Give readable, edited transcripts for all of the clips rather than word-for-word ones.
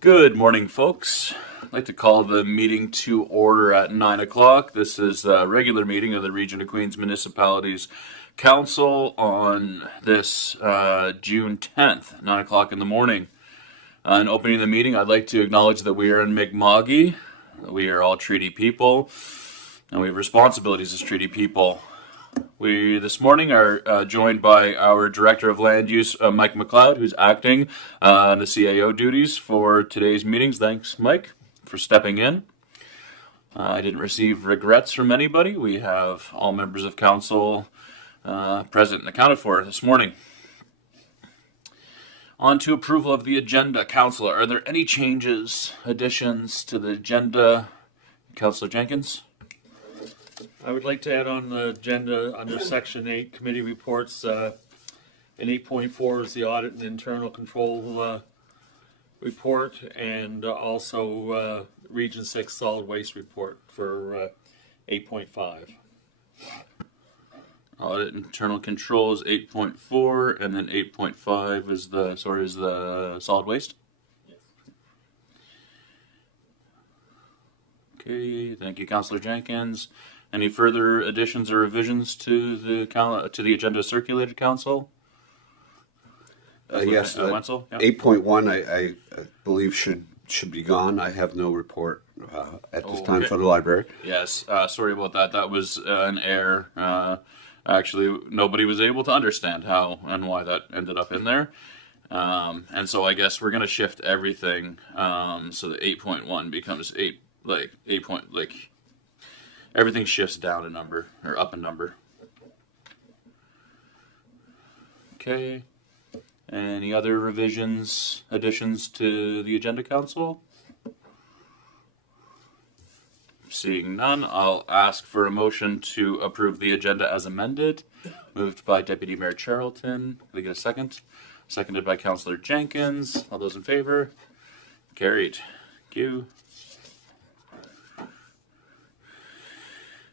Good morning, folks. I'd like to call the meeting to order at 9 o'clock. This is a regular meeting of the Region of Queens Municipalities Council on this June 10th, 9 o'clock in the morning. In opening the meeting, I'd like to acknowledge that we are in Mi'kma'ki. We are all treaty people, and we have responsibilities as treaty people. We this morning are joined by our Director of Land Use, Mike McLeod, who's acting the CAO duties for today's meetings. Thanks, Mike, for stepping in. I didn't receive regrets from anybody. We have all members of council present and accounted for this morning. On to approval of the agenda. Councillor, are there any changes, additions to the agenda? Councillor Jenkins? I would like to add on the agenda under Section 8 committee reports, in 8.4 is the audit and internal control report, and also Region 6 solid waste report for 8.5. Audit internal control is 8.4, and then 8.5 is the solid waste. Yes. Okay, thank you, Councillor Jenkins. Any further additions or revisions to the agenda circulated, Council? Yes, Wenzel? Yep. 8.1 I believe should be gone. I have no report at this time for the library. Yes, sorry about that. That was an error. Actually, nobody was able to understand how and why that ended up in there. And so I guess we're going to shift everything so that 8.1 becomes 8 everything shifts down a number, or up a number. Okay. Any other revisions, additions to the agenda, Council? Seeing none, I'll ask for a motion to approve the agenda as amended. Moved by Deputy Mayor Charlton. Can I get a second? Seconded by Councillor Jenkins. All those in favor? Carried. Thank you.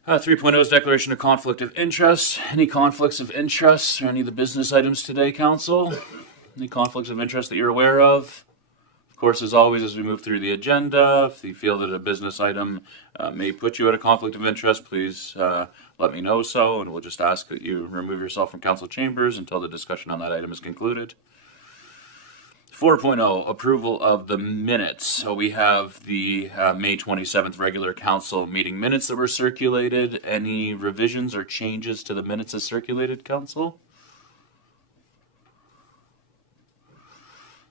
3.0 is declaration of conflict of interest. Any conflicts of interest or any of the business items today, Council? Any conflicts of interest that you're aware of? Of course, as always, as we move through the agenda, if you feel that a business item may put you at a conflict of interest, please let me know so, and we'll just ask that you remove yourself from council chambers until the discussion on that item is concluded. 4.0, approval of the minutes. So we have the May 27th regular council meeting minutes that were circulated. Any revisions or changes to the minutes as circulated, Council?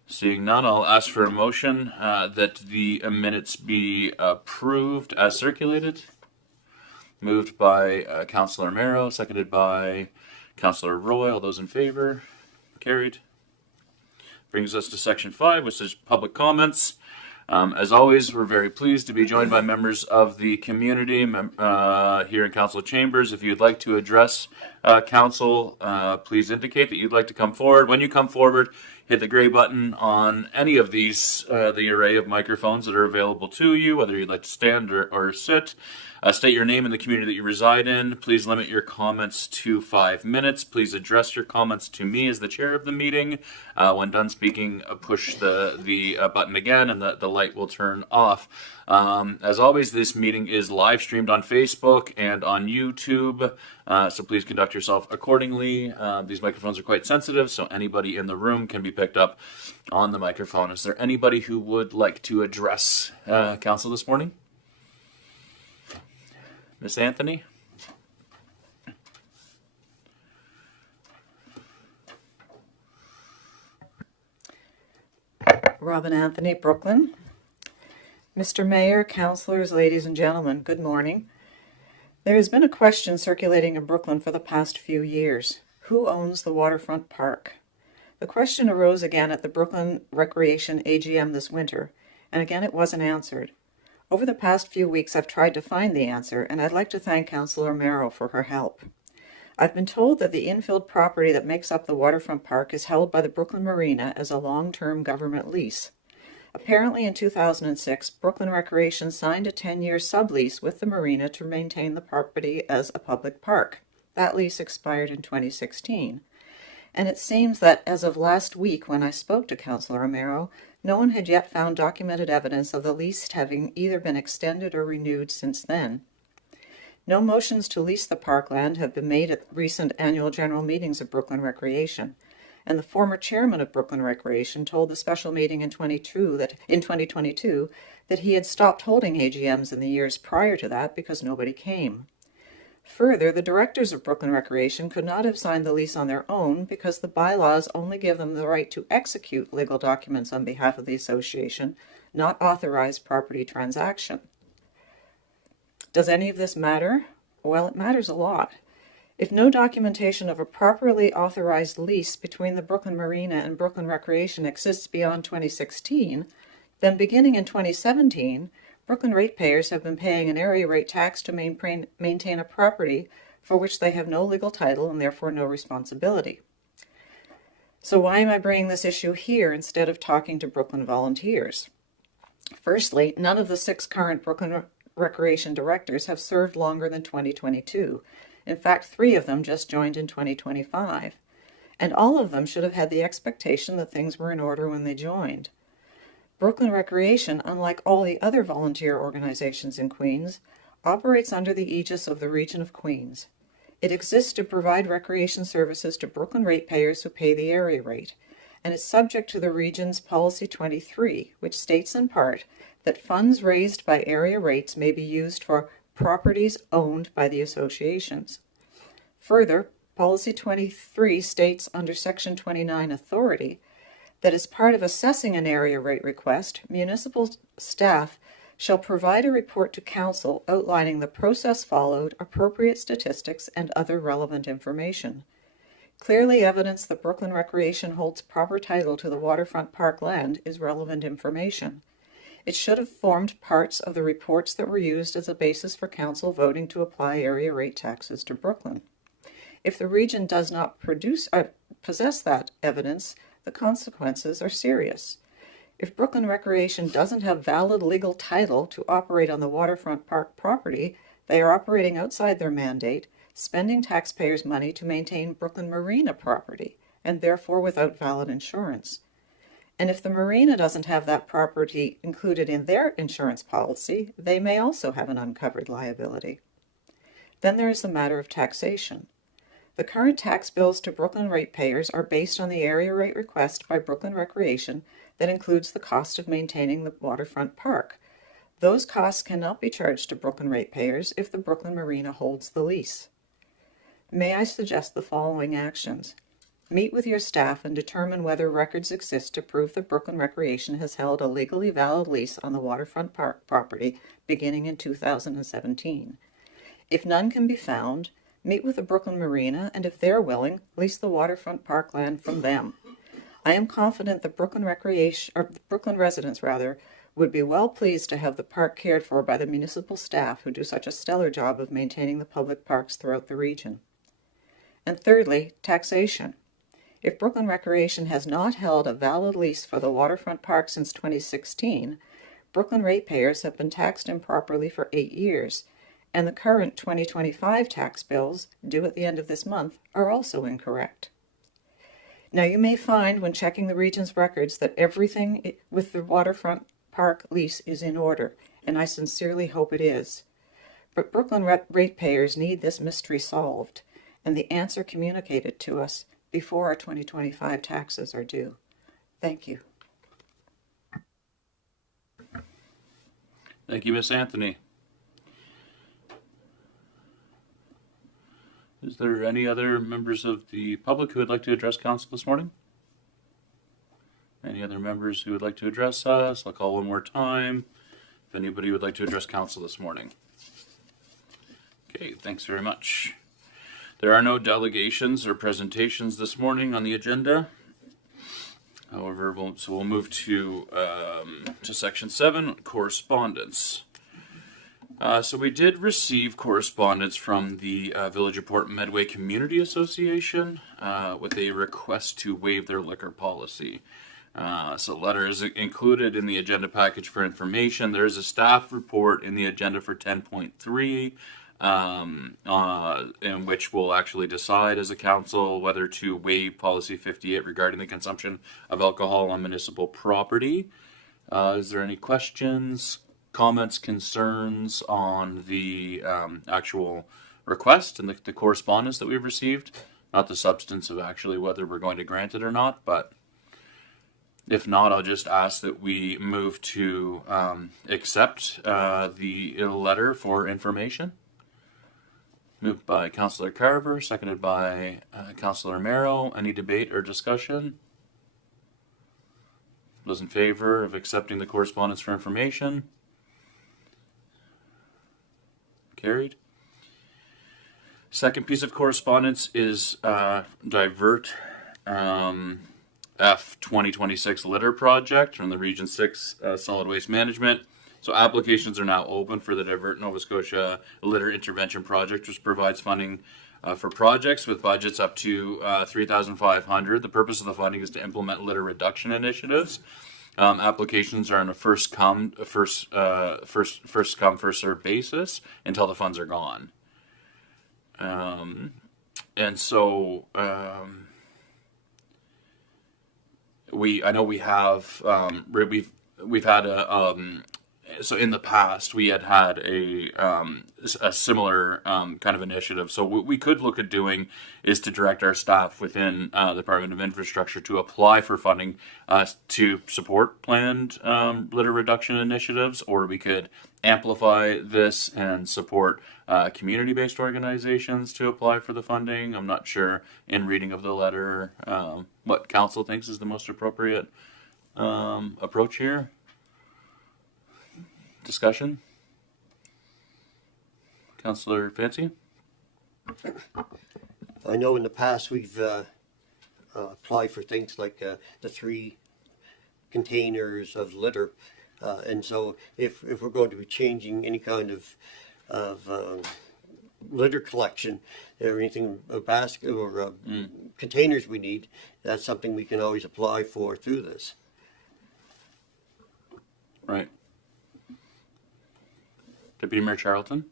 Seeing none, I'll ask for a motion that the minutes be approved as circulated. Moved by Councillor Mero, seconded by Councillor Roy. All those in favor? Carried. Brings us to Section 5, which is public comments. As always, we're very pleased to be joined by members of the community here in council chambers. If you'd like to address council, please indicate that you'd like to come forward. When you come forward, hit the gray button on any of these, the array of microphones that are available to you, whether you'd like to stand or sit. State your name and the community that you reside in. Please limit your comments to 5 minutes. Please address your comments to me as the chair of the meeting. When done speaking, push the button again and the light will turn off. As always, this meeting is live streamed on Facebook and on YouTube, so please conduct yourself accordingly. These microphones are quite sensitive, so anybody in the room can be picked up on the microphone. Is there anybody who would like to address council this morning? Miss Anthony? Robin Anthony, Brooklyn. Mr. Mayor, councillors, ladies and gentlemen, good morning. There has been a question circulating in Brooklyn for the past few years. Who owns the waterfront park? The question arose again at the Brooklyn Recreation AGM this winter, and again it wasn't answered. Over the past few weeks, I've tried to find the answer, and I'd like to thank Councillor Mero for her help. I've been told that the infilled property that makes up the waterfront park is held by the Brooklyn Marina as a long-term government lease. Apparently in 2006, Brooklyn Recreation signed a 10-year sublease with the marina to maintain the property as a public park. That lease expired in 2016. And it seems that as of last week when I spoke to Councillor Romero, No one had yet found documented evidence of the lease having either been extended or renewed since then. No motions to lease the parkland have been made at recent annual general meetings of Brooklyn Recreation, and the former chairman of Brooklyn Recreation told the special meeting in 2022 that he had stopped holding AGMs in the years prior to that because nobody came. Further, the directors of Brooklyn Recreation could not have signed the lease on their own because the bylaws only give them the right to execute legal documents on behalf of the association, not authorize property transaction. Does any of this matter? Well, it matters a lot. If no documentation of a properly authorized lease between the Brooklyn Marina and Brooklyn Recreation exists beyond 2016, then beginning in 2017, Brooklyn ratepayers have been paying an area rate tax to maintain a property for which they have no legal title and therefore no responsibility. So why am I bringing this issue here instead of talking to Brooklyn volunteers? Firstly, none of the 6 current Brooklyn Recreation directors have served longer than 2022. In fact, 3 of them just joined in 2025. And all of them should have had the expectation that things were in order when they joined. Brooklyn Recreation, unlike all the other volunteer organizations in Queens, operates under the aegis of the Region of Queens. It exists to provide recreation services to Brooklyn ratepayers who pay the area rate, and is subject to the region's Policy 23, which states in part that funds raised by area rates may be used for properties owned by the associations. Further, Policy 23 states under Section 29 authority that as part of assessing an area rate request, municipal staff shall provide a report to council outlining the process followed, appropriate statistics, and other relevant information. Clearly evidence that Brooklyn Recreation holds proper title to the waterfront park land is relevant information. It should have formed parts of the reports that were used as a basis for council voting to apply area rate taxes to Brooklyn. If the region does not possess that evidence, the consequences are serious. If Brooklyn Recreation doesn't have valid legal title to operate on the waterfront park property, they are operating outside their mandate, spending taxpayers' money to maintain Brooklyn Marina property, and therefore without valid insurance. And if the marina doesn't have that property included in their insurance policy, they may also have an uncovered liability. Then there is the matter of taxation. The current tax bills to Brooklyn ratepayers are based on the area rate request by Brooklyn Recreation that includes the cost of maintaining the waterfront park. Those costs cannot be charged to Brooklyn ratepayers if the Brooklyn Marina holds the lease. May I suggest the following actions? Meet with your staff and determine whether records exist to prove that Brooklyn Recreation has held a legally valid lease on the waterfront park property beginning in 2017. If none can be found, meet with the Brooklyn Marina, and if they're willing, lease the waterfront parkland from them. I am confident that Brooklyn residents would be well pleased to have the park cared for by the municipal staff who do such a stellar job of maintaining the public parks throughout the region. And thirdly, taxation. If Brooklyn Recreation has not held a valid lease for the waterfront park since 2016, Brooklyn ratepayers have been taxed improperly for 8 years, and the current 2025 tax bills, due at the end of this month, are also incorrect. Now, you may find when checking the region's records that everything with the waterfront park lease is in order, and I sincerely hope it is. But Brooklyn ratepayers need this mystery solved, and the answer communicated to us before our 2025 taxes are due. Thank you. Thank you, Ms. Anthony. Is there any other members of the public who would like to address council this morning? Any other members who would like to address us? I'll call one more time. If anybody would like to address council this morning. Okay, thanks very much. There are no delegations or presentations this morning on the agenda. However, we'll move to section 7, correspondence. So we did receive correspondence from the Village of Port Medway Community Association with a request to waive their liquor policy. So the letter is included in the agenda package for information. There is a staff report in the agenda for 10.3. in which we'll actually decide as a council whether to waive policy 58 regarding the consumption of alcohol on municipal property. Is there any questions, comments, concerns on the actual request and the correspondence that we've received? Not the substance of actually whether we're going to grant it or not, but if not, I'll just ask that we move to accept the letter for information. Moved by Councillor Carver, seconded by Councillor Merrow. Any debate or discussion? Those in favor of accepting the correspondence for information? Carried. Second piece of correspondence is divert F 2026 litter project from the Region 6 Solid Waste Management. So applications are now open for the Divert Nova Scotia Litter Intervention Project, which provides funding for projects with budgets up to $3,500. The purpose of the funding is to implement litter reduction initiatives. Applications are on a first come, first served basis until the funds are gone. And so I know we have we've had a so in the past we had a similar kind of initiative. So what we could look at doing is to direct our staff within the Department of Infrastructure to apply for funding to support planned litter reduction initiatives, or we could amplify this and support community-based organizations to apply for the funding. I'm not sure, in reading of the letter, what council thinks is the most appropriate approach here. Discussion? Councillor Fancy? I know in the past we've applied for things like the 3 containers of litter, and so if we're going to be changing any kind of litter collection or anything, a basket or containers we need, that's something we can always apply for through this. Right. Deputy Mayor Charlton?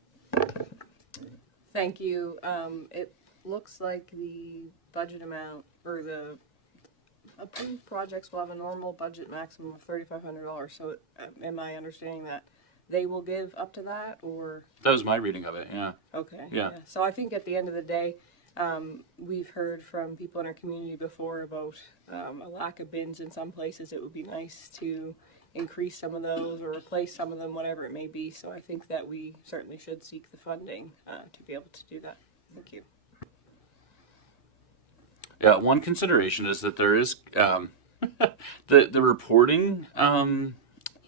Thank you. It looks like the budget amount, or the approved projects will have a normal budget maximum of $3,500. So am I understanding that they will give up to that, or? That was my reading of it, yeah. Okay. Yeah. So I think at the end of the day, we've heard from people in our community before about a lack of bins in some places. It would be nice to increase some of those or replace some of them, whatever it may be. So I think that we certainly should seek the funding to be able to do that. Thank you. Yeah, one consideration is that there is the reporting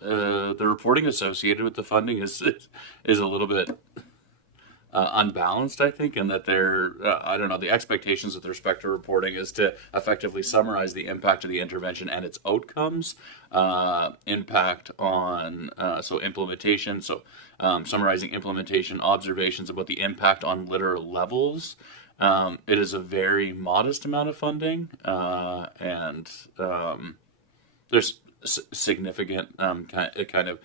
associated with the funding is a little bit unbalanced, I think, and that I don't know, the expectations with respect to reporting is to effectively summarize the impact of the intervention and its outcomes, impact on implementation, summarizing implementation, observations about the impact on litter levels. It is a very modest amount of funding, and there's significant kind of,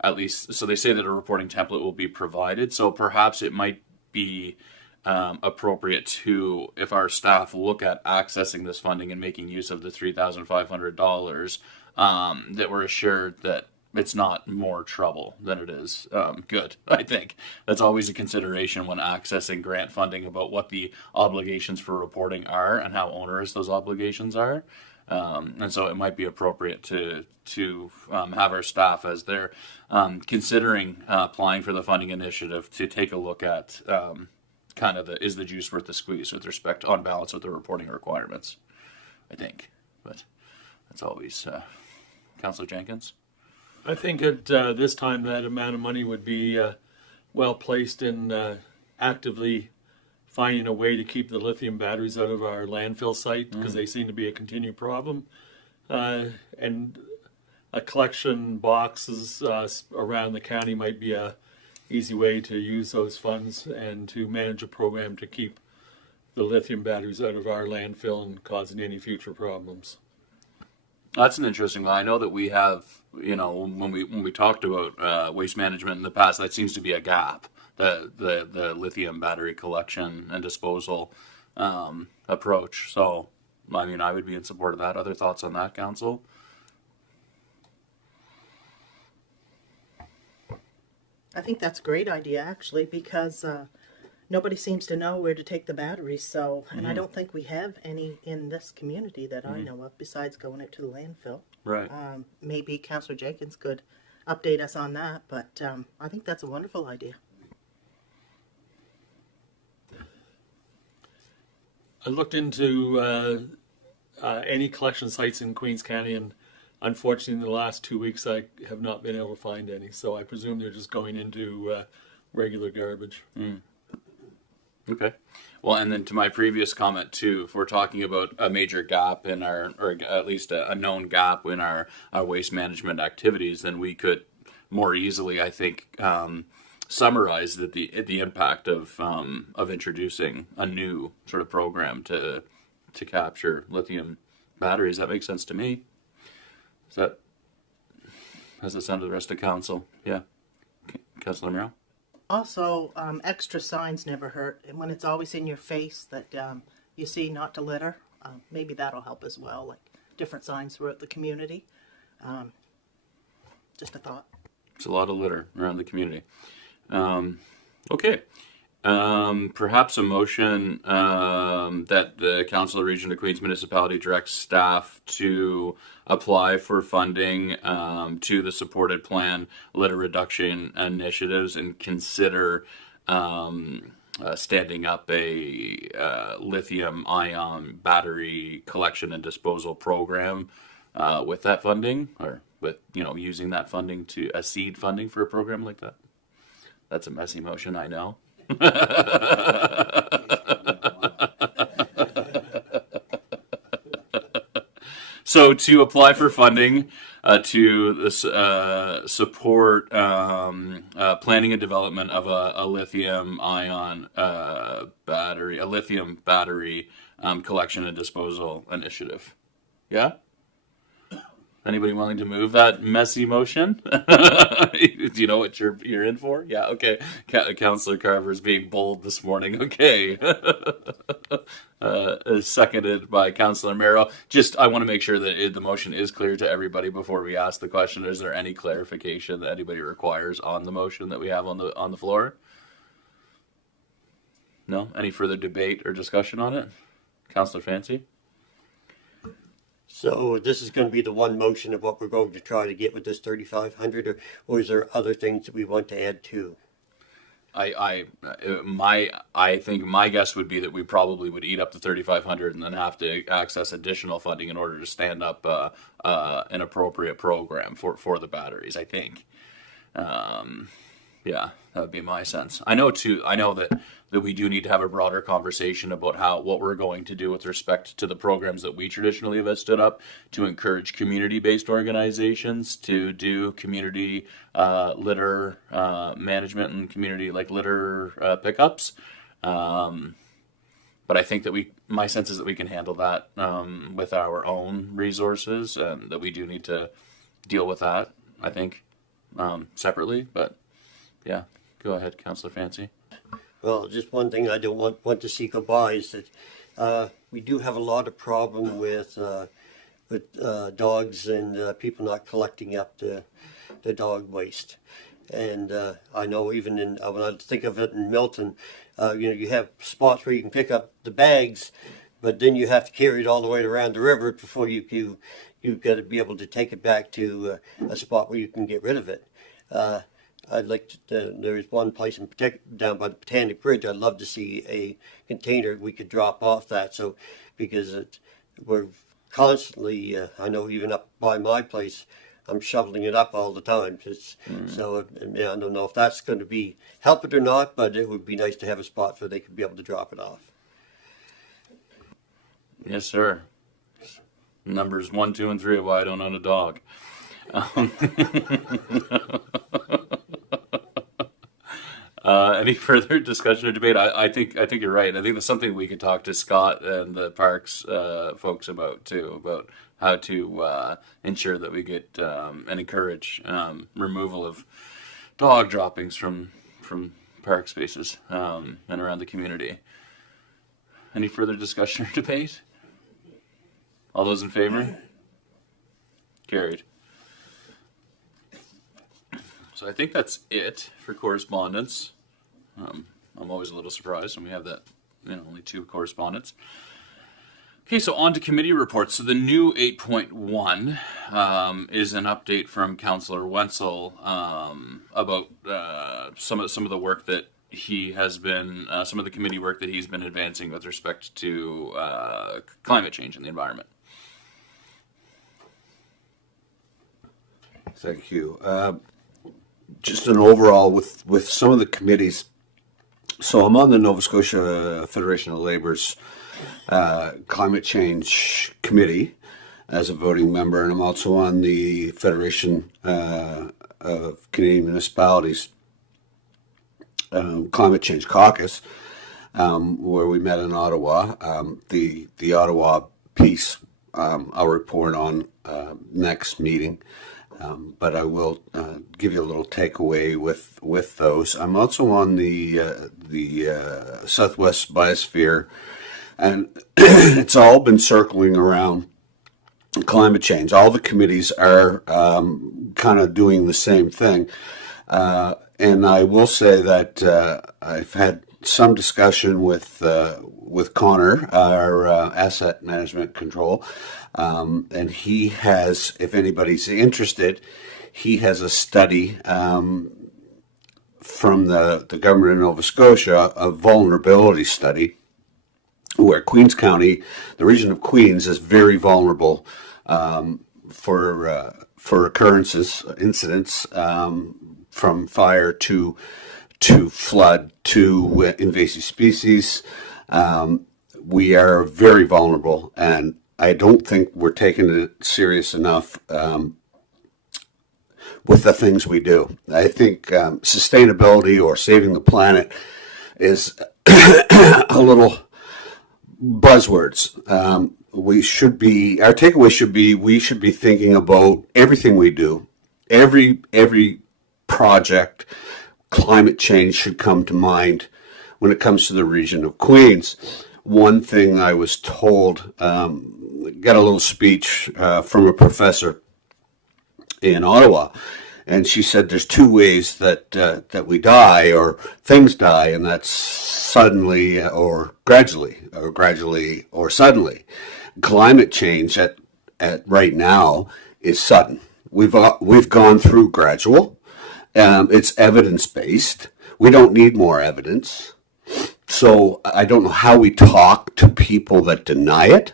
at least, so they say that a reporting template will be provided. So perhaps it might be appropriate to, if our staff look at accessing this funding and making use of the $3,500, that we're assured that it's not more trouble than it is good. I think that's always a consideration when accessing grant funding, about what the obligations for reporting are and how onerous those obligations are. And so it might be appropriate to have our staff, as they're considering applying for the funding initiative, to take a look at kind of is the juice worth the squeeze with respect, on balance, with the reporting requirements, I think. But that's always Councillor Jenkins. I think at this time that amount of money would be well placed in actively finding a way to keep the lithium batteries out of our landfill site, because they seem to be a continued problem. And a collection boxes around the county might be a easy way to use those funds and to manage a program to keep the lithium batteries out of our landfill and causing any future problems. That's an interesting one. I know that we have, when we talked about waste management in the past, that seems to be a gap the lithium battery collection and disposal approach. So, I mean, I would be in support of that. Other thoughts on that, council? I think that's a great idea, actually, because nobody seems to know where to take the batteries. So, and I don't think we have any in this community that I know of, besides going it to the landfill. Right. Maybe Councillor Jenkins could update us on that, but I think that's a wonderful idea. I looked into any collection sites in Queens County, and unfortunately, in the last 2 weeks, I have not been able to find any. So I presume they're just going into regular garbage. Okay. Well, and then to my previous comment too, if we're talking about a major gap in our, or at least a known gap in our waste management activities, then we could more easily, I think, summarize that the impact of introducing a new sort of program to capture lithium batteries. That makes sense to me. How's that sound to the rest of council? Yeah. Councilor Merrill? Also, extra signs never hurt. And when it's always in your face that you see not to litter, maybe that'll help as well, like different signs throughout the community. Just a thought. It's a lot of litter around the community. Okay. Perhaps a motion that the Council of Region of Queens Municipality directs staff to apply for funding to the supported plan litter reduction initiatives and consider standing up a lithium-ion battery collection and disposal program with that funding, or with using that funding to a seed funding for a program like that. That's a messy motion, I know. So to apply for funding to this, support planning and development of a lithium-ion battery, a lithium battery collection and disposal initiative. Yeah? Anybody willing to move that messy motion? Do you know what you're in for? Yeah, okay. Councillor Carver's being bold this morning. Okay. Seconded by Councillor Merrill. Just, I want to make sure that the motion is clear to everybody before we ask the question. Is there any clarification that anybody requires on the motion that we have on the floor? No? Any further debate or discussion on it? Councillor Fancy? So this is going to be the one motion of what we're going to try to get with this 3,500, or is there other things that we want to add to? I think my guess would be that we probably would eat up the 3,500 and then have to access additional funding in order to stand up an appropriate program for the batteries. I think, yeah, that would be my sense. I know that we do need to have a broader conversation about what we're going to do with respect to the programs that we traditionally have stood up to encourage community-based organizations to do community litter management and community litter pickups. But I think that my sense is that we can handle that with our own resources, and that we do need to deal with that, I think, separately. But yeah, go ahead, Councillor Fancy. Well, just one thing I don't want to see go by is that we do have a lot of problem with dogs and people not collecting up the dog waste. And I know even when I think of it in Milton, you have spots where you can pick up the bags, but then you have to carry it all the way around the river before you've got to be able to take it back to a spot where you can get rid of it. I'd like to, there's one place in particular down by the Botanic Bridge. I'd love to see a container we could drop off that. So, because we're constantly, I know even up by my place, I'm shoveling it up all the time. So, yeah, I don't know if that's going to help it or not, but it would be nice to have a spot where they could be able to drop it off. Yes, sir. Numbers 1, 2, and 3 of why I don't own a dog. Any further discussion or debate? I think you're right. I think that's something we could talk to Scott and the parks folks about too, about how to ensure that we get and encourage removal of dog droppings from park spaces and around the community. Any further discussion or debate? All those in favor? Carried. So I think that's it for correspondence. I'm always a little surprised when we have that, only 2 correspondents. Okay, so on to committee reports. So the new 8.1 is an update from Councillor Wenzel about some of the work that he has been, some of the committee work that he's been advancing with respect to climate change and the environment. Thank you. Just an overall with some of the committees. So I'm on the Nova Scotia Federation of Labor's Climate Change Committee as a voting member, and I'm also on the Federation of Canadian Municipalities Climate Change Caucus, where we met in Ottawa. The Ottawa piece I'll report on next meeting. But I will give you a little takeaway with those. I'm also on the Southwest Biosphere, and it's all been circling around climate change. All the committees are kind of doing the same thing. And I will say that I've had some discussion with Connor, our asset management control, and he has, if anybody's interested, he has a study from the government of Nova Scotia, a vulnerability study, where Queens County, the region of Queens, is very vulnerable for occurrences, incidents, from fire to flood to invasive species. We are very vulnerable, and I don't think we're taking it serious enough with the things we do. I think sustainability or saving the planet is a little buzzwords. Our takeaway should be, we should be thinking about everything we do, every project. Climate change should come to mind when it comes to the region of Queens. One thing I was told, got a little speech from a professor in Ottawa, and she said there's 2 ways that we die, or things die, and that's suddenly or gradually, or suddenly. Climate change at right now is sudden. We've gone through gradual. It's evidence-based. We don't need more evidence. So I don't know how we talk to people that deny it,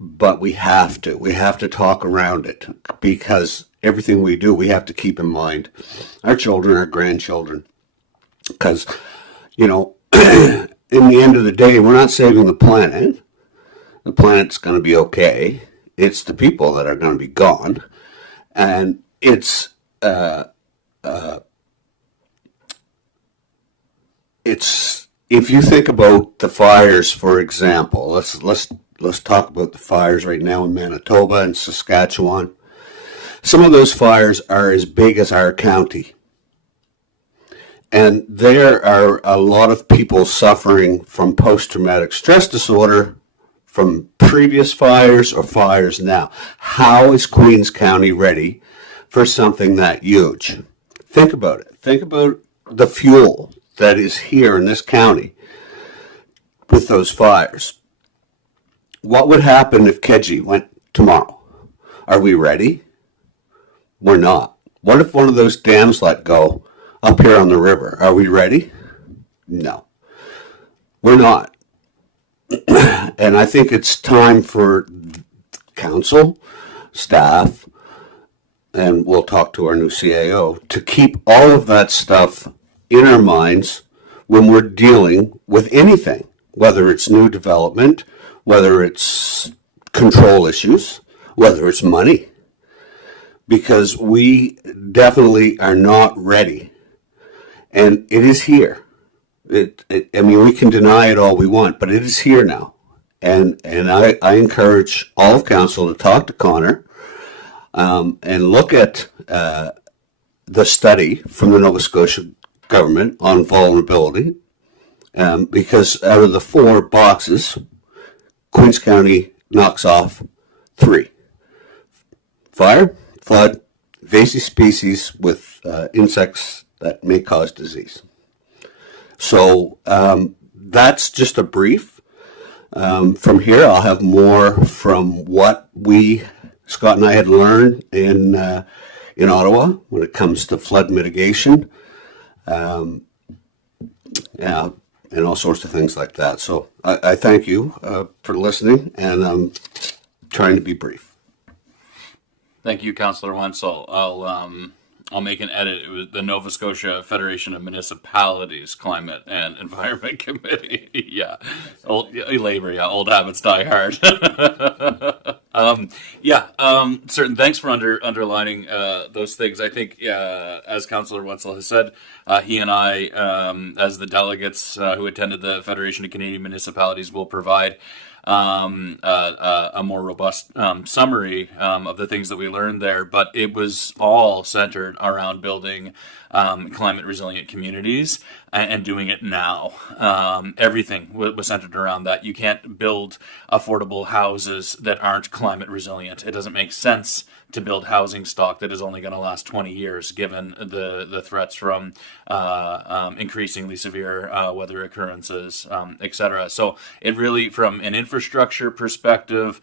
but we have to. We have to talk around it, because everything we do, we have to keep in mind our children, our grandchildren. Because, in the end of the day, we're not saving the planet. The planet's going to be okay. It's the people that are going to be gone. And it's if you think about the fires, for example, let's talk about the fires right now in Manitoba and Saskatchewan. Some of those fires are as big as our county, and there are a lot of people suffering from post-traumatic stress disorder from previous fires or fires now. How is Queens County ready for something that huge? Think about it. Think about the fuel that is here in this county with those fires. What would happen if Keji went tomorrow? Are we ready? We're not. What if one of those dams let go up here on the river? Are we ready? No. We're not. And I think it's time for council, staff, and we'll talk to our new CAO, to keep all of that stuff in our minds when we're dealing with anything, whether it's new development, whether it's control issues, whether it's money, because we definitely are not ready. And it is here. We can deny it all we want, but it is here now. And I encourage all of council to talk to Connor and look at the study from the Nova Scotia government on vulnerability, because out of the 4 boxes, Queens County knocks off 3. Fire, flood, invasive species with insects that may cause disease. So that's just a brief. From here, I'll have more from what Scott and I had learned in Ottawa when it comes to flood mitigation, yeah, and all sorts of things like that. So I thank you for listening, and I'm trying to be brief. Thank you, Councillor Wenzel. I'll make an edit. It was the Nova Scotia Federation of Municipalities Climate and Environment Committee. Yeah, old labor. Yeah, old habits die hard. Certain. Thanks for underlining those things. I think, as Councillor Wenzel has said, he and I, as the delegates who attended the Federation of Canadian Municipalities, will provide a more robust summary of the things that we learned there, but it was all centered around building climate resilient communities and doing it now. Everything was centered around that. You can't build affordable houses that aren't climate resilient. It doesn't make sense to build housing stock that is only going to last 20 years, given the threats from increasingly severe weather occurrences, etc. So it really, from an infrastructure perspective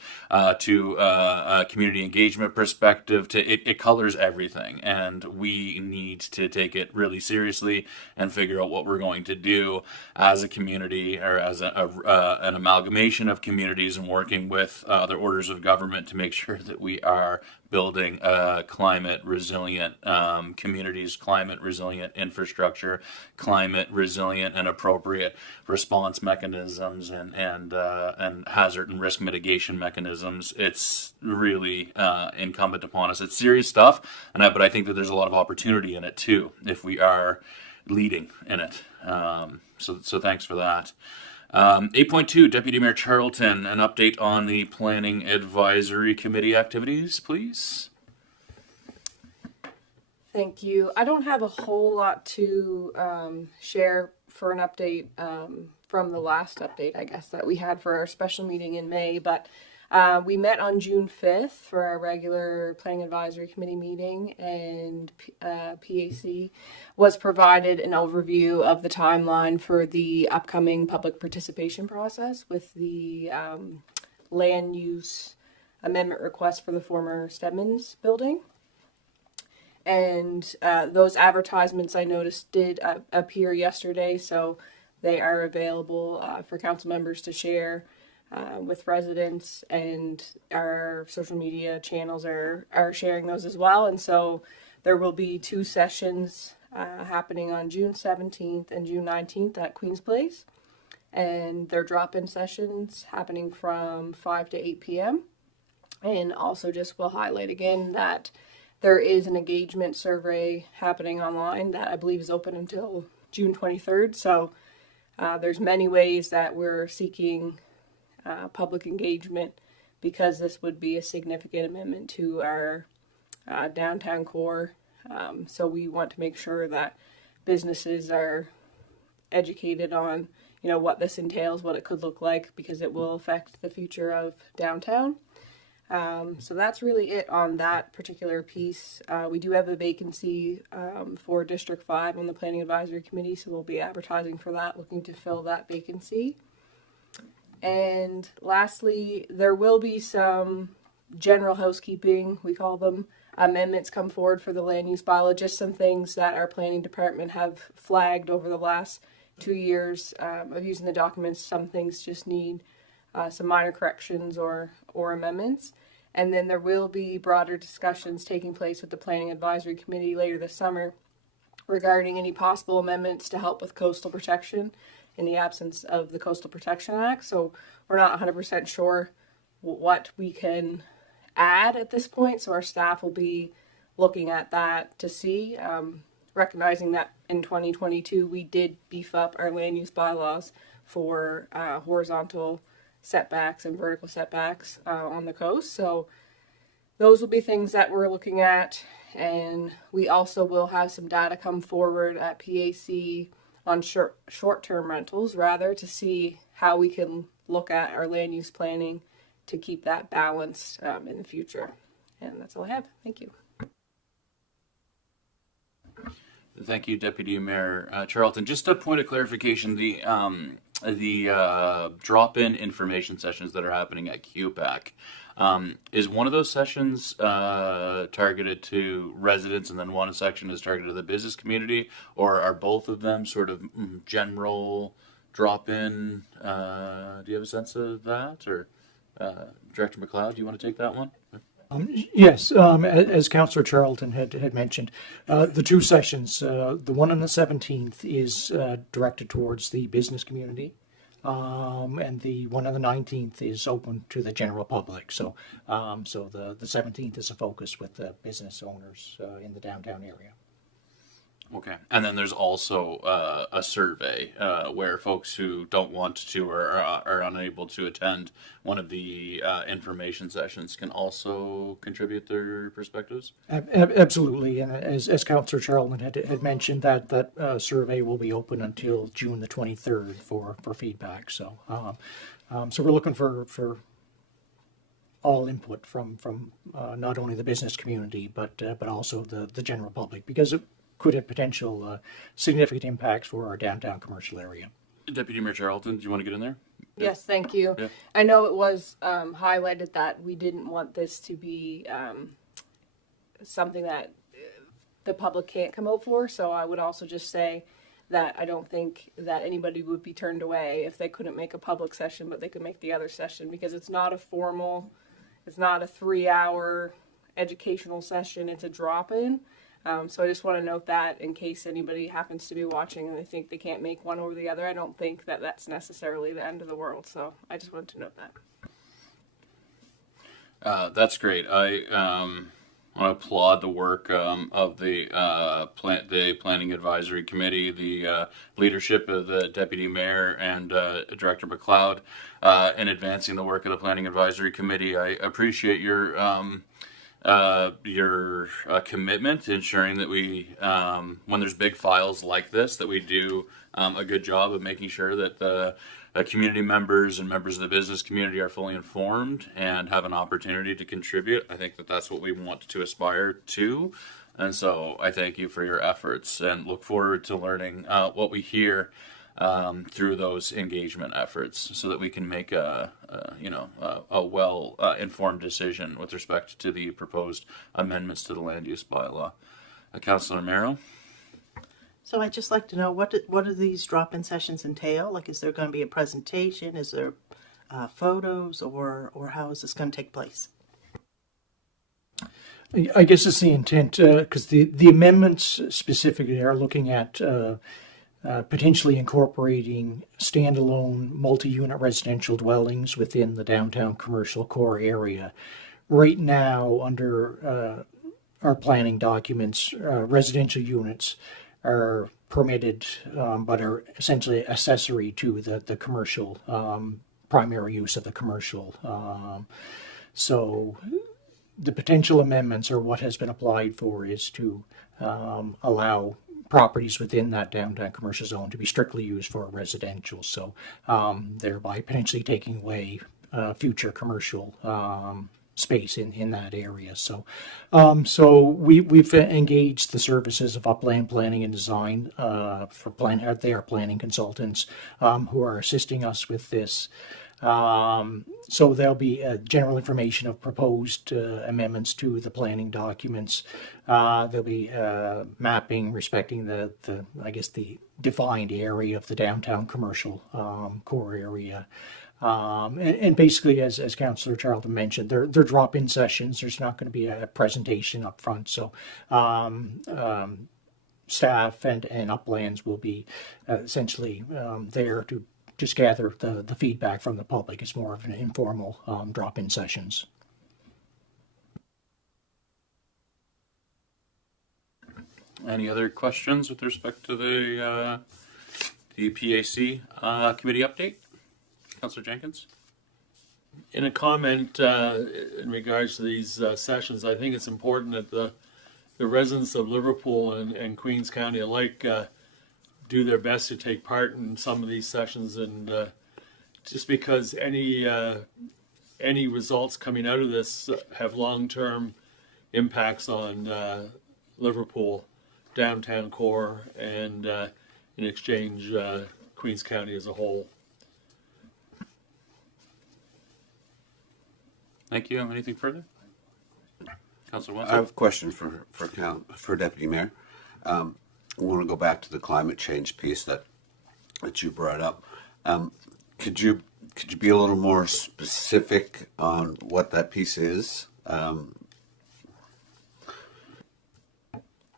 to a community engagement perspective, it colors everything, and we need to take it really seriously and figure out what we're going to do as a community, or as an amalgamation of communities, and working with other orders of government to make sure that we are building climate resilient communities, climate resilient infrastructure, climate resilient and appropriate response mechanisms, and hazard and risk mitigation mechanisms. It's really incumbent upon us. It's serious stuff, but I think that there's a lot of opportunity in it too if we are leading in it. So thanks for that. 8.2, Deputy Mayor Charlton, an update on the Planning Advisory Committee activities, please. Thank you. I don't have a whole lot to share for an update from the last update, I guess, that we had for our special meeting in May, but we met on June 5th for our regular Planning Advisory Committee meeting, and PAC was provided an overview of the timeline for the upcoming public participation process with the land use amendment request for the former Stedman's building. And those advertisements, I noticed, did appear yesterday, so they are available for council members to share with residents, and our social media channels are sharing those as well. And so there will be 2 sessions happening on June 17th and June 19th at Queen's Place, and they're drop-in sessions happening from 5 to 8 p.m. And also just will highlight again that there is an engagement survey happening online that I believe is open until June 23rd. So there's many ways that we're seeking public engagement, because this would be a significant amendment to our downtown core. So we want to make sure that businesses are educated on, what this entails, what it could look like, because it will affect the future of downtown. So that's really it on that particular piece. We do have a vacancy for District 5 on the Planning Advisory Committee, so we'll be advertising for that, looking to fill that vacancy. And lastly, there will be some general housekeeping, we call them, amendments come forward for the land use bylaw, just some things that our planning department have flagged over the last 2 years of using the documents. Some things just need some minor corrections or amendments. And then there will be broader discussions taking place with the Planning Advisory Committee later this summer regarding any possible amendments to help with coastal protection in the absence of the Coastal Protection Act. So we're not 100% sure what we can add at this point. So our staff will be looking at that to see, recognizing that in 2022 we did beef up our land use bylaws for horizontal setbacks and vertical setbacks on the coast. So those will be things that we're looking at. and we also will have some data come forward at PAC on short-term rentals, rather, to see how we can look at our land use planning to keep that balanced in the future. And that's all I have. Thank you. Thank you, Deputy Mayor Charlton. Just a point of clarification: the drop-in information sessions that are happening at QPAC, is one of those sessions targeted to residents, and then one section is targeted to the business community, or are both of them sort of general drop-in? Do you have a sense of that, or Director McLeod? Do you want to take that one? Yes, as Councillor Charlton had mentioned, the two sessions, the one on the 17th is directed towards the business community, and the one on the 19th is open to the general public. So, the 17th is a focus with the business owners in the downtown area. Okay, and then there's also a survey where folks who don't want to or are unable to attend one of the information sessions can also contribute their perspectives. Absolutely, and as Councillor Charlton had mentioned, that survey will be open until June the 23rd for feedback. So, so we're looking for all input from not only the business community but also the general public, because it could have potential significant impacts for our downtown commercial area. Deputy Mayor Charlton, do you want to get in there? Yes, thank you. Yeah. I know it was highlighted that we didn't want this to be something that the public can't come out for, so I would also just say that I don't think that anybody would be turned away if they couldn't make a public session, but they could make the other session, because it's not a formal, it's not a 3-hour educational session, it's a drop-in. So I just want to note that in case anybody happens to be watching and they think they can't make one over the other. I don't think that that's necessarily the end of the world. So I just wanted to note that. That's great. I want to applaud the work of the Planning Advisory Committee, the leadership of the Deputy Mayor and Director McLeod in advancing the work of the Planning Advisory Committee. I appreciate your commitment to ensuring that we, when there's big files like this, that we do a good job of making sure that the community members and members of the business community are fully informed and have an opportunity to contribute. I think that that's what we want to aspire to. And so I thank you for your efforts and look forward to learning what we hear through those engagement efforts, so that we can make a well informed decision with respect to the proposed amendments to the land use bylaw. Councillor Merrow. So I'd just like to know, what do these drop-in sessions entail? Like, is there going to be a presentation? Is there photos, or how is this going to take place? I guess it's the intent, because the amendments specifically are looking at potentially incorporating standalone multi-unit residential dwellings within the downtown commercial core area. Right now, under our planning documents, residential units are permitted, but are essentially accessory to the commercial, primary use of the commercial. So the potential amendments, or what has been applied for, is to allow properties within that downtown commercial zone to be strictly used for residential. So thereby potentially taking away future commercial space in that area. So we've engaged the services of Upland Planning and Design they are planning consultants who are assisting us with this. So there'll be general information of proposed amendments to the planning documents. There'll be mapping respecting the defined area of the downtown commercial core area. And basically, as Councillor Charlton mentioned, they're drop-in sessions. There's not going to be a presentation up front. So staff and Uplands will be essentially there to just gather the feedback from the public. It's more of an informal drop-in sessions. Any other questions with respect to the PAC committee update? Councillor Jenkins? In a comment in regards to these sessions, I think it's important that the the residents of Liverpool and Queens County alike do their best to take part in some of these sessions, and just because any results coming out of this have long-term impacts on Liverpool downtown core and in exchange Queens County as a whole. Thank you. Anything further? Councillor I Winslow? have a question for Deputy Mayor. I want to go back to the climate change piece that you brought up. Could you be a little more specific on what that piece is?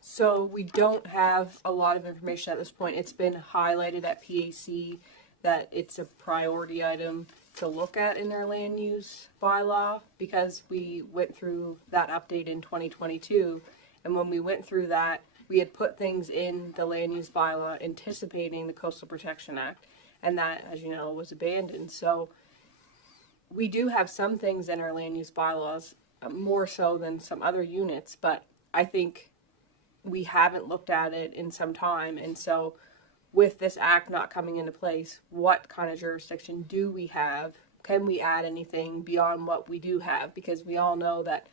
So we don't have a lot of information at this point. It's been highlighted at PAC that it's a priority item to look at in their land use bylaw, because we went through that update in 2022. And when we went through that, we had put things in the land use bylaw anticipating the Coastal Protection Act. And that, as you know, was abandoned. So we do have some things in our land use bylaws, more so than some other units, but I think we haven't looked at it in some time. And so with this act not coming into place, what kind of jurisdiction do we have? Can we add anything beyond what we do have? Because we all know that,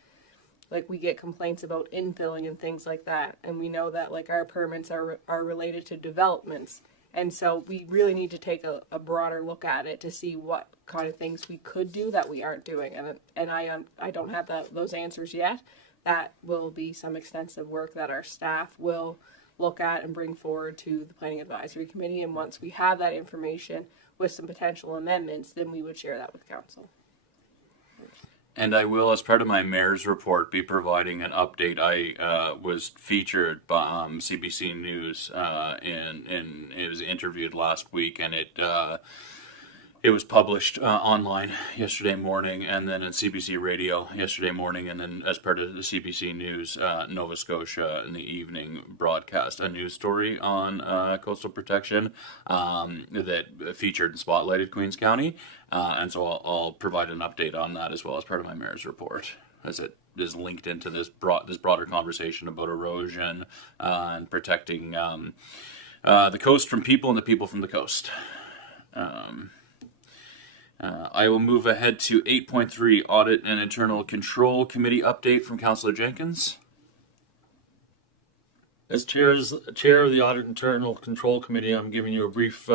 like, we get complaints about infilling and things like that. And we know that, like, our permits are related to developments. And so we really need to take a broader look at it to see what kind of things we could do that we aren't doing. And I don't have those answers yet. That will be some extensive work that our staff will look at and bring forward to the Planning Advisory Committee. And once we have that information with some potential amendments, then we would share that with Council. And I will, as part of my mayor's report, be providing an update. I was featured by CBC News, and it was interviewed last week, and it was published online yesterday morning, and then at CBC Radio yesterday morning, and then as part of the CBC News Nova Scotia in the evening broadcast, a news story on coastal protection that featured and spotlighted Queens County. And so I'll provide an update on that as well as part of my mayor's report, as it is linked into this broader conversation about erosion and protecting the coast from people and the people from the coast. I will move ahead to 8.3, Audit and Internal Control Committee update from Councillor Jenkins. As chair of the Audit and Internal Control Committee, I'm giving you a brief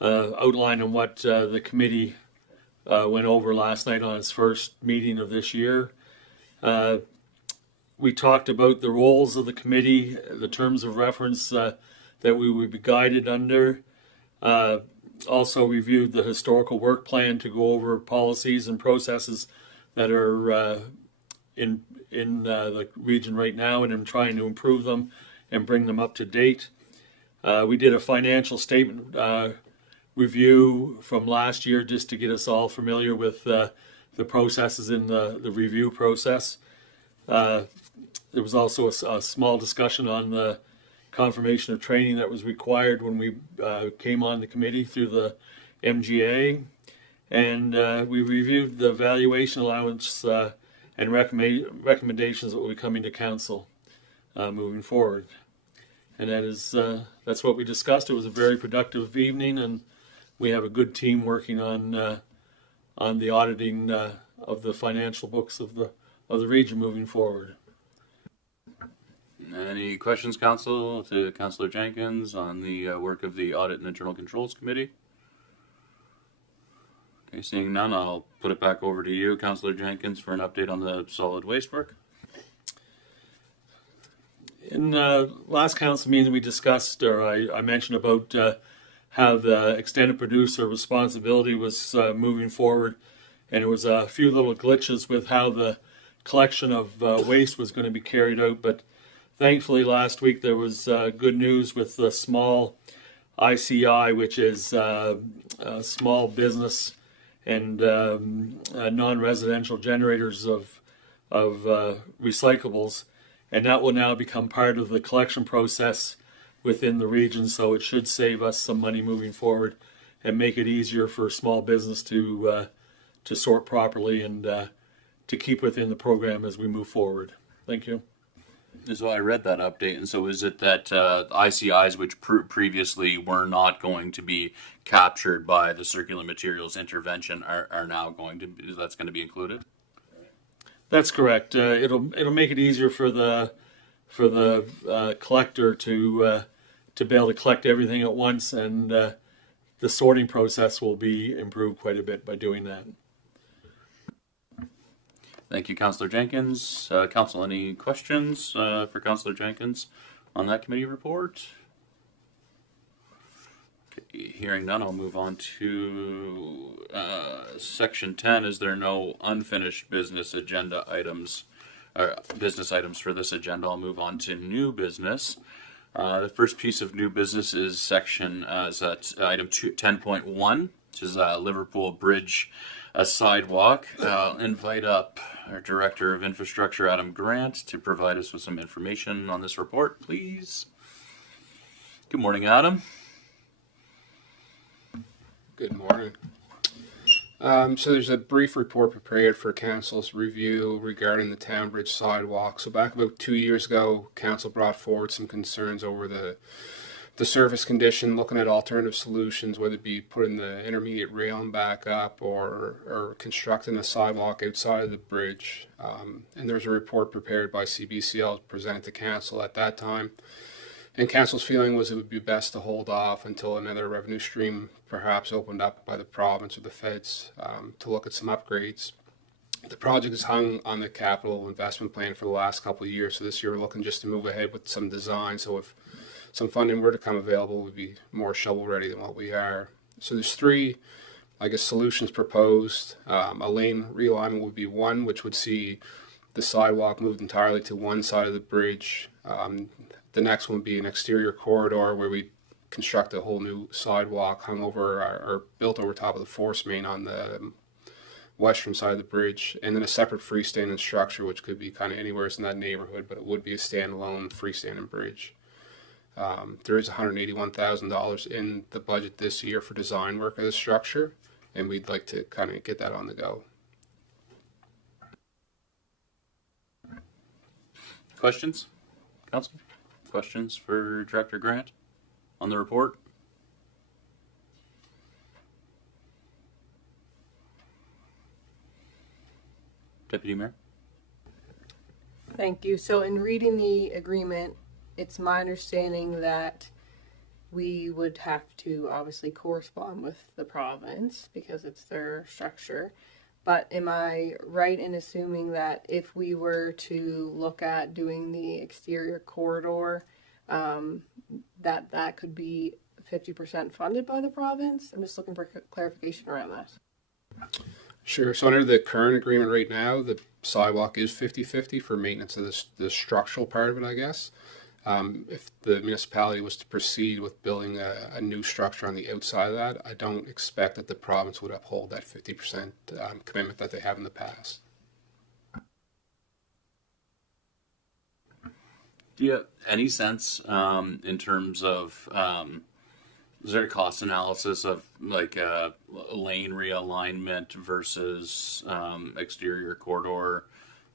outline on what the committee went over last night on its first meeting of this year. We talked about the roles of the committee, the terms of reference that we would be guided under. Also reviewed the historical work plan to go over policies and processes that are in the region right now, and I'm trying to improve them and bring them up to date. We did a financial statement review from last year just to get us all familiar with the processes in the review process. There was also a small discussion on the confirmation of training that was required when we came on the committee through the MGA. And we reviewed the valuation allowance and recommendations that will be coming to council moving forward. And that's what we discussed. It was a very productive evening, and we have a good team working on the auditing of the financial books of the region moving forward. Any questions, Council, to Councillor Jenkins on the work of the Audit and Internal Controls Committee? Okay, seeing none, I'll put it back over to you, Councillor Jenkins, for an update on the solid waste work. In last council meeting, we discussed, or I mentioned about how the extended producer responsibility was moving forward, and it was a few little glitches with how the collection of waste was going to be carried out, but thankfully, last week there was good news with the small ICI, which is small business and non-residential generators of recyclables, and that will now become part of the collection process within the region. So it should save us some money moving forward and make it easier for small business to sort properly and to keep within the program as we move forward. Thank you. So I read that update, and so is it that ICIs, which previously were not going to be captured by the circular materials intervention, are now going to be, that's going to be included? That's correct. It'll make it easier for the collector to be able to collect everything at once, and the sorting process will be improved quite a bit by doing that. Thank you, Councillor Jenkins. Council, any questions for Councillor Jenkins on that committee report? Okay, hearing none, I'll move on to section 10. Is there no unfinished business agenda items, business items for this agenda? I'll move on to new business. The first piece of new business is section is that item 10.1, which is Liverpool Bridge sidewalk. I'll invite up our Director of Infrastructure, Adam Grant, to provide us with some information on this report, please. Good morning, Adam. Good morning. So there's a brief report prepared for Council's review regarding the Town Bridge sidewalk. So back about 2 years ago, Council brought forward some concerns over the surface condition, looking at alternative solutions, whether it be putting the intermediate railing back up or constructing a sidewalk outside of the bridge. And there's a report prepared by CBCL presented to Council at that time. And Council's feeling was it would be best to hold off until another revenue stream perhaps opened up by the province or the feds to look at some upgrades. The project is hung on the capital investment plan for the last couple of years, so this year we're looking just to move ahead with some design. So if some funding were to come available, we'd be more shovel ready than what we are. So there's three, solutions proposed. A lane realignment would be one, which would see the sidewalk moved entirely to one side of the bridge. The next one would be an exterior corridor where we construct a whole new sidewalk hung over or built over top of the force main on the western side of the bridge, and then a separate freestanding structure, which could be kind of anywhere in that neighborhood, but it would be a standalone freestanding bridge. There is $181,000 in the budget this year for design work of the structure, and we'd like to kind of get that on the go. Questions? Council? Questions for Director Grant on the report? Deputy Mayor? Thank you. So in reading the agreement, it's my understanding that we would have to obviously correspond with the province because it's their structure. But am I right in assuming that if we were to look at doing the exterior corridor, that could be 50% funded by the province? I'm just looking for clarification around that. Sure. So under the current agreement right now, the sidewalk is 50-50 for maintenance of the structural part of it, I guess. If the municipality was to proceed with building a new structure on the outside of that, I don't expect that the province would uphold that 50% commitment that they have in the past. Do you have any sense in terms of, is there a cost analysis of like lane realignment versus exterior corridor,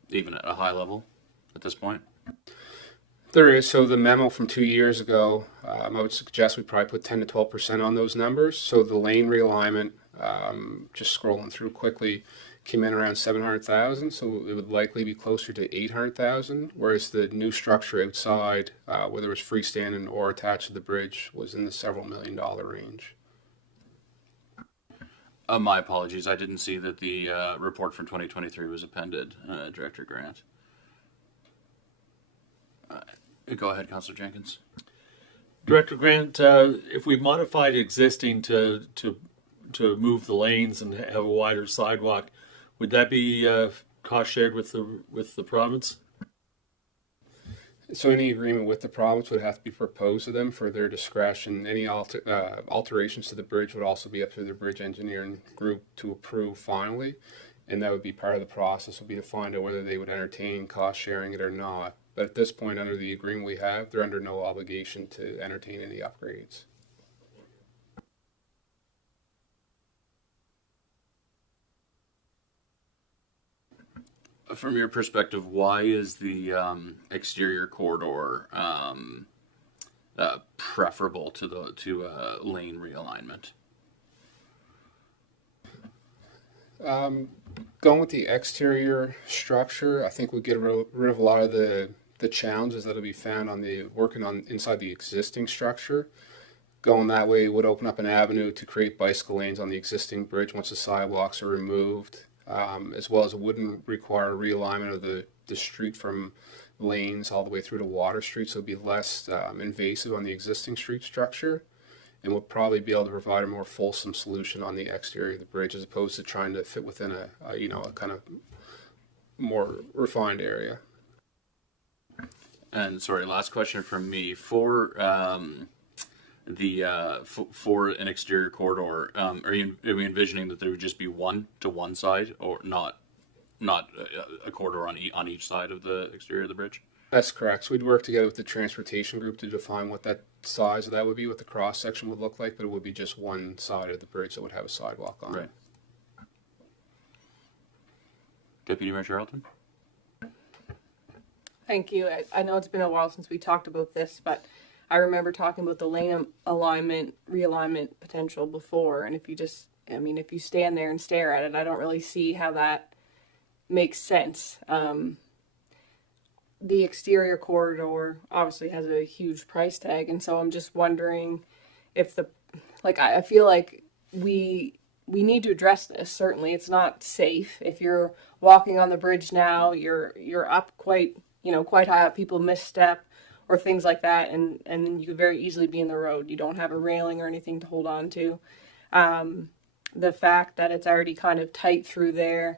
even at a high level at this point? There is. So the memo from 2 years ago, I would suggest we probably put 10 to 12% on those numbers. So the lane realignment, just scrolling through quickly, came in around 700,000. So it would likely be closer to 800,000. Whereas the new structure outside, whether it was freestanding or attached to the bridge, was in the several $1 million range. My apologies. I didn't see that the report from 2023 was appended, Director Grant. Go ahead, Councillor Jenkins. Director Grant, if we modified existing to move the lanes and have a wider sidewalk, would that be cost shared with the province? So any agreement with the province would have to be proposed to them for their discretion. Any alterations to the bridge would also be up to the bridge engineering group to approve finally, and that would be part of the process, would be to find out whether they would entertain cost sharing it or not. But at this point, under the agreement we have, they're under no obligation to entertain any upgrades. from your perspective, why is the exterior corridor preferable to lane realignment? Going with the exterior structure, I think we get rid of a lot of the challenges that'll be found on working on inside the existing structure. Going that way would open up an avenue to create bicycle lanes on the existing bridge once the sidewalks are removed, as well as it wouldn't require realignment of the street from lanes all the way through to Water Street, so it'd be less invasive on the existing street structure, and we'll probably be able to provide a more fulsome solution on the exterior of the bridge as opposed to trying to fit within a kind of more refined area. And sorry, last question from me for for an exterior corridor. Are we envisioning that there would just be one to one side, or not a corridor on each side of the exterior of the bridge? That's correct. So we'd work together with the transportation group to define what that size of that would be, what the cross section would look like, but it would be just one side of the bridge that would have a sidewalk on. Right. Deputy Mayor Charlton? Thank you. I know it's been a while since we talked about this, but I remember talking about the lane alignment, realignment potential before. And if you stand there and stare at it, I don't really see how that makes sense. The exterior corridor obviously has a huge price tag, and so I'm just wondering if I feel like we need to address this. Certainly, it's not safe. If you're walking on the bridge now, you're up quite high up. People misstep or things like that, and you could very easily be in the road. You don't have a railing or anything to hold on to. The fact that it's already kind of tight through there,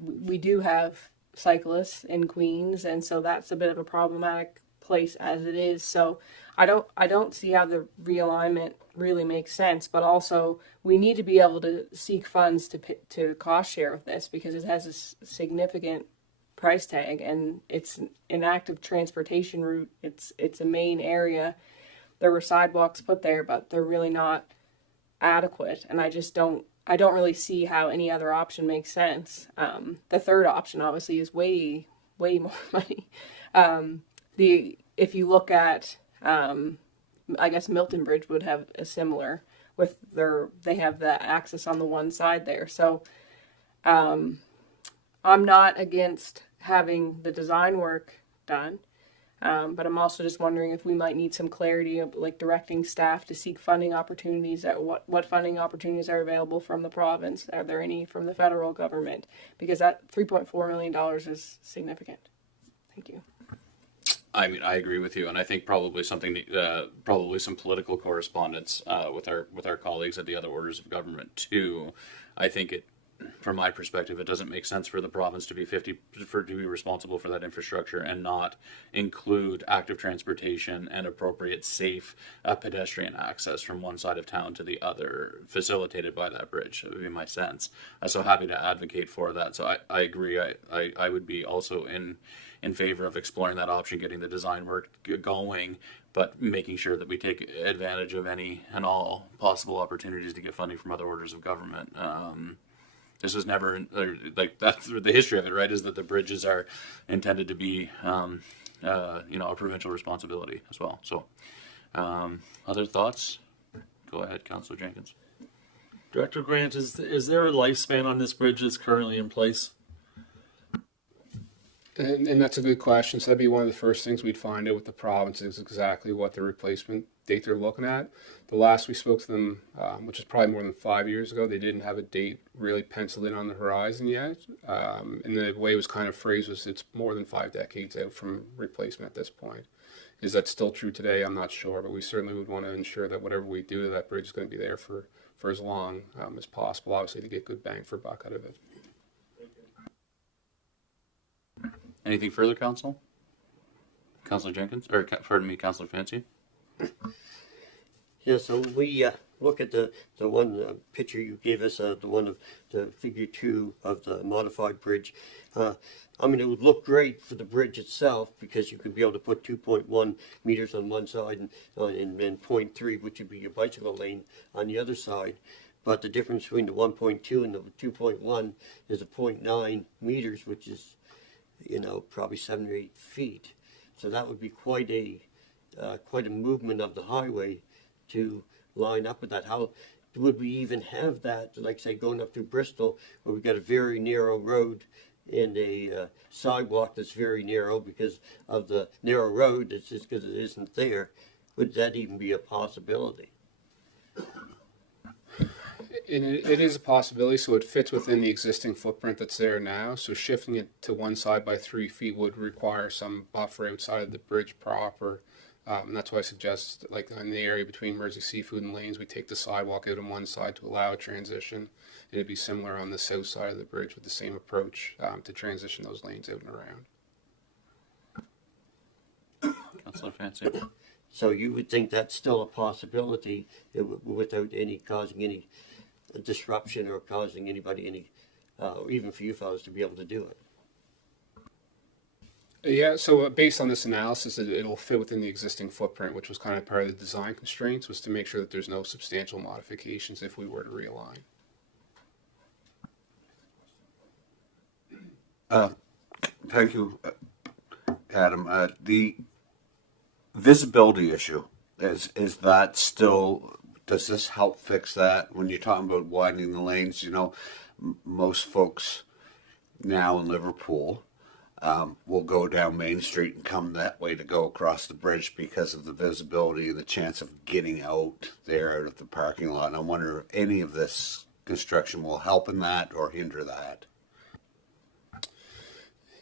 we do have cyclists in Queens, and so that's a bit of a problematic place as it is. So I don't see how the realignment really makes sense, but also we need to be able to seek funds to cost share with this, because it has a significant price tag, and it's an active transportation route. It's a main area. There were sidewalks put there, but they're really not adequate, and I don't really see how any other option makes sense. The third option obviously is way more money. If you look at, I guess Milton Bridge would have a similar, they have the access on the one side there. So I'm not against having the design work done, but I'm also just wondering if we might need some clarity of directing staff to seek funding opportunities. What funding opportunities are available from the province? Are there any from the federal government? Because that $3.4 million is significant. Thank you. I mean, I agree with you, and I think probably some political correspondence with our colleagues at the other orders of government too. I think from my perspective, it doesn't make sense for the province to be responsible for that infrastructure and not include active transportation and appropriate, safe pedestrian access from one side of town to the other, facilitated by that bridge. That would be my sense. I'm so happy to advocate for that. So I agree. I would be also in favor of exploring that option, getting the design work going, but making sure that we take advantage of any and all possible opportunities to get funding from other orders of government. This was never that's the history of it, right? Is that the bridges are intended to be, a provincial responsibility as well. So, other thoughts? Go ahead, Councillor Jenkins. Director Grant, is there a lifespan on this bridge that's currently in place? And that's a good question. So that'd be one of the first things we'd find out with the province is exactly what the replacement date they're looking at. The last we spoke to them, which is probably more than 5 years ago, they didn't have a date really penciled in on the horizon yet. And the way it was kind of phrased was it's more than 5 decades out from replacement at this point. Is that still true today? I'm not sure, but we certainly would want to ensure that whatever we do to that bridge is going to be there for as long as possible, obviously, to get good bang for buck out of it. Anything further, Council? Councillor Jenkins, or pardon me, Councillor Fancy. Yeah, so we look at the one picture you gave us, the one of the figure 2 of the modified bridge. It would look great for the bridge itself because you could be able to put 2.1 meters on one side and 0.3, which would be your bicycle lane, on the other side. but the difference between the 1.2 and the 2.1 is a 0.9 meters, which is, you know, probably 7 or 8 feet. So that would be quite a movement of the highway to line up with that. How would we even have that, like say going up through Bristol, where we got a very narrow road and a sidewalk that's very narrow because of the narrow road, it's just because it isn't there. Would that even be a possibility? It is a possibility, so it fits within the existing footprint that's there now. So shifting it to one side by 3 feet would require some buffer outside of the bridge proper. And that's why I suggest, like in the area between Mersey Seafood and Lanes, we take the sidewalk out on one side to allow a transition. It'd be similar on the south side of the bridge with the same approach to transition those lanes out and around. Councillor Fancy. So you would think that's still a possibility without causing any disruption or causing anybody any, even for you fellows to be able to do it. Yeah, so based on this analysis, it'll fit within the existing footprint, which was kind of part of the design constraints, was to make sure that there's no substantial modifications if we were to realign. Thank you, Adam. The visibility issue, is that still, does this help fix that? When you're talking about widening the lanes, you know, most folks now in Liverpool will go down Main Street and come that way to go across the bridge because of the visibility and the chance of getting out there out of the parking lot. And I wonder if any of this construction will help in that or hinder that.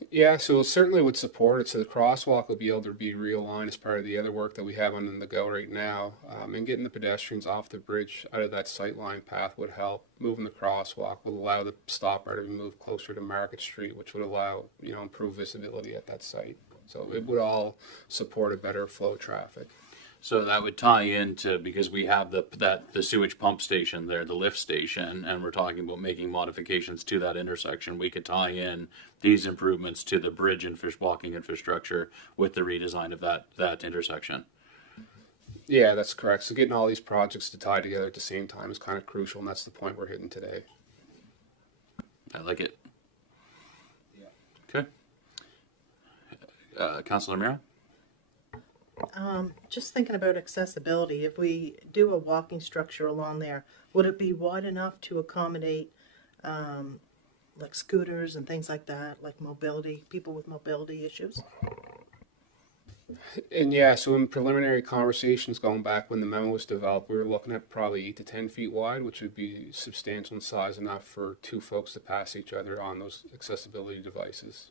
Yeah, so it certainly would support it. So the crosswalk will be able to be realigned as part of the other work that we have on the go right now. And getting the pedestrians off the bridge out of that sightline path would help. Moving the crosswalk will allow the stop bar to be moved closer to Market Street, which would allow, you know, improved visibility at that site. So it would all support a better flow of traffic. So that would tie into, because we have the sewage pump station there, the lift station, and we're talking about making modifications to that intersection. We could tie in these improvements to the bridge and walking infrastructure with the redesign of that intersection. Yeah, that's correct. So getting all these projects to tie together at the same time is kind of crucial, and that's the point we're hitting today. I like it. Okay. Councillor Mira? Just thinking about accessibility, if we do a walking structure along there, would it be wide enough to accommodate like scooters and things like that, like mobility, people with mobility issues? And yeah, so in preliminary conversations going back when the memo was developed, we were looking at probably 8 to 10 feet wide, which would be substantial in size, enough for 2 folks to pass each other on those accessibility devices.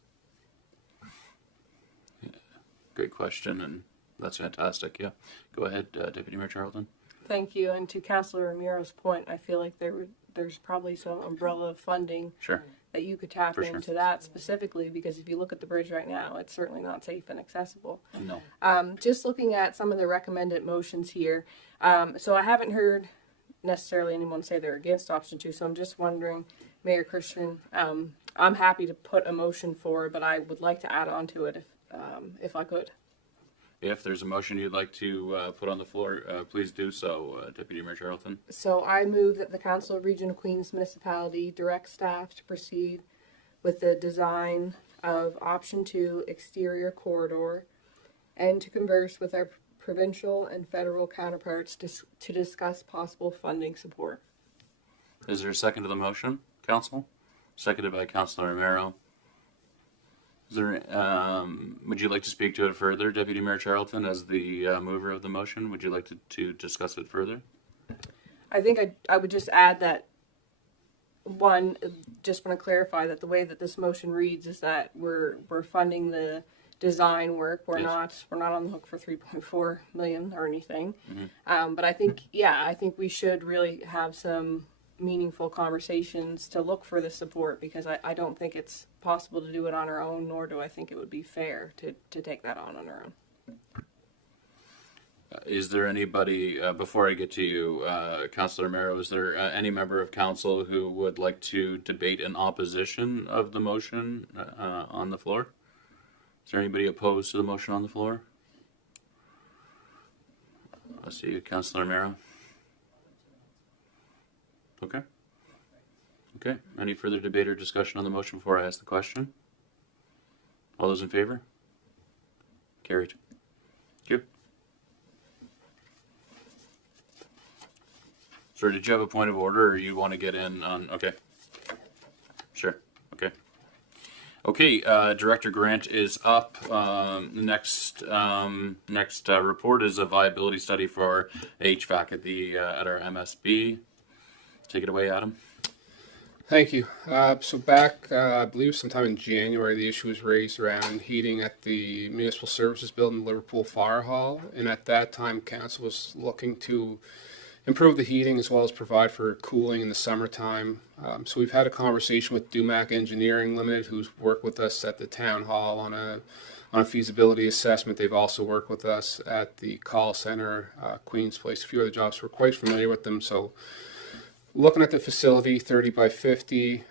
Yeah. Great question, and that's fantastic. Yeah, go ahead, Deputy Mayor Charlton. Thank you. And to Councillor Ramiro's point, I feel like there's probably some umbrella funding Sure. that you could tap For sure. into that specifically, because if you look at the bridge right now, it's certainly not safe and accessible. No. Just looking at some of the recommended motions here, so I haven't heard necessarily anyone say they're against option 2, so I'm just wondering, Mayor Christian, I'm happy to put a motion forward, but I would like to add on to it if I could. If there's a motion you'd like to put on the floor, please do so, Deputy Mayor Charlton. So I move that the Council of Region of Queens Municipality direct staff to proceed with the design of option 2 exterior corridor and to converse with our provincial and federal counterparts to discuss possible funding support. Is there a second to the motion, Council? Seconded by Councillor Romero. Is there, would you like to speak to it further, Deputy Mayor Charlton, as the mover of the motion? Would you like to discuss it further? I think I would just add that, one, just want to clarify that the way that this motion reads is that we're funding the design work. We're Yes. not on the hook for 3.4 million or anything. Mm-hmm. But I think we should really have some meaningful conversations to look for the support, because I don't think it's possible to do it on our own, nor do I think it would be fair to take that on our own. Is there anybody, before I get to you, Councillor Romero, is there any member of council who would like to debate in opposition of the motion on the floor? Is there anybody opposed to the motion on the floor? I see you, Councillor Romero. Okay. Okay. Any further debate or discussion on the motion before I ask the question? All those in favor? Carried. Thank you. Sir, did you have a point of order, or you want to get in on? Okay. Sure. Okay. Okay. Director Grant is up. Next report is a viability study for HVAC at our MSB. Take it away, Adam. Thank you. So back, I believe sometime in January, the issue was raised around heating at the Municipal Services Building, Liverpool Fire Hall. And at that time, council was looking to improve the heating as well as provide for cooling in the summertime. So we've had a conversation with Dumac Engineering Limited, who's worked with us at the town hall on a feasibility assessment. They've also worked with us at the call center, Queen's Place, a few other jobs. We're quite familiar with them. So looking at the facility, 30 by 50,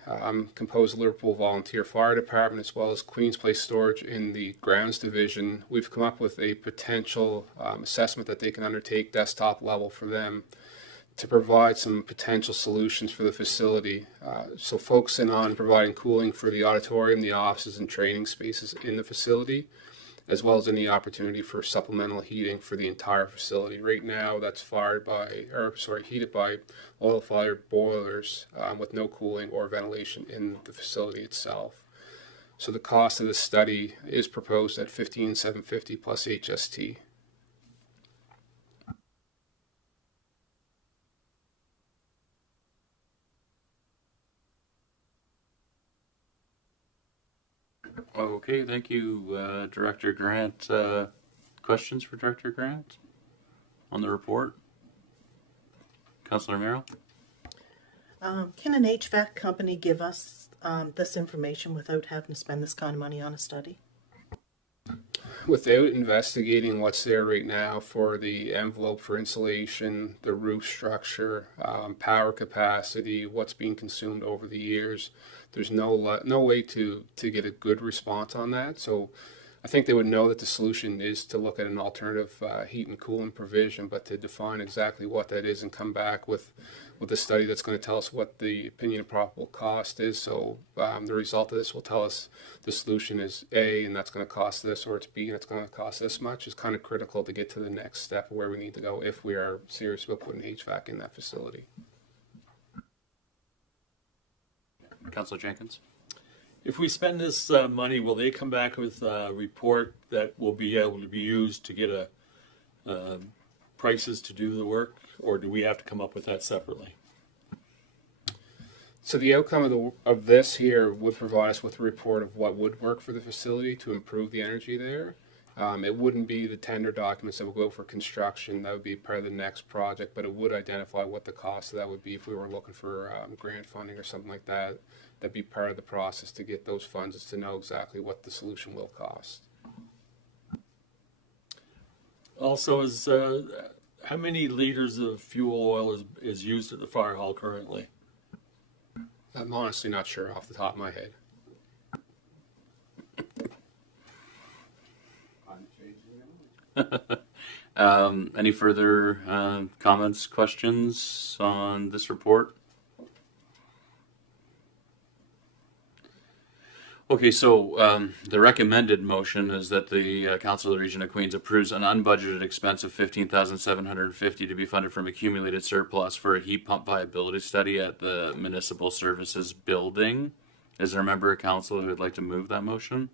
composed of Liverpool Volunteer Fire Department as well as Queen's Place Storage in the grounds division, we've come up with a potential assessment that they can undertake desktop level for them to provide some potential solutions for the facility. So focusing on providing cooling for the auditorium, the offices, and training spaces in the facility, as well as any opportunity for supplemental heating for the entire facility. Right now, that's heated by oil-fired boilers with no cooling or ventilation in the facility itself. So the cost of the study is proposed at $15,750 plus HST. Okay, thank you, Director Grant. Questions for Director Grant on the report? Councillor Merrill? Can an HVAC company give us this information without having to spend this kind of money on a study? Without investigating what's there right now for the envelope for insulation, the roof structure, power capacity, what's being consumed over the years, there's no way to get a good response on that. So I think they would know that the solution is to look at an alternative heat and cooling provision, but to define exactly what that is and come back with a study that's going to tell us what the opinion of probable cost is. So the result of this will tell us the solution is A, and that's going to cost this, or it's B, and it's going to cost this much. Is kind of critical to get to the next step of where we need to go if we are serious about putting HVAC in that facility. Councillor Jenkins? If we spend this money, will they come back with a report that will be able to be used to get prices to do the work, or do we have to come up with that separately? So the outcome of this here would provide us with a report of what would work for the facility to improve the energy there. It wouldn't be the tender documents that would go for construction. That would be part of the next project, but it would identify what the cost of that would be if we were looking for grant funding or something like that. That'd be part of the process to get those funds, is to know exactly what the solution will cost. Also, how many liters of fuel oil is used at the fire hall currently? I'm honestly not sure off the top of my head. Any further comments, questions on this report? Okay, so the recommended motion is that the Council of the Region of Queens approves an unbudgeted expense of $15,750 to be funded from accumulated surplus for a heat pump viability study at the Municipal Services Building. Is there a member of council who would like to move that motion?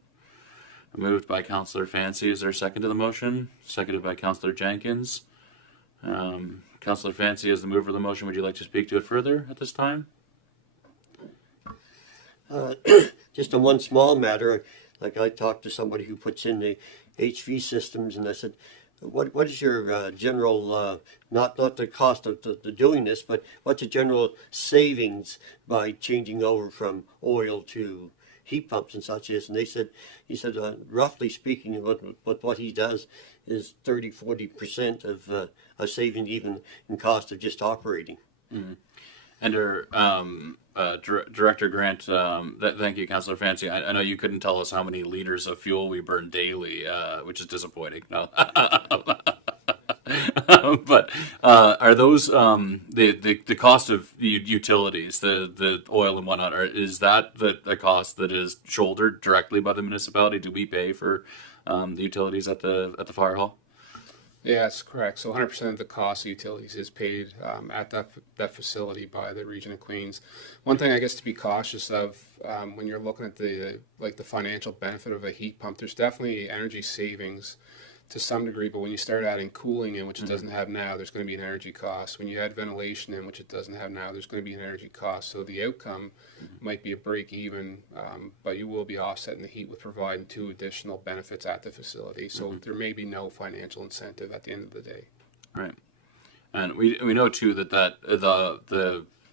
Moved by Councillor Fancy. Is there a second to the motion? Seconded by Councillor Jenkins. Councillor Fancy, as the mover of the motion, would you like to speak to it further at this time? Just on one small matter, like I talked to somebody who puts in the HV systems, and I said, what is your general, not the cost of the doing this, but what's the general savings by changing over from oil to heat pumps and such is? And he said, roughly speaking, what he does is 30-40% of saving even in cost of just operating. Mm-hmm. Under Director Grant, thank you, Councillor Fancy. I know you couldn't tell us how many liters of fuel we burn daily, which is disappointing. No. but are those the cost of utilities, the oil and whatnot? Is that the cost that is shouldered directly by the municipality? Do we pay for the utilities at the fire hall? Yeah, that's correct. So 100% of the cost of utilities is paid at that facility by the Region of Queens. One thing I guess to be cautious of when you're looking at the financial benefit of a heat pump, there's definitely energy savings to some degree, but when you start adding cooling in, which it doesn't have now, there's going to be an energy cost. When you add ventilation in, which it doesn't have now, there's going to be an energy cost. So the outcome might be a break even, but you will be offsetting the heat with providing 2 additional benefits at the facility. So there may be no financial incentive at the end of the day. Right, and we know too that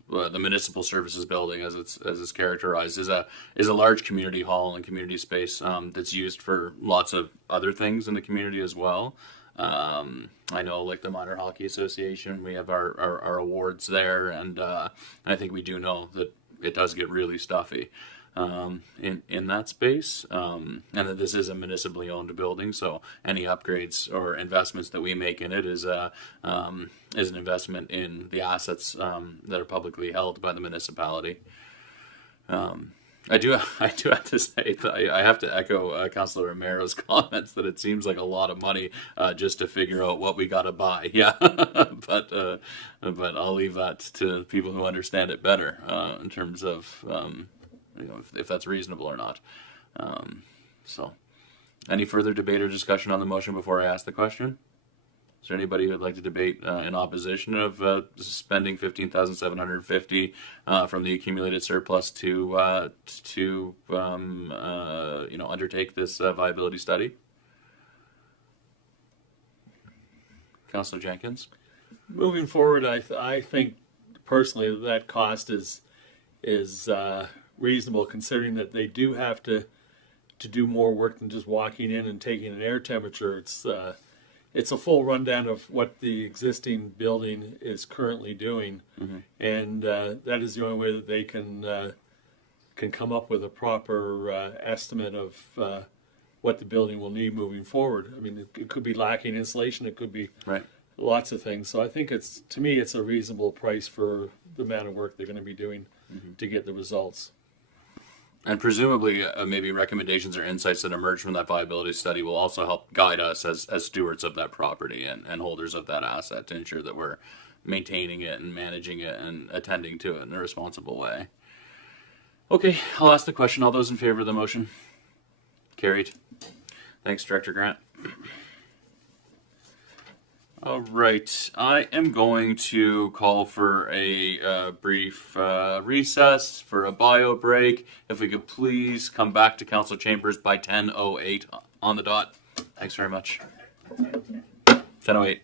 the municipal services building, as it's characterized, is a large community hall and community space that's used for lots of other things in the community as well. I know, like the Minor Hockey Association, we have our awards there, and I think we do know that it does get really stuffy in that space, and that this is a municipally owned building, so any upgrades or investments that we make in it is an investment in the assets that are publicly held by the municipality. I do have to say that I have to echo Councillor Romero's comments that it seems like a lot of money just to figure out what we got to buy. Yeah, but I'll leave that to people who understand it better in terms of if that's reasonable or not. So, any further debate or discussion on the motion before I ask the question? Is there anybody who would like to debate in opposition of spending $15,750 from the accumulated surplus to undertake this viability study? Councillor Jenkins. Moving forward, I think personally that cost is reasonable, considering that they do have to do more work than just walking in and taking an air temperature. It's a full rundown of what the existing building is currently doing, and that is the only way that they can come up with a proper estimate of what the building will need moving forward. I mean, it could be lacking insulation, it could be lots of things. So I think to me it's a reasonable price for the amount of work they're going to be doing to get the results. And presumably, maybe recommendations or insights that emerge from that viability study will also help guide us as stewards of that property and holders of that asset to ensure that we're maintaining it and managing it and attending to it in a responsible way. Okay, I'll ask the question. All those in favor of the motion? Carried. Thanks, Director Grant. All right, I am going to call for a brief recess for a bio break. If we could please come back to council chambers by 10:08 on the dot. Thanks very much. 10:08.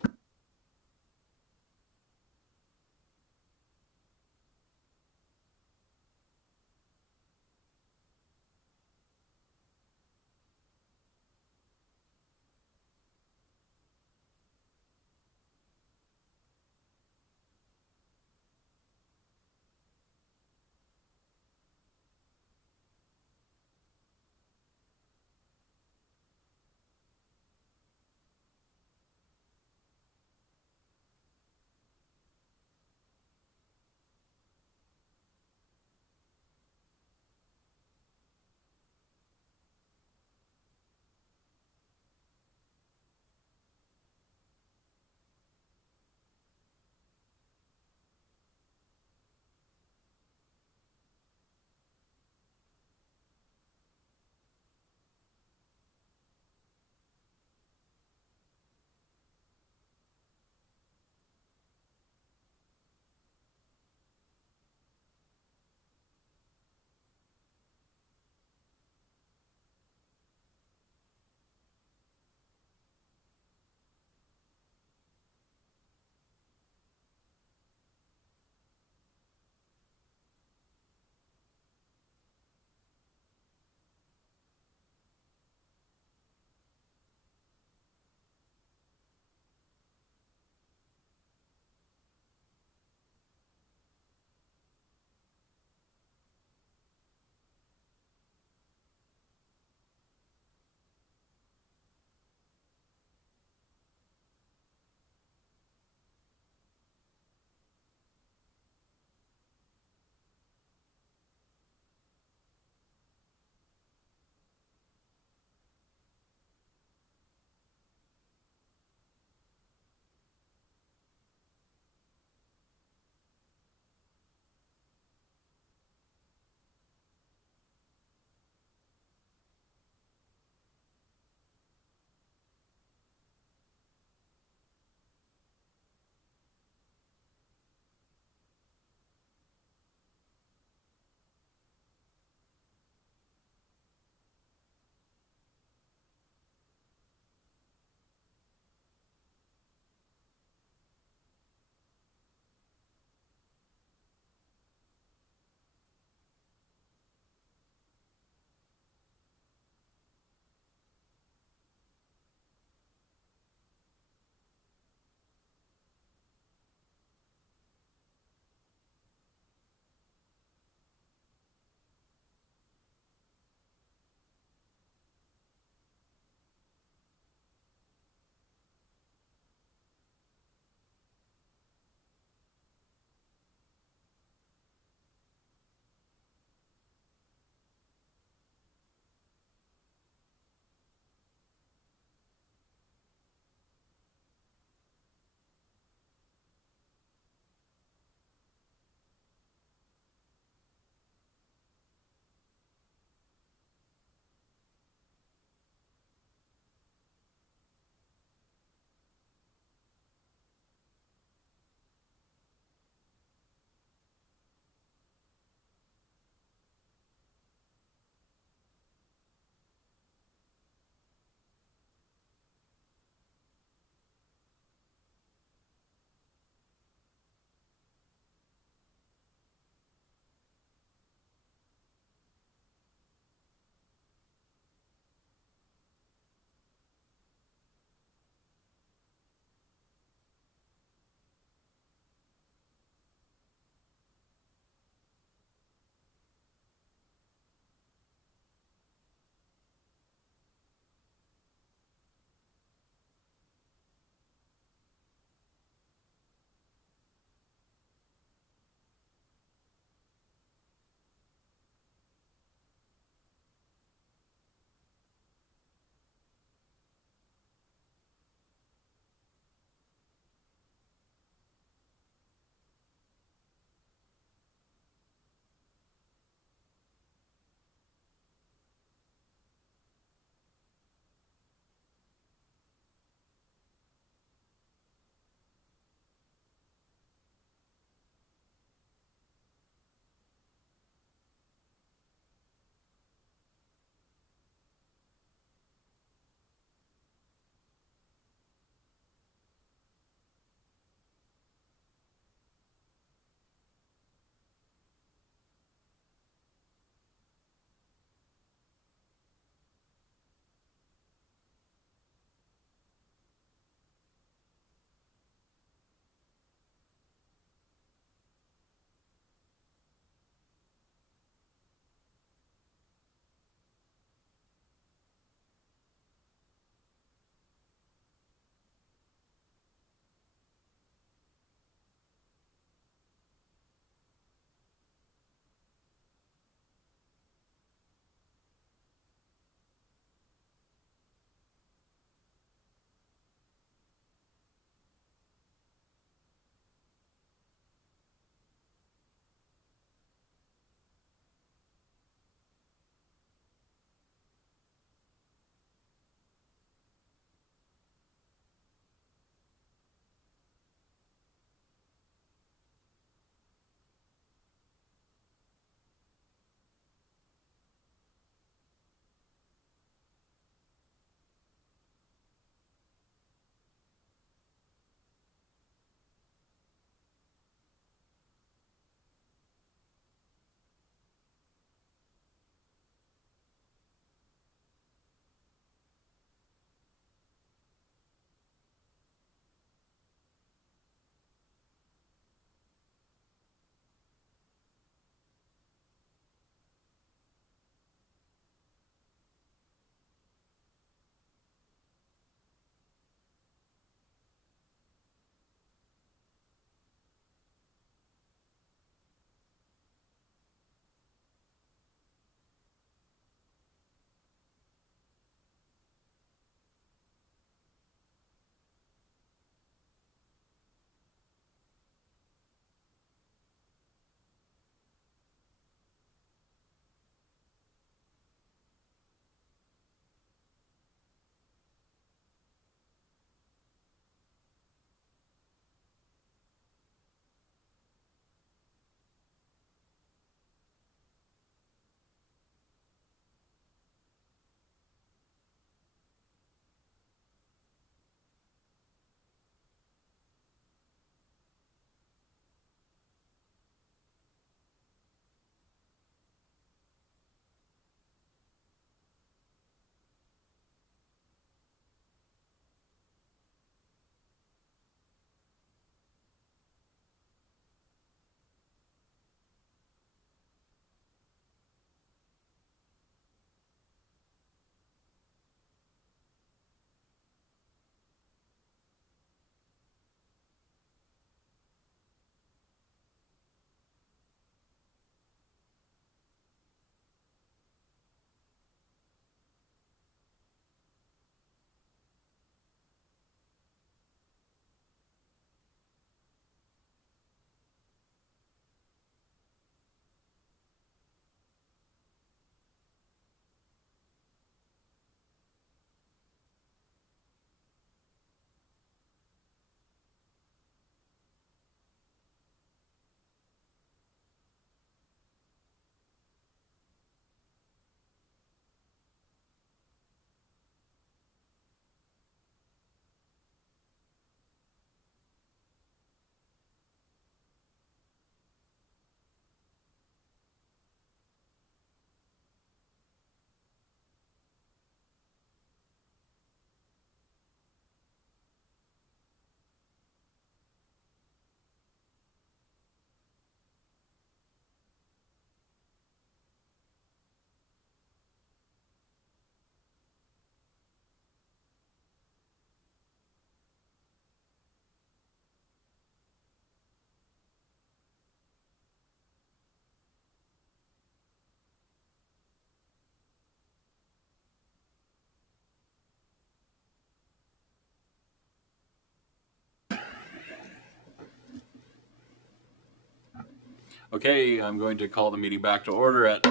Okay, I'm going to call the meeting back to order at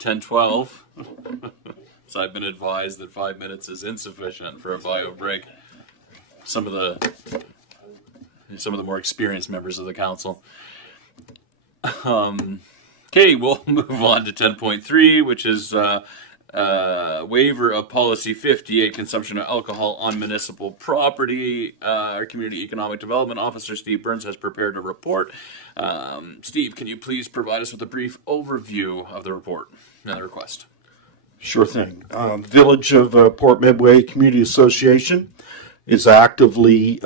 10:12. So I've been advised that 5 minutes is insufficient for a bio break. Some of the more experienced members of the council. Okay, we'll move on to 10.3, which is waiver of policy 58, consumption of alcohol on municipal property. Our community economic development officer, Steve Burns, has prepared a report. Steve, can you please provide us with a brief overview of the report and the request? Sure thing. Village of Port Medway Community Association is actively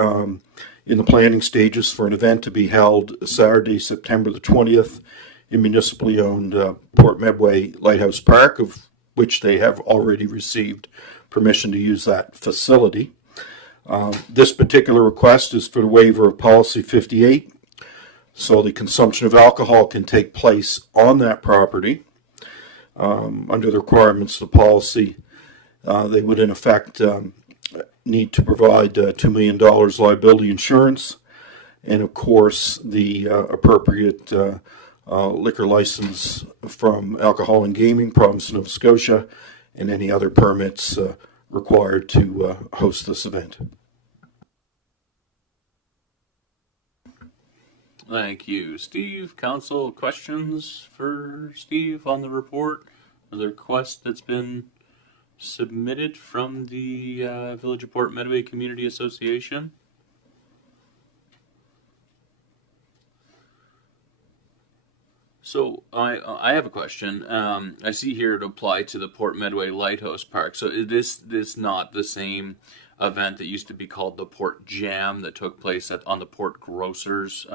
in the planning stages for an event to be held Saturday, September the 20th in municipally owned Port Medway Lighthouse Park, of which they have already received permission to use that facility. This particular request is for the waiver of policy 58, so the consumption of alcohol can take place on that property. Under the requirements of the policy, they would in effect need to provide $2 million liability insurance, and of course the appropriate liquor license from Alcohol and Gaming Province of Nova Scotia, and any other permits required to host this event. Thank you, Steve. Council, questions for Steve on the report? The request that's been submitted from the Village of Port Medway Community Association? So I have a question. I see here it applied to the Port Medway Lighthouse Park. So is this not the same event that used to be called the Port Jam that took place on the Port Grocers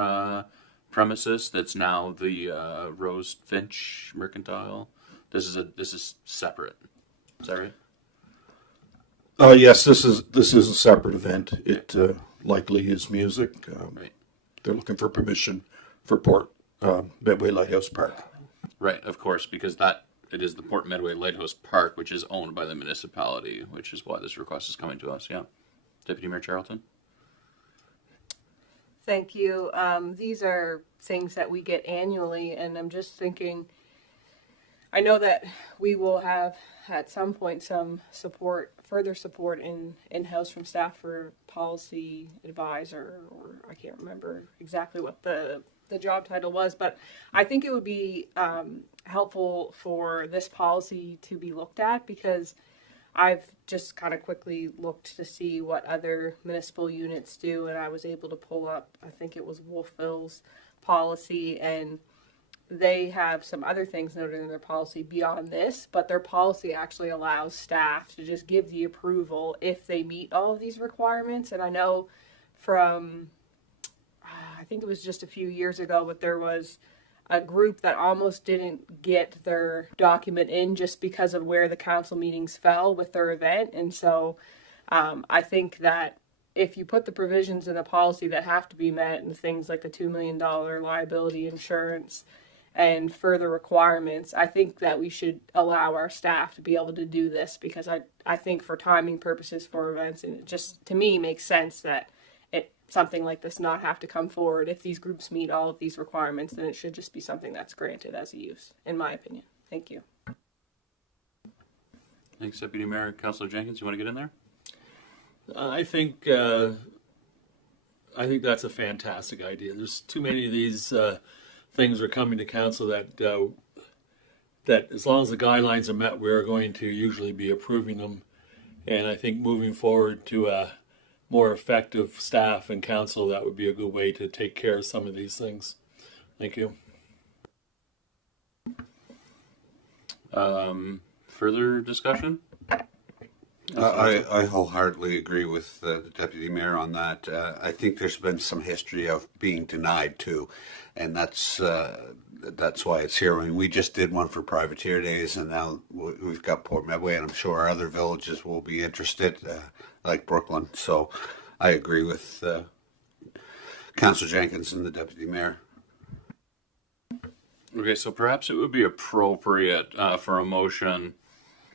premises? That's now the Rose Finch Mercantile. This is separate. Is that right? Yes, this is a separate event. It likely is music. Right. They're looking for permission for Port Medway Lighthouse Park. Right, of course, because it is the Port Medway Lighthouse Park, which is owned by the municipality, which is why this request is coming to us. Yeah, Deputy Mayor Charlton. Thank you. These are things that we get annually, and I'm just thinking, I know that we will have at some point some further support in-house from staff for policy advisor, or I can't remember exactly what the job title was, but I think it would be helpful for this policy to be looked at, because I've just kind of quickly looked to see what other municipal units do, and I was able to pull up, I think it was Wolfville's policy, and they have some other things noted in their policy beyond this, but their policy actually allows staff to just give the approval if they meet all of these requirements. And I know from, I think it was just a few years ago, but there was a group that almost didn't get their document in just because of where the council meetings fell with their event. And so I think that if you put the provisions in the policy that have to be met, and things like the $2 million liability insurance and further requirements, I think that we should allow our staff to be able to do this, because I think for timing purposes for events, and it just, to me, makes sense that something like this not have to come forward. If these groups meet all of these requirements, then it should just be something that's granted as a use, in my opinion. Thank you. Thanks, Deputy Mayor. Councilor Jenkins, you want to get in there? I think that's a fantastic idea. There's too many of these things are coming to council that as long as the guidelines are met, we're going to usually be approving them. And I think moving forward to a more effective staff and council, that would be a good way to take care of some of these things. Thank you. Further discussion? I wholeheartly agree with the Deputy Mayor on that. I think there's been some history of being denied too, and that's why it's here. I mean, we just did one for Privateer Days, and now we've got Port Medway, and I'm sure our other villages will be interested, like Brooklyn. So I agree with Councillor Jenkins and the Deputy Mayor. Okay, so perhaps it would be appropriate for a motion,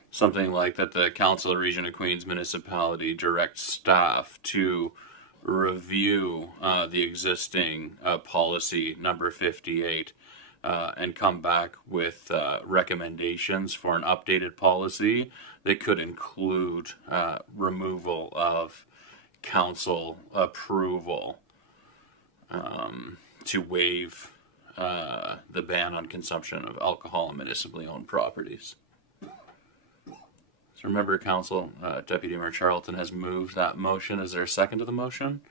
something like that the Council of Region of Queens Municipality directs staff to review the existing policy number 58 and come back with recommendations for an updated policy that could include removal of council approval to waive the ban on consumption of alcohol on municipally owned properties. So remember, Council, Deputy Mayor Charlton has moved that motion. Is there a second to the motion?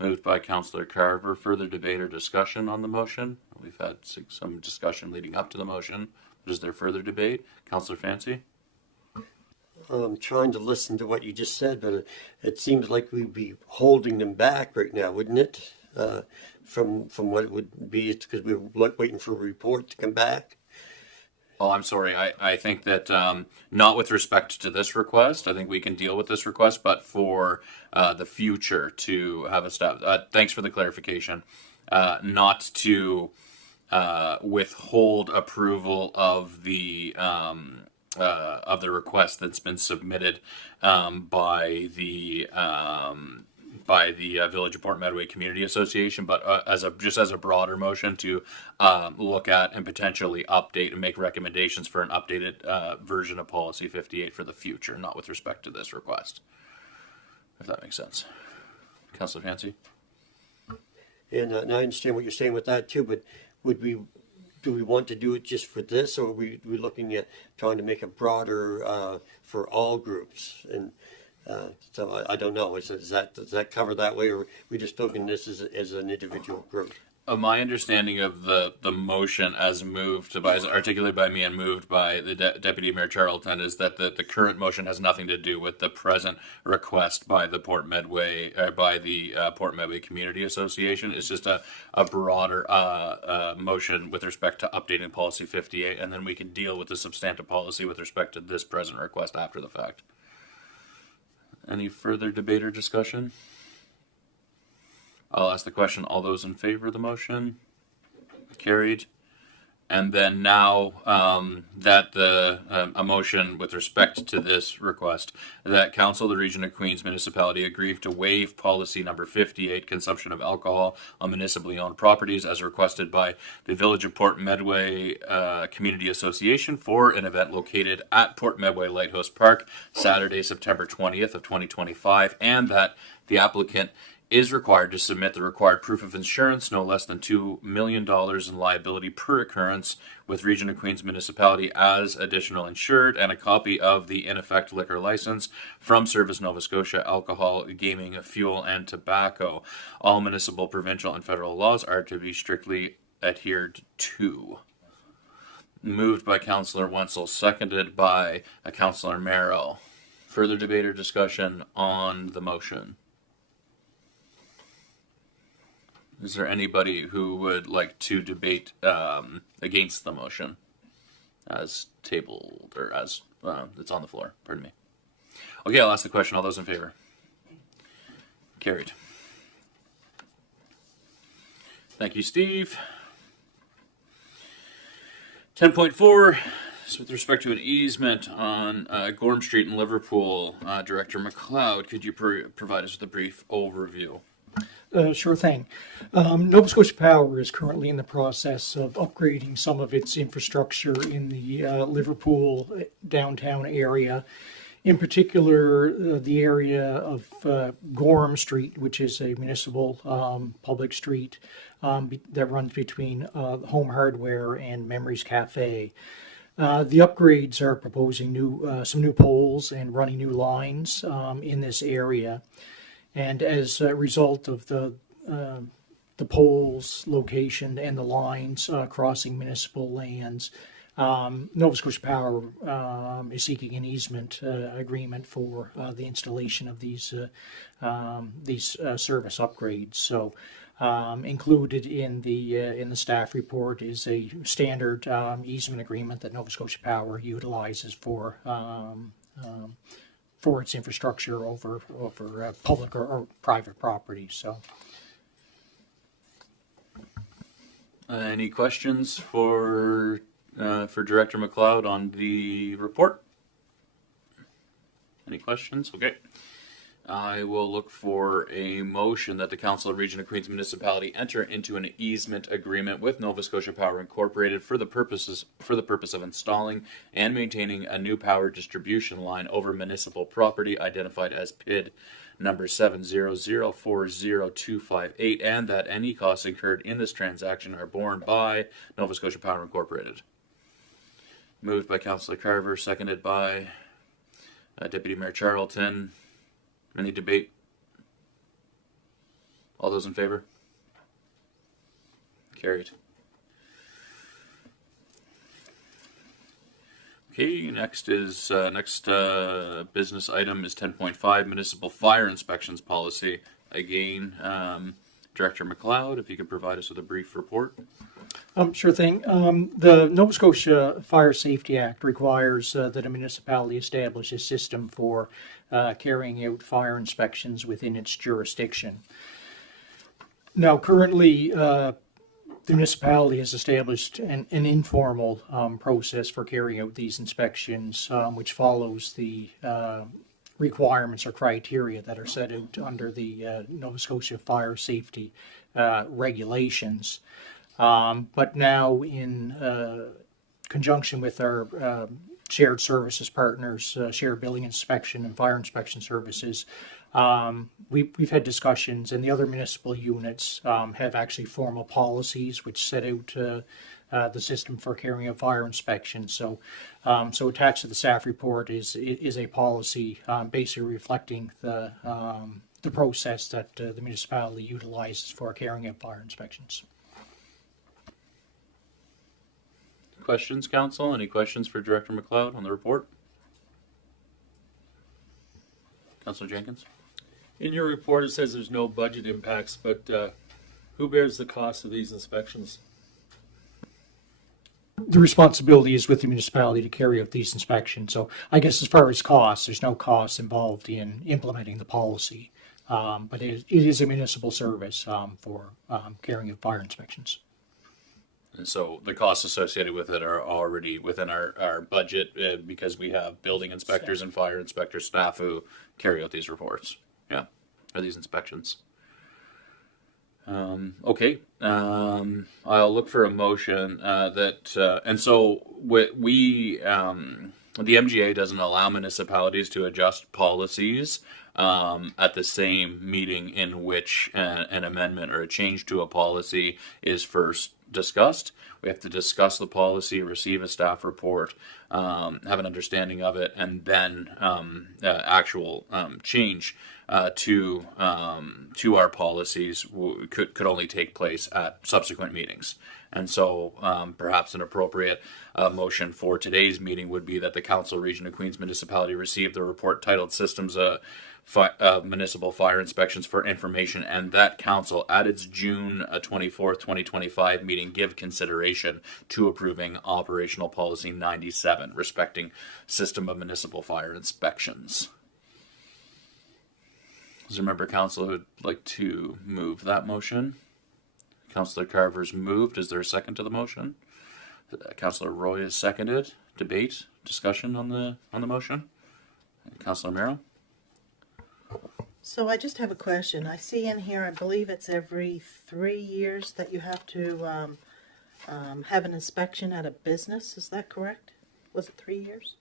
Moved by Councillor Carver. Further debate or discussion on the motion? We've had some discussion leading up to the motion. Is there further debate? Councillor Fancy? I'm trying to listen to what you just said, but it seems like we'd be holding them back right now, wouldn't it? From what it would be, it's because we're waiting for a report to come back. Oh, I'm sorry. I think that not with respect to this request. I think we can deal with this request, but for the future to have a step. Thanks for the clarification. Not to withhold approval of the request that's been submitted by the Village of Port Medway Community Association, but as a broader motion to look at and potentially update and make recommendations for an updated version of Policy 58 for the future, not with respect to this request. If that makes sense. Councillor Fancy? And I understand what you're saying with that too, but do we want to do it just for this, or are we looking at trying to make it broader for all groups? And so I don't know. Does that cover that way, or are we just looking at this as an individual group? My understanding of the motion as articulated by me and moved by the Deputy Mayor Charlton is that the current motion has nothing to do with the present request by the Port Medway Community Association. It's just a broader motion with respect to updating Policy 58, and then we can deal with the substantive policy with respect to this present request after the fact. Any further debate or discussion? I'll ask the question. All those in favor of the motion? Carried. And then now that a motion with respect to this request, that Council of the Region of Queens Municipality agreed to waive policy number 58, consumption of alcohol on municipally owned properties, as requested by the Village of Port Medway Community Association for an event located at Port Medway Lighthouse Park, Saturday, September 20th of 2025, and that the applicant is required to submit the required proof of insurance, no less than $2 million in liability per occurrence, with Region of Queens Municipality as additional insured, and a copy of the in effect liquor license from Service Nova Scotia Alcohol, Gaming, Fuel, and Tobacco. All municipal, provincial, and federal laws are to be strictly adhered to. Moved by Councillor Wenzel, seconded by Councillor Merrill. Further debate or discussion on the motion? Is there anybody who would like to debate against the motion as tabled, or as it's on the floor? Pardon me. Okay, I'll ask the question. All those in favor? Carried. Thank you, Steve. 10.4 is with respect to an easement on Gorham Street in Liverpool. Director McLeod, could you provide us with a brief overview? Sure thing. Nova Scotia Power is currently in the process of upgrading some of its infrastructure in the Liverpool downtown area. In particular, the area of Gorham Street, which is a municipal public street that runs between Home Hardware and Memories Cafe. The upgrades are proposing some new poles and running new lines in this area. And as a result of the poles location and the lines crossing municipal lands, Nova Scotia Power is seeking an easement agreement for the installation of these service upgrades. So, included in the staff report is a standard easement agreement that Nova Scotia Power utilizes for its infrastructure over public or private property. So, any questions for Director McLeod on the report? Any questions? Okay. I will look for a motion that the Council of Region of Queens Municipality enter into an easement agreement with Nova Scotia Power Incorporated for the purpose of installing and maintaining a new power distribution line over municipal property identified as PID number 700402558, and that any costs incurred in this transaction are borne by Nova Scotia Power Incorporated. Moved by Councillor Carver, seconded by Deputy Mayor Charlton. Any debate? All those in favor? Carried. Okay, next business item is 10.5 municipal fire inspections policy. Again, Director McLeod, if you could provide us with a brief report. Sure thing. The Nova Scotia Fire Safety Act requires that a municipality establish a system for carrying out fire inspections within its jurisdiction. Now, currently, the municipality has established an informal process for carrying out these inspections, which follows the requirements or criteria that are set out under the Nova Scotia Fire Safety regulations. But now, in conjunction with our shared services partners, shared building inspection and fire inspection services, we've had discussions, and the other municipal units have actually formal policies which set out the system for carrying out fire inspections. So attached to the staff report is a policy basically reflecting the process that the municipality utilizes for carrying out fire inspections. Questions, Council? Any questions for Director McLeod on the report? Councillor Jenkins? In your report, it says there's no budget impacts, but who bears the cost of these inspections? The responsibility is with the municipality to carry out these inspections. So I guess as far as costs, there's no cost involved in implementing the policy. But it is a municipal service for carrying out fire inspections. And so the costs associated with it are already within our budget because we have building inspectors and fire inspector staff who carry out these reports. Yeah, or these inspections. Okay. I'll look for a motion and so the MGA doesn't allow municipalities to adjust policies at the same meeting in which an amendment or a change to a policy is first discussed. We have to discuss the policy, receive a staff report, have an understanding of it, and then actual change to our policies could only take place at subsequent meetings. And so perhaps an appropriate motion for today's meeting would be that the Council Region of Queens Municipality receive the report titled Systems of Municipal Fire Inspections for Information, and that Council at its June 24th, 2025 meeting give consideration to approving Operational Policy 97 respecting System of Municipal Fire Inspections. Is there a member of council who would like to move that motion? Councillor Carver's moved. Is there a second to the motion? Councillor Roy is seconded. Debate, discussion on the motion. Councillor Merrill. So I just have a question. I see in here, I believe it's every 3 years that you have to have an inspection at a business. Is that correct? Was it 3 years?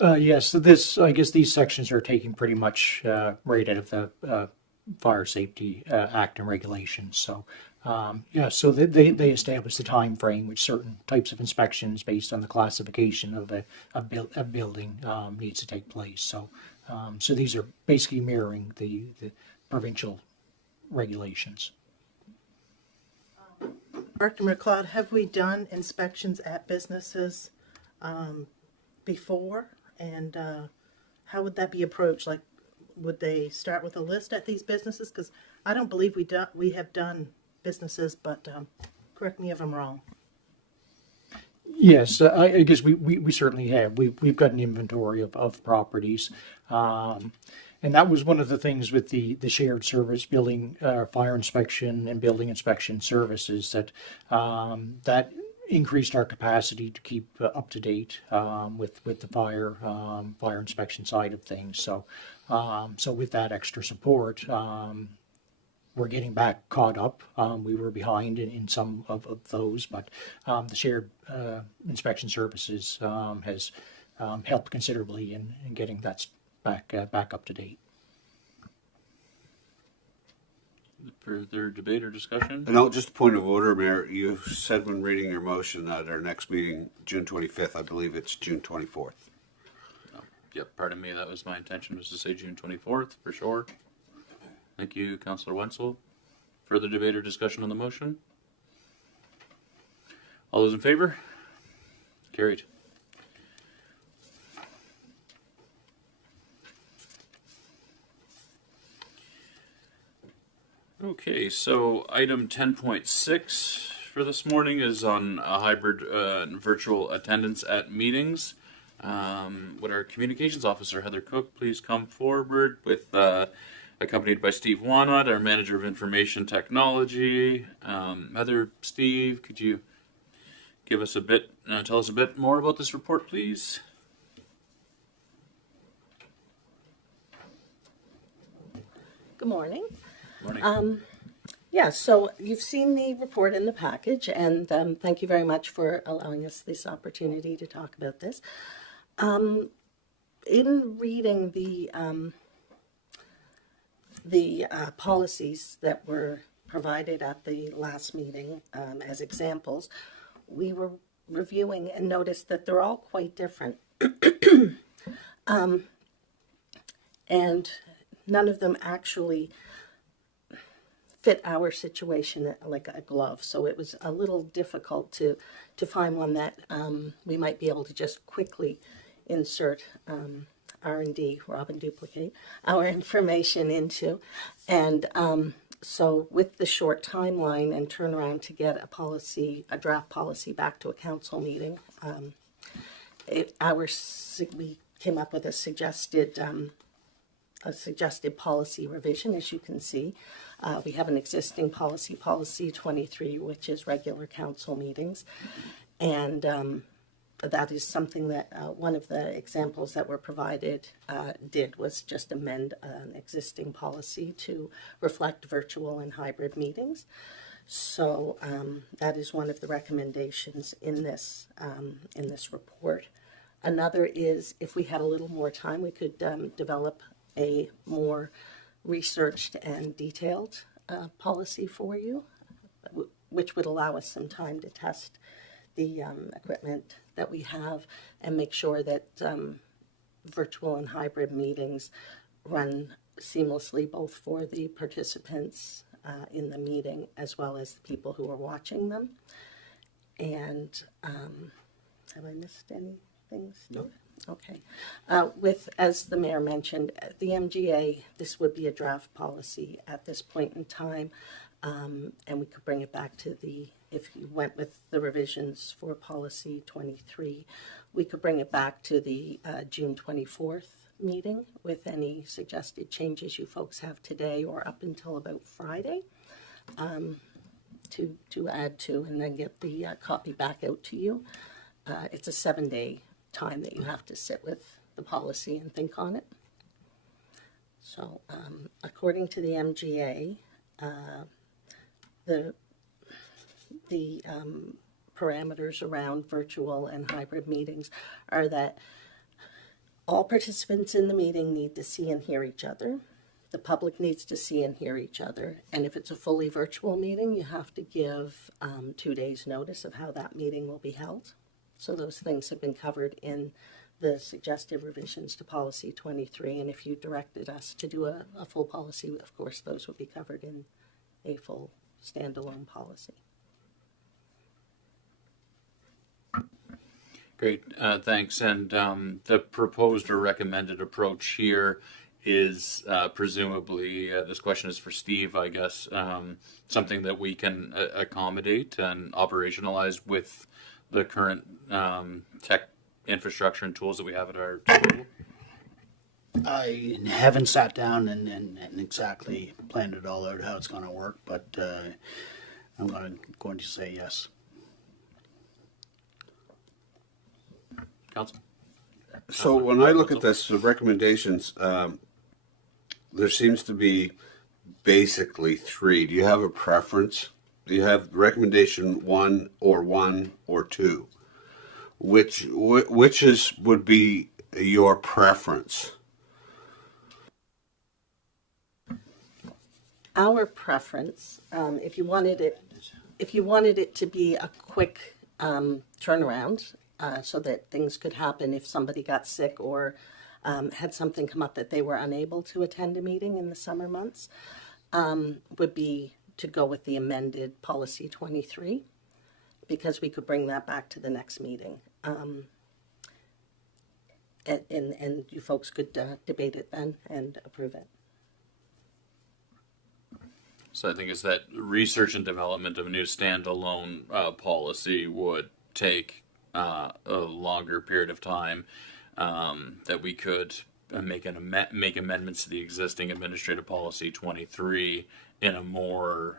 Yes, so I guess these sections are taking pretty much right out of the Fire Safety Act and regulations. So, so they establish the time frame which certain types of inspections based on the classification of a building needs to take place. So, so these are basically mirroring the provincial regulations. Director McLeod, have we done inspections at businesses before? And how would that be approached? Like, would they start with a list at these businesses? Because I don't believe we have done businesses, but correct me if I'm wrong. Yes, I guess we certainly have. We've got an inventory of properties. And that was one of the things with the shared service building, fire inspection and building inspection services that increased our capacity to keep up to date with the fire inspection side of things. So with that extra support, we're getting back caught up. We were behind in some of those, but the shared inspection services has helped considerably in getting that back up to date. Further debate or discussion? No, just a point of order, Mayor. You said when reading your motion at our next meeting, June 25th. I believe it's June 24th. Oh, yep, pardon me. That was my intention, was to say June 24th for sure. Thank you, Councillor Wenzel. Further debate or discussion on the motion? All those in favor? Carried. Okay, so item 10.6 for this morning is on a hybrid virtual attendance at meetings. Would our communications officer, Heather Cook, please come forward with, accompanied by Steve Wanot, our manager of information technology. Heather, Steve, could you give us tell us a bit more about this report, please? Good morning. Morning. Yeah, so you've seen the report in the package, and thank you very much for allowing us this opportunity to talk about this. In reading the policies that were provided at the last meeting as examples, we were reviewing and noticed that they're all quite different. And none of them actually fit our situation like a glove. So it was a little difficult to find one that we might be able to just quickly insert R&D, rob and duplicate, our information into. And so with the short timeline and turnaround to get a draft policy back to a council meeting, we came up with a suggested policy revision, as you can see. We have an existing policy 23, which is regular council meetings. And that is something that one of the examples that were provided was just amend an existing policy to reflect virtual and hybrid meetings. So that is one of the recommendations in this report. Another is, if we had a little more time, we could develop a more researched and detailed policy for you, which would allow us some time to test the equipment that we have and make sure that virtual and hybrid meetings run seamlessly, both for the participants in the meeting as well as the people who are watching them. And have I missed anything, Steve? No. Okay. As the mayor mentioned, the MGA, this would be a draft policy at this point in time, and we could bring it back to if you went with the revisions for policy 23, we could bring it back to the June 24th meeting with any suggested changes you folks have today or up until about Friday to add to, and then get the copy back out to you. It's a 7-day time that you have to sit with the policy and think on it. So according to the MGA, the parameters around virtual and hybrid meetings are that all participants in the meeting need to see and hear each other. The public needs to see and hear each other. And if it's a fully virtual meeting, you have to give 2 days notice of how that meeting will be held. So those things have been covered in the suggested revisions to policy 23. And if you directed us to do a full policy, of course, those would be covered in a full standalone policy. Great, thanks. And the proposed or recommended approach here is presumably, this question is for Steve, I guess, something that we can accommodate and operationalize with the current tech infrastructure and tools that we have at our table? I haven't sat down and exactly planned it all out how it's going to work, but I'm going to say yes. Council? So when I look at this, the recommendations, there seems to be basically three. Do you have a preference? Do you have recommendation one or two? Which would be your preference? Our preference, if you wanted it to be a quick turnaround, so that things could happen if somebody got sick or had something come up that they were unable to attend a meeting in the summer months, would be to go with the amended policy 23, because we could bring that back to the next meeting. And you folks could debate it then and approve it. So I think it's that research and development of a new standalone policy would take a longer period of time, that we could make amendments to the existing administrative policy 23 in a more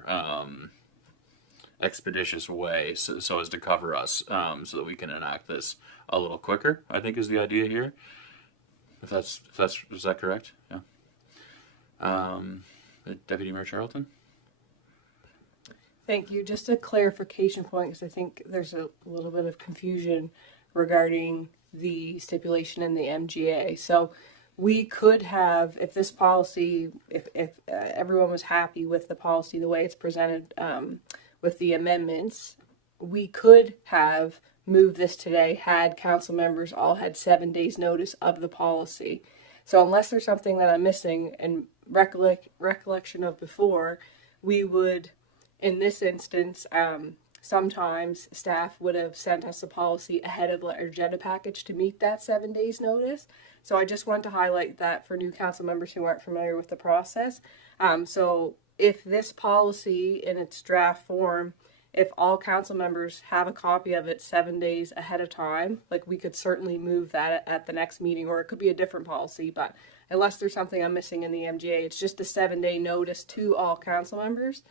expeditious way, so as to cover us, so that we can enact this a little quicker, I think is the idea here. Is that correct? Yeah. Deputy Mayor Charlton? Thank you. Just a clarification point, because I think there's a little bit of confusion regarding the stipulation in the MGA. So we could have, if this policy, if everyone was happy with the policy the way it's presented with the amendments, we could have moved this today had council members all had 7 days notice of the policy. So unless there's something that I'm missing and recollection of before, we would, in this instance, sometimes staff would have sent us a policy ahead of our agenda package to meet that 7 days notice. So I just want to highlight that for new council members who aren't familiar with the process. So if this policy in its draft form, if all council members have a copy of it 7 days ahead of time, like we could certainly move that at the next meeting, or it could be a different policy, but unless there's something I'm missing in the MGA, it's just a 7 day notice to all council members.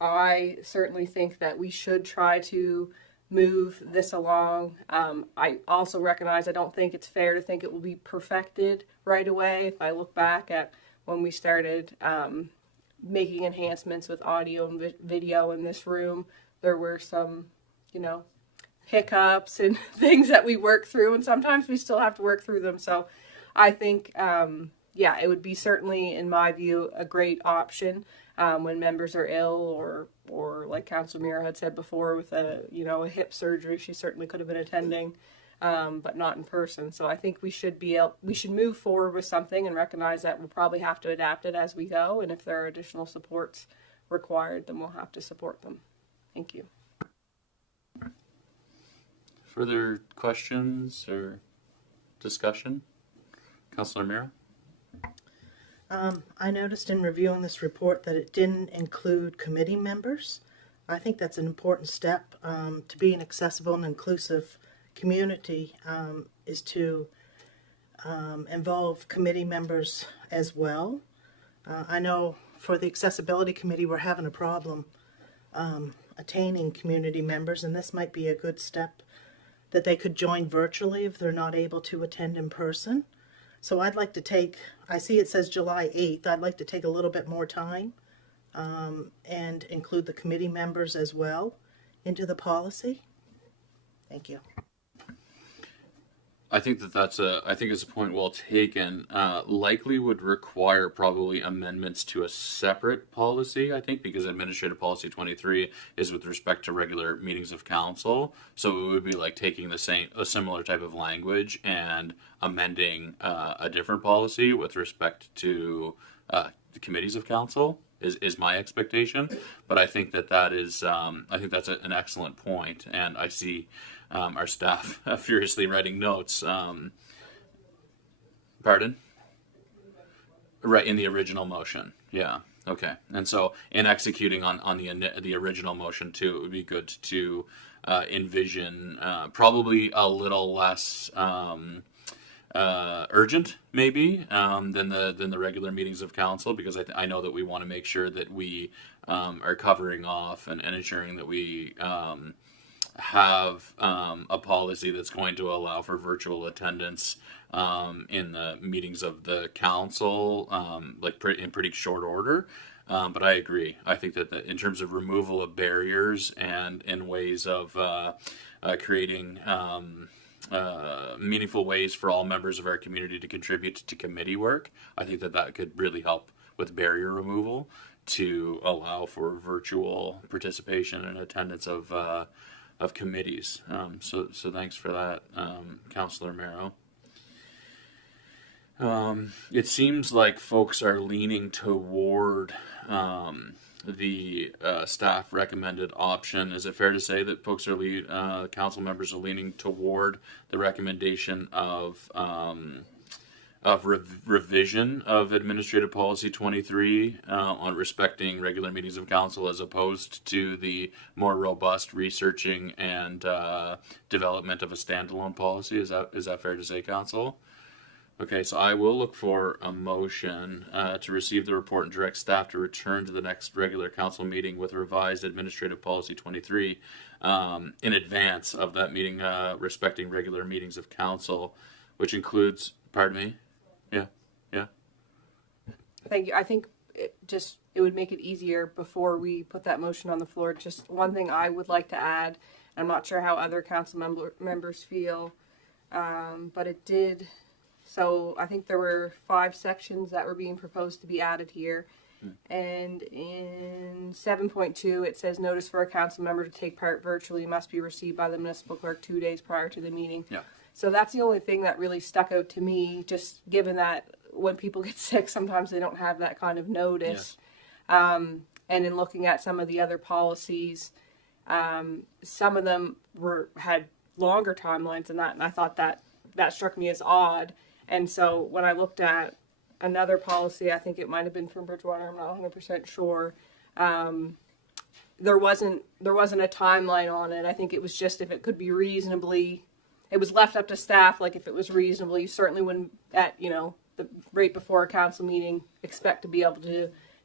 I certainly think that we should try to move this along. I also recognize I don't think it's fair to think it will be perfected right away. If I look back at when we started making enhancements with audio and video in this room, there were some, hiccups and things that we work through, and sometimes we still have to work through them. So I think, it would be certainly, in my view, a great option when members are ill or like Councilor Mira had said before, with a hip surgery, she certainly could have been attending, but not in person. So I think we should move forward with something and recognize that we'll probably have to adapt it as we go. And if there are additional supports required, then we'll have to support them. Thank you. Further questions or discussion? Councilor Mira? I noticed in reviewing this report that it didn't include committee members. I think that's an important step to be an accessible and inclusive community, is to involve committee members as well. I know for the accessibility committee we're having a problem attaining community members, and this might be a good step that they could join virtually if they're not able to attend in person. So I'd like to take, I see it says July 8th, I'd like to take a little bit more time and include the committee members as well into the policy. Thank you. I think it's a point well taken. Likely would require probably amendments to a separate policy, I think, because Administrative Policy 23 is with respect to regular meetings of council. So it would be like taking a similar type of language and amending a different policy with respect to the committees of council is my expectation. But I think that is I think that's an excellent point, and I see our staff furiously writing notes. Pardon? Right, in the original motion. Yeah. Okay. And so in executing on the original motion too, it would be good to envision probably a little less urgent maybe than the regular meetings of council, because I know that we want to make sure that we are covering off and ensuring that we have a policy that's going to allow for virtual attendance in the meetings of the council, in pretty short order. But I agree. I think that in terms of removal of barriers and in ways of creating meaningful ways for all members of our community to contribute to committee work, I think that could really help with barrier removal to allow for virtual participation and attendance of committees. So thanks for that, Councillor Marrow. It seems like folks are leaning toward the staff recommended option. Is it fair to say that folks are council members are leaning toward the recommendation of revision of Administrative Policy 23 on respecting regular meetings of council, as opposed to the more robust researching and development of a standalone policy? Is that fair to say, council? Okay, so I will look for a motion to receive the report and direct staff to return to the next regular council meeting with revised Administrative Policy 23 in advance of that meeting respecting regular meetings of council, which includes, pardon me? Yeah. Thank you. I think it would make it easier before we put that motion on the floor. Just one thing I would like to add, I'm not sure how other council members feel, but it did. So I think there were 5 sections that were being proposed to be added here. And in 7.2, it says notice for a council member to take part virtually must be received by the municipal clerk 2 days prior to the meeting. Yeah. So that's the only thing that really stuck out to me, just given that when people get sick, sometimes they don't have that kind of notice. Yes. And in looking at some of the other policies, some of them had longer timelines than that, and I thought that struck me as odd. And so when I looked at another policy, I think it might have been from Bridgewater, I'm not 100% sure, there wasn't a timeline on it. I think it was just if it could be reasonably, it was left up to staff, like if it was reasonable, you certainly wouldn't, at, the right before a council meeting, expect to be able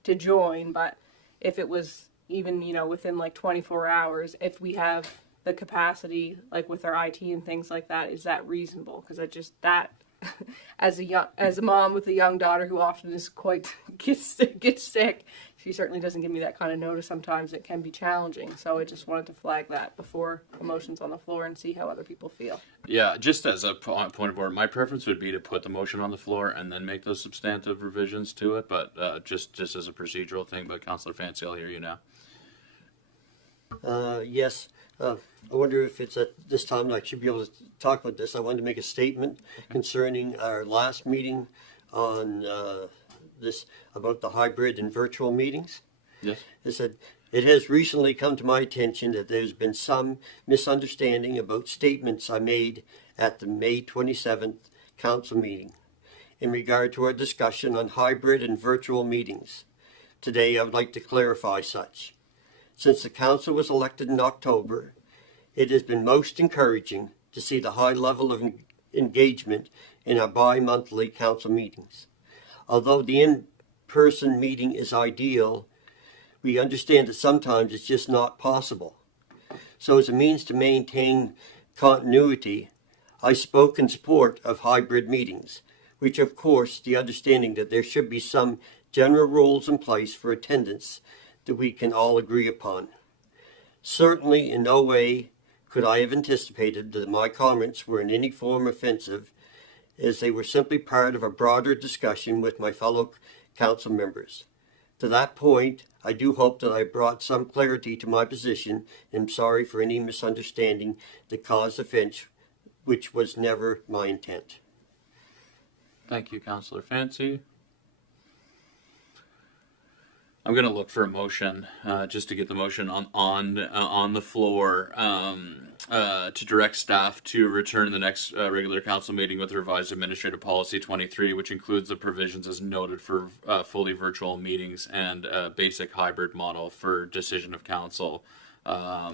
to join, but if it was even, within like 24 hours, if we have the capacity, like with our IT and things like that, is that reasonable? Because as a mom with a young daughter who often is gets sick, she certainly doesn't give me that kind of notice. Sometimes it can be challenging. So I just wanted to flag that before the motion's on the floor and see how other people feel. Yeah, just as a point of order, my preference would be to put the motion on the floor and then make those substantive revisions to it. But just as a procedural thing, but Councillor Fancy, I'll hear you now. Yes. I wonder if it's at this time I should be able to talk about this. I wanted to make a statement concerning our last meeting on this about the hybrid and virtual meetings. Yes. It said, it has recently come to my attention that there's been some misunderstanding about statements I made at the May 27th council meeting in regard to our discussion on hybrid and virtual meetings. Today I would like to clarify such. Since the council was elected in October, it has been most encouraging to see the high level of engagement in our bi-monthly council meetings. Although the in-person meeting is ideal, we understand that sometimes it's just not possible. So as a means to maintain continuity, I spoke in support of hybrid meetings, which of course the understanding that there should be some general rules in place for attendance that we can all agree upon. Certainly in no way could I have anticipated that my comments were in any form offensive, as they were simply part of a broader discussion with my fellow council members. To that point, I do hope that I brought some clarity to my position, and am sorry for any misunderstanding that caused offense, which was never my intent. Thank you, Councillor Fancy. I'm going to look for a motion, just to get the motion on the floor, to direct staff to return to the next regular council meeting with revised Administrative Policy 23, which includes the provisions as noted for fully virtual meetings and a basic hybrid model for decision of council. Yeah,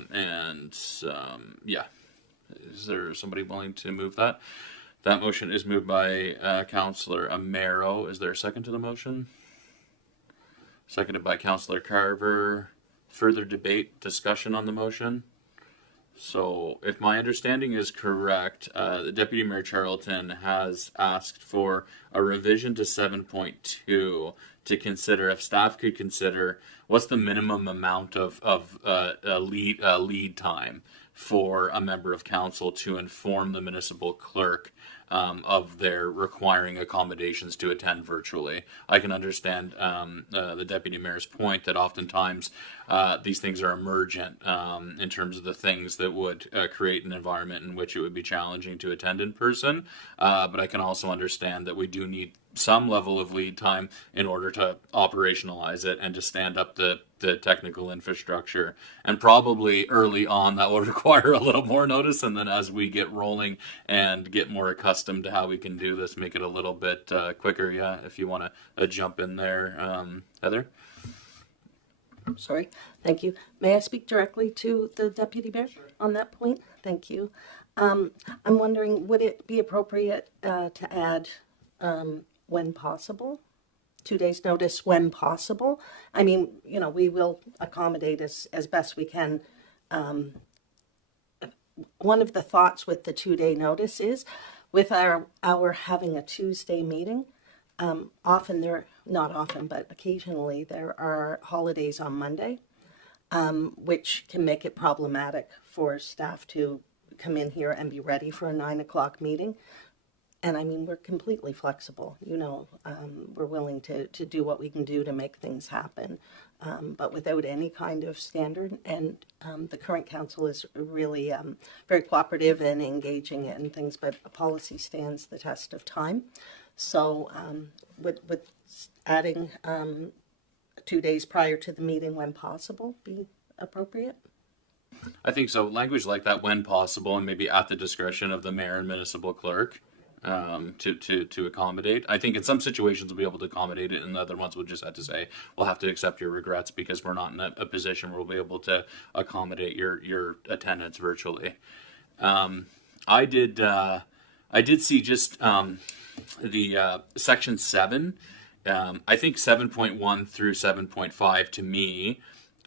is there somebody willing to move that? That motion is moved by Councillor Amaro. Is there a second to the motion? Seconded by Councillor Carver. Further debate, discussion on the motion? So, if my understanding is correct, the Deputy Mayor Charlton has asked for a revision to 7.2 to consider, if staff could consider, what's the minimum amount of lead time for a member of council to inform the municipal clerk of their requiring accommodations to attend virtually. I can understand the deputy mayor's point that oftentimes these things are emergent in terms of the things that would create an environment in which it would be challenging to attend in person. But I can also understand that we do need some level of lead time in order to operationalize it and to stand up the technical infrastructure. And probably early on that will require a little more notice, and then as we get rolling and get more accustomed to how we can do this, make it a little bit quicker. Yeah, if you want to jump in there, Heather. Sorry, thank you. May I speak directly to the deputy mayor on that point? Thank you. I'm wondering, would it be appropriate to add when possible? 2 days notice when possible. I mean, you know, we will accommodate as best we can. One of the thoughts with the 2 day notice is with our having a Tuesday meeting, not often, but occasionally there are holidays on Monday, which can make it problematic for staff to come in here and be ready for a 9 o'clock meeting. And I mean, we're completely flexible, you know, we're willing to do what we can do to make things happen, but without any kind of standard. And the current council is really very cooperative and engaging and things, but a policy stands the test of time. So with adding 2 days prior to the meeting when possible be appropriate? I think so. Language like that, when possible, and maybe at the discretion of the mayor and municipal clerk. To accommodate. I think in some situations we'll be able to accommodate it, and the other ones we'll just have to say we'll have to accept your regrets because we're not in a position where we'll be able to accommodate your attendance virtually. I did see just the section 7. I think 7.1 through 7.5 to me.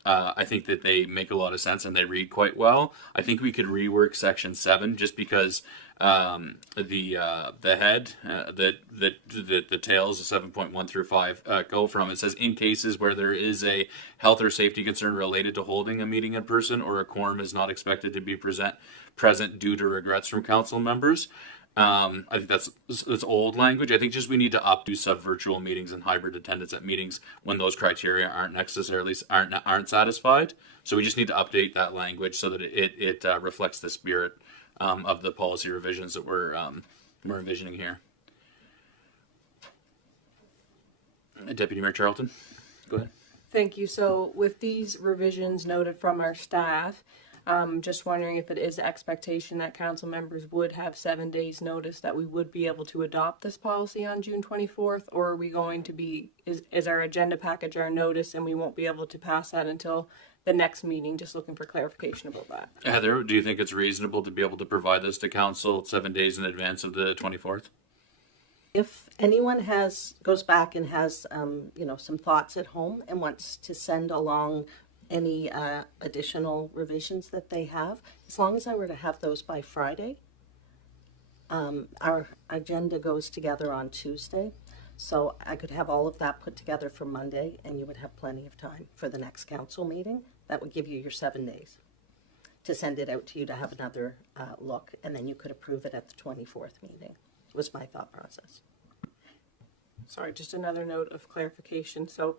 I think that they make a lot of sense and they read quite well. I think we could rework section 7 just because the head that the tails of 7.1 through 5 go from. It says in cases where there is a health or safety concern related to holding a meeting in person or a quorum is not expected to be present due to regrets from council members. I think that's old language. I think just we need to opt use of virtual meetings and hybrid attendance at meetings when those criteria aren't necessarily aren't satisfied. So we just need to update that language so that it reflects the spirit of the policy revisions that we're envisioning here. Deputy Mayor Charlton, go ahead. Thank you. So with these revisions noted from our staff, just wondering if it is the expectation that council members would have 7 days notice that we would be able to adopt this policy on June 24th, or are we going to be, is our agenda package our notice and we won't be able to pass that until the next meeting? Just looking for clarification about that. Heather, do you think it's reasonable to be able to provide this to council 7 days in advance of the 24th? If anyone goes back and has, some thoughts at home and wants to send along any additional revisions that they have, as long as I were to have those by Friday. Our agenda goes together on Tuesday, so I could have all of that put together for Monday, and you would have plenty of time for the next council meeting. That would give you your 7 days to send it out to you to have another look, and then you could approve it at the 24th meeting, was my thought process. Sorry, just another note of clarification. So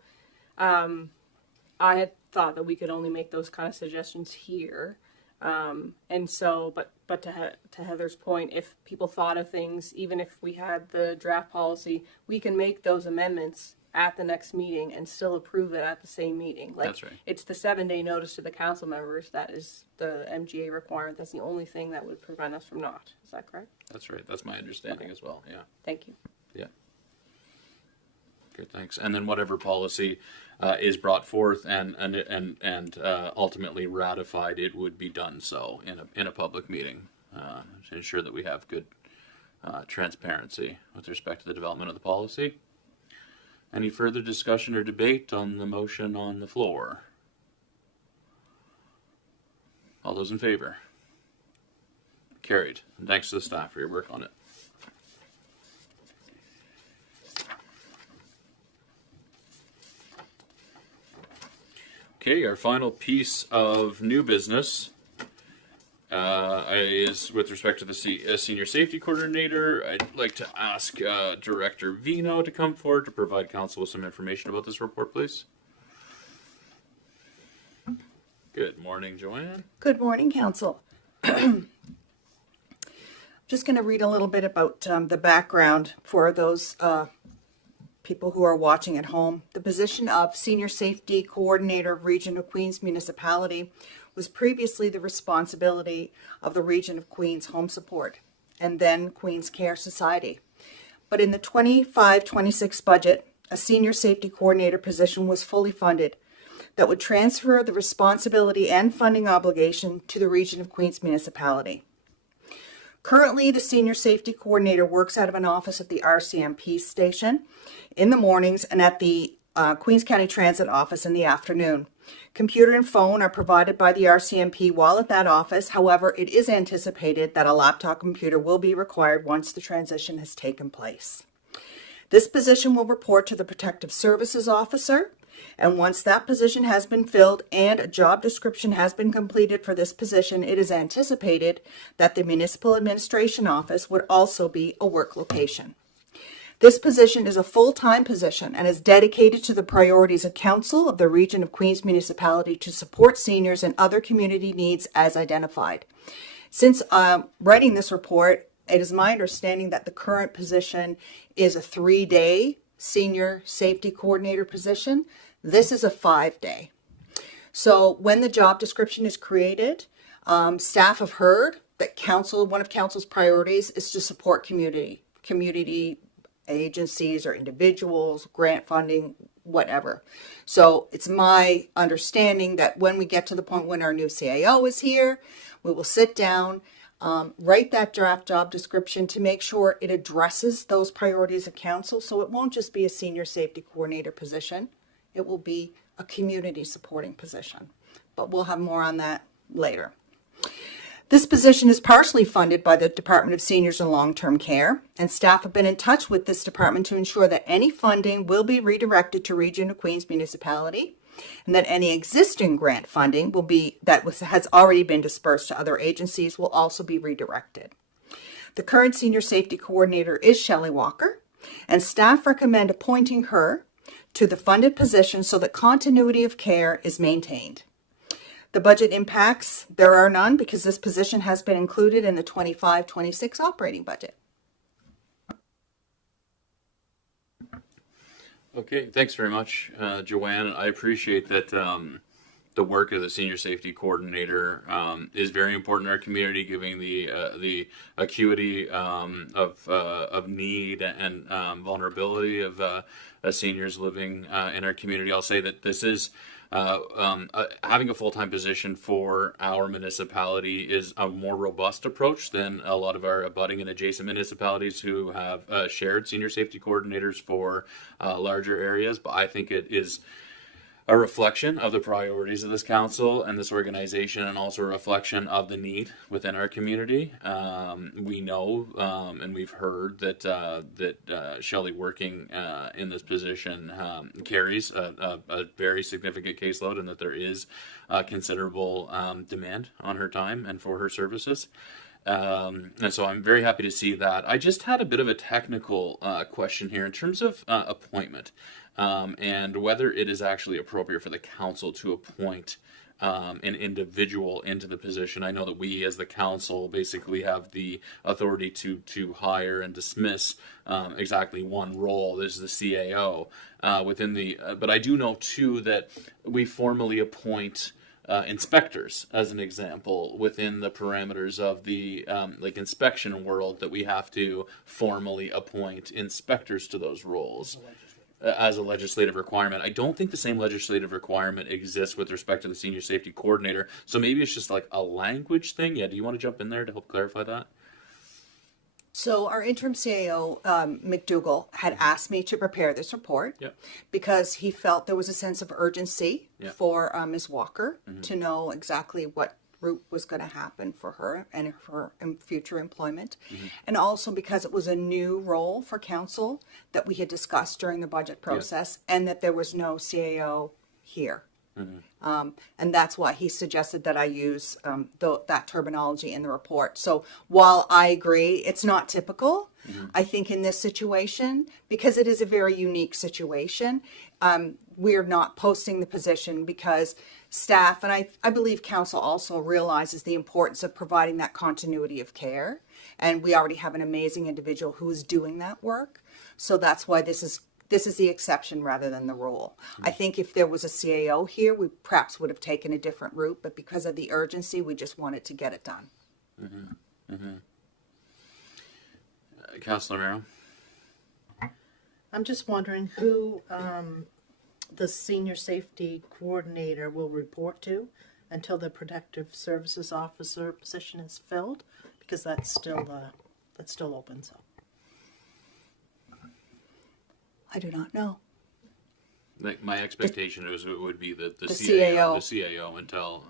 I had thought that we could only make those kind of suggestions here. And so, but to Heather's point, if people thought of things, even if we had the draft policy, we can make those amendments at the next meeting and still approve it at the same meeting. Like, that's right. It's the 7 day notice to the council members that is the MGA requirement. That's the only thing that would prevent us from not. Is that correct? That's right. That's my understanding as well. Yeah. Thank you. Yeah. Good, thanks. And then whatever policy is brought forth and ultimately ratified, it would be done so in a public meeting to ensure that we have good transparency with respect to the development of the policy. Any further discussion or debate on the motion on the floor? All those in favor? Carried. And thanks to the staff for your work on it. Okay, our final piece of new business is with respect to the senior safety coordinator. I'd like to ask Director Vino to come forward to provide council with some information about this report, please. Good morning, Joanne. Good morning, Council. Just going to read a little bit about the background for those people who are watching at home. The position of Senior Safety Coordinator of Region of Queens Municipality was previously the responsibility of the Region of Queens Home Support and then Queens Care Society. But in the 25-26 budget, a Senior Safety Coordinator position was fully funded that would transfer the responsibility and funding obligation to the Region of Queens Municipality. Currently, the Senior Safety Coordinator works out of an office at the RCMP station in the mornings and at the Queens County Transit office in the afternoon. Computer and phone are provided by the RCMP while at that office. However, it is anticipated that a laptop computer will be required once the transition has taken place. This position will report to the Protective Services Officer, and once that position has been filled and a job description has been completed for this position, it is anticipated that the Municipal Administration Office would also be a work location. This position is a full-time position and is dedicated to the priorities of Council of the Region of Queens Municipality to support seniors and other community needs as identified. Since writing this report, it is my understanding that the current position is a 3-day Senior Safety Coordinator position. This is a 5-day. So when the job description is created, staff have heard that one of Council's priorities is to support community agencies or individuals, grant funding, whatever. So it's my understanding that when we get to the point when our new CAO is here, we will sit down, write that draft job description to make sure it addresses those priorities of Council. So it won't just be a Senior Safety Coordinator position. It will be a community supporting position, but we'll have more on that later. This position is partially funded by the Department of Seniors and Long-Term Care, and staff have been in touch with this department to ensure that any funding will be redirected to Region of Queens Municipality, and that any existing grant funding has already been dispersed to other agencies will also be redirected. The current Senior Safety Coordinator is Shelley Walker, and staff recommend appointing her to the funded position so that continuity of care is maintained. The budget impacts, there are none because this position has been included in the 25-26 operating budget. Okay, thanks very much, Joanne. I appreciate that the work of the Senior Safety Coordinator is very important in our community, giving the acuity of need and vulnerability of seniors living in our community. I'll say that this is having a full-time position for our municipality is a more robust approach than a lot of our abutting and adjacent municipalities who have shared senior safety coordinators for larger areas. But I think it is a reflection of the priorities of this council and this organization, and also a reflection of the need within our community. We know and we've heard that Shelley working in this position carries a very significant caseload, and that there is considerable demand on her time and for her services. And so I'm very happy to see that. I just had a bit of a technical question here in terms of appointment. And whether it is actually appropriate for the council to appoint an individual into the position. I know that we as the council basically have the authority to hire and dismiss exactly one role. There's the CAO within the, but I do know too that we formally appoint inspectors, as an example, within the parameters of the like inspection world, that we have to formally appoint inspectors to those roles. As a legislative requirement. I don't think the same legislative requirement exists with respect to the Senior Safety Coordinator. So maybe it's just like a language thing. Yeah, do you want to jump in there to help clarify that? So our interim CAO, McDougall, had asked me to prepare this report because he felt there was a sense of urgency for Ms. Walker to know exactly what route was going to happen for her and her future employment. And also because it was a new role for council that we had discussed during the budget process, and that there was no CAO here. And that's why he suggested that I use that terminology in the report. So while I agree it's not typical, I think in this situation, because it is a very unique situation, we're not posting the position because staff, and I believe council also realizes the importance of providing that continuity of care. And we already have an amazing individual who is doing that work. So that's why this is the exception rather than the rule. I think if there was a CAO here, we perhaps would have taken a different route, but because of the urgency, we just wanted to get it done. Councillor Merrill? I'm just wondering who the senior safety coordinator will report to until the protective services officer position is filled, because that's still open. So I do not know. Like my expectation it would be that the CAO until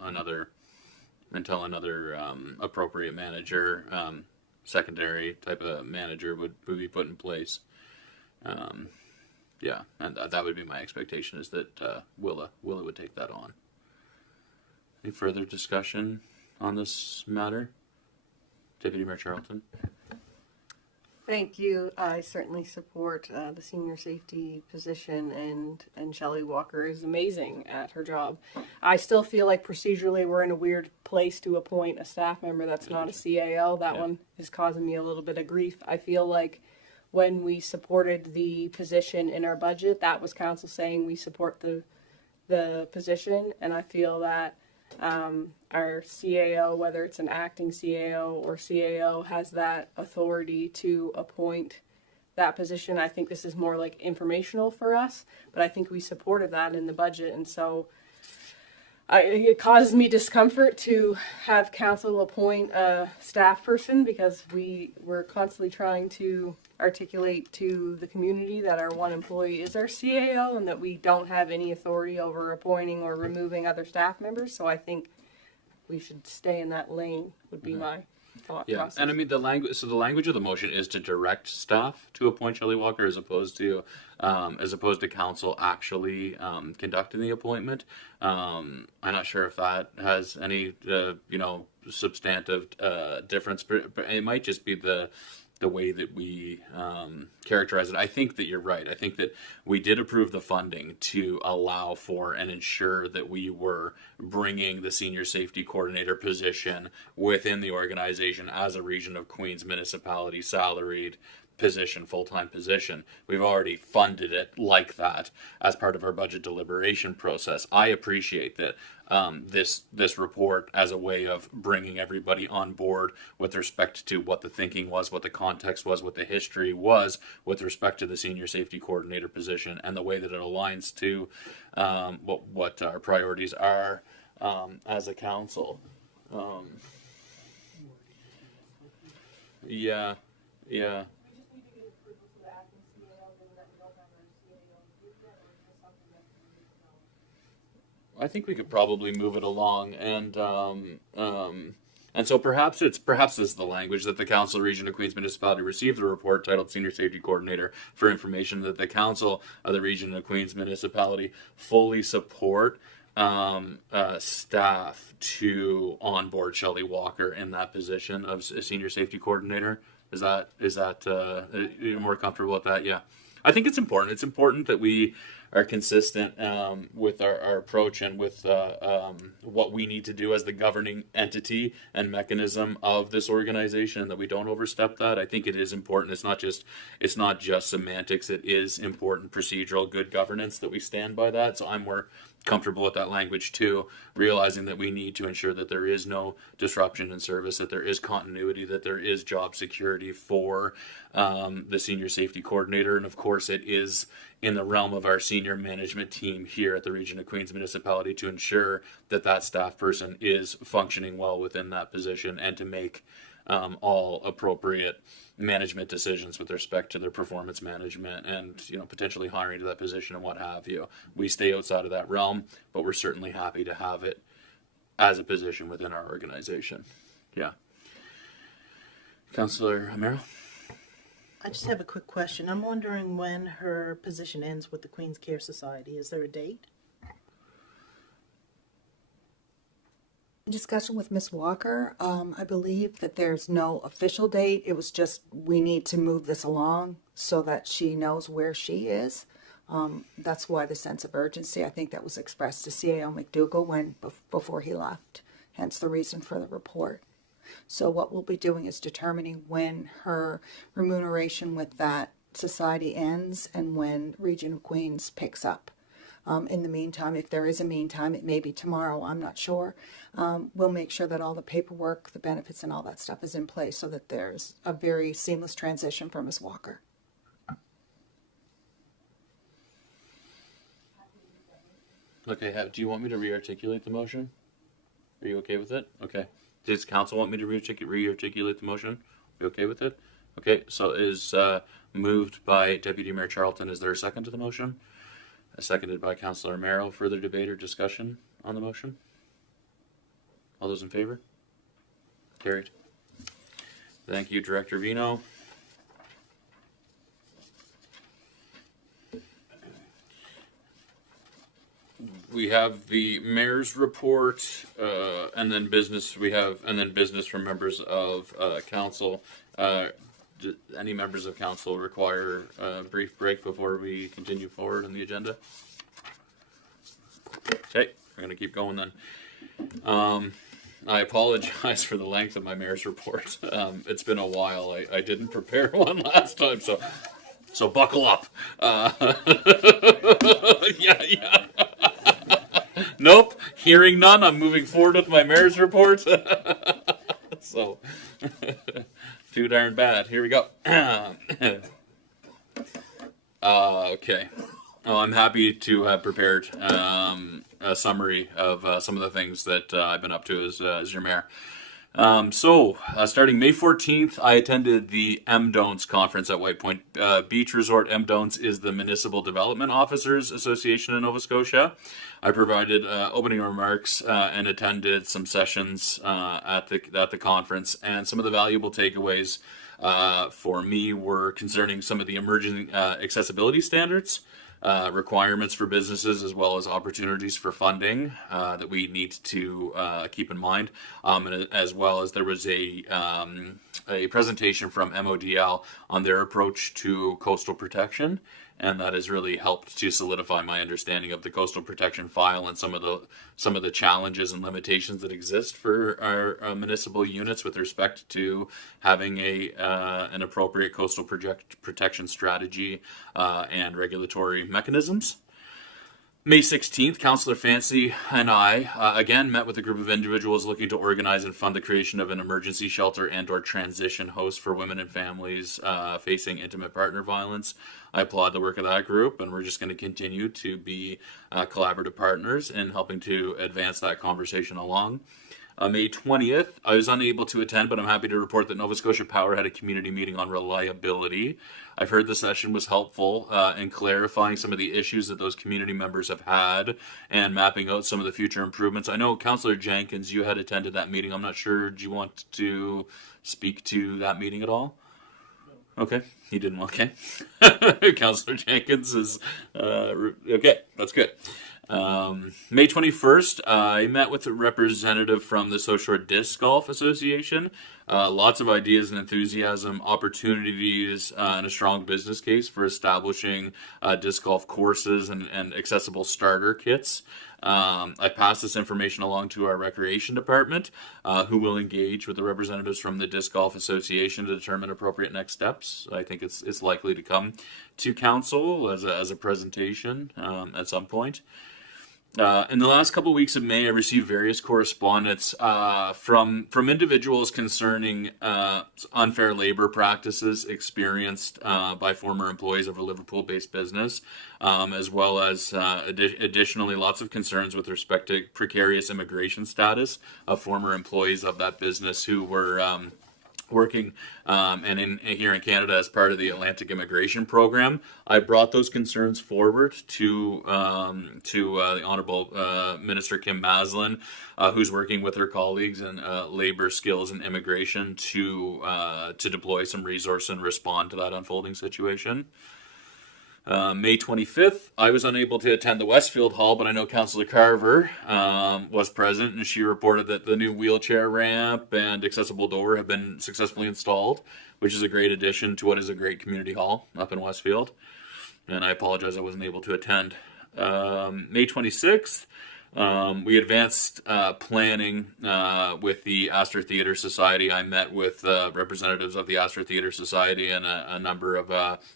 another appropriate manager, secondary type of manager would be put in place. Yeah, and that would be my expectation, is that Willa would take that on. Any further discussion on this matter? Deputy Mayor Charlton? Thank you. I certainly support the senior safety position, and Shelley Walker is amazing at her job. I still feel like procedurally we're in a weird place to appoint a staff member that's not a CAO. That one is causing me a little bit of grief. I feel like when we supported the position in our budget, that was council saying we support the position, and I feel that our CAO, whether it's an acting CAO or CAO, has that authority to appoint that position. I think this is more like informational for us, but I think we supported that in the budget, and so it causes me discomfort to have council appoint a staff person, because we're constantly trying to articulate to the community that our one employee is our CAO and that we don't have any authority over appointing or removing other staff members. So I think we should stay in that lane, would be my thought process. And I mean the language of the motion is to direct staff to appoint Shelley Walker, as opposed to council actually conducting the appointment. I'm not sure if that has any substantive difference, but it might just be the way that we characterize it. I think that you're right. I think that we did approve the funding to allow for and ensure that we were bringing the senior safety coordinator position within the organization as a Region of Queens Municipality salaried position, full-time position. We've already funded it like that as part of our budget deliberation process. I appreciate that this report as a way of bringing everybody on board with respect to what the thinking was, what the context was, what the history was with respect to the senior safety coordinator position, and the way that it aligns to what our priorities are as a council. Yeah. I think we could probably move it along, and so perhaps this is the language that the Council Region of Queens Municipality received the report titled Senior Safety Coordinator for information that the Council of the Region of Queens Municipality fully support staff to onboard Shelley Walker in that position of Senior Safety Coordinator. Is that you're more comfortable with that? Yeah, I think it's important. It's important that we are consistent with our approach and with what we need to do as the governing entity and mechanism of this organization, and that we don't overstep that. I think it is important. It's not just semantics. It is important procedural good governance that we stand by that. So I'm more comfortable with that language too, realizing that we need to ensure that there is no disruption in service, that there is continuity, that there is job security for the senior safety coordinator. And of course it is in the realm of our senior management team here at the Region of Queens Municipality to ensure that that staff person is functioning well within that position, and to make all appropriate management decisions with respect to their performance management and potentially hiring to that position and what have you. We stay outside of that realm, but we're certainly happy to have it as a position within our organization. Yeah. Councillor Amaro? I just have a quick question. I'm wondering when her position ends with the Queen's Care Society. Is there a date? In discussion with Ms. Walker, I believe that there's no official date. It was just, we need to move this along so that she knows where she is. That's why the sense of urgency, I think that was expressed to CAO McDougall before he left, hence the reason for the report. So what we'll be doing is determining when her remuneration with that society ends and when Region of Queens picks up. In the meantime, if there is a meantime, it may be tomorrow, I'm not sure. We'll make sure that all the paperwork, the benefits and all that stuff is in place so that there's a very seamless transition for Ms. Walker. Okay, do you want me to re-articulate the motion? Are you okay with it? Okay. Does council want me to re-articulate the motion? Are you okay with it? Okay, so it is moved by Deputy Mayor Charlton. Is there a second to the motion? Seconded by Councillor Amaro. Further debate or discussion on the motion? All those in favor? Carried. Thank you, Director Vino. We have the mayor's report, and then business. Business from members of council. Any members of council require a brief break before we continue forward on the agenda? Okay, we're going to keep going then. I apologize for the length of my mayor's report. It's been a while. I didn't prepare one last time, so buckle up. Yeah. Nope, hearing none. I'm moving forward with my mayor's report. So, too darn bad. Here we go. Okay. Oh, I'm happy to have prepared a summary of some of the things that I've been up to as your mayor. Starting May 14th, I attended the MDON'S conference at White Point Beach Resort. MDON'S is the Municipal Development Officers Association in Nova Scotia. I provided opening remarks and attended some sessions at the conference, and some of the valuable takeaways for me were concerning some of the emerging accessibility standards, requirements for businesses, as well as opportunities for funding that we need to keep in mind, and as well as there was a presentation from MODL on their approach to coastal protection, and that has really helped to solidify my understanding of the coastal protection file and some of the challenges and limitations that exist for our municipal units with respect to having an appropriate coastal protection strategy and regulatory mechanisms. May 16th, Councillor Fancy and I again met with a group of individuals looking to organize and fund the creation of an emergency shelter and/or transition host for women and families facing intimate partner violence. I applaud the work of that group, and we're just going to continue to be collaborative partners in helping to advance that conversation along. May 20th, I was unable to attend, but I'm happy to report that Nova Scotia Power had a community meeting on reliability. I've heard the session was helpful in clarifying some of the issues that those community members have had and mapping out some of the future improvements. I know, Councillor Jenkins, you had attended that meeting. I'm not sure, do you want to speak to that meeting at all? Okay, he didn't. Okay. Councillor Jenkins is, okay, that's good. May 21st, I met with a representative from the South Shore Disc Golf Association. Lots of ideas and enthusiasm, opportunities, and a strong business case for establishing disc golf courses and accessible starter kits. I passed this information along to our recreation department, who will engage with the representatives from the Disc Golf Association to determine appropriate next steps. I think it's likely to come to council as a presentation at some point. In the last couple of weeks of May, I received various correspondence from individuals concerning unfair labor practices experienced by former employees of a Liverpool-based business, as well as additionally lots of concerns with respect to precarious immigration status of former employees of that business who were working and here in Canada as part of the Atlantic Immigration Program. I brought those concerns forward to the Honourable Minister Kim Maslin, who's working with her colleagues in Labour, Skills, and Immigration to deploy some resource and respond to that unfolding situation. May 25th, I was unable to attend the Westfield Hall, but I know Councillor Carver was present, and she reported that the new wheelchair ramp and accessible door have been successfully installed, which is a great addition to what is a great community hall up in Westfield. And I apologize I wasn't able to attend. May 26th, we advanced planning with the Astor Theatre Society. I met with representatives of the Astor Theatre Society and a number of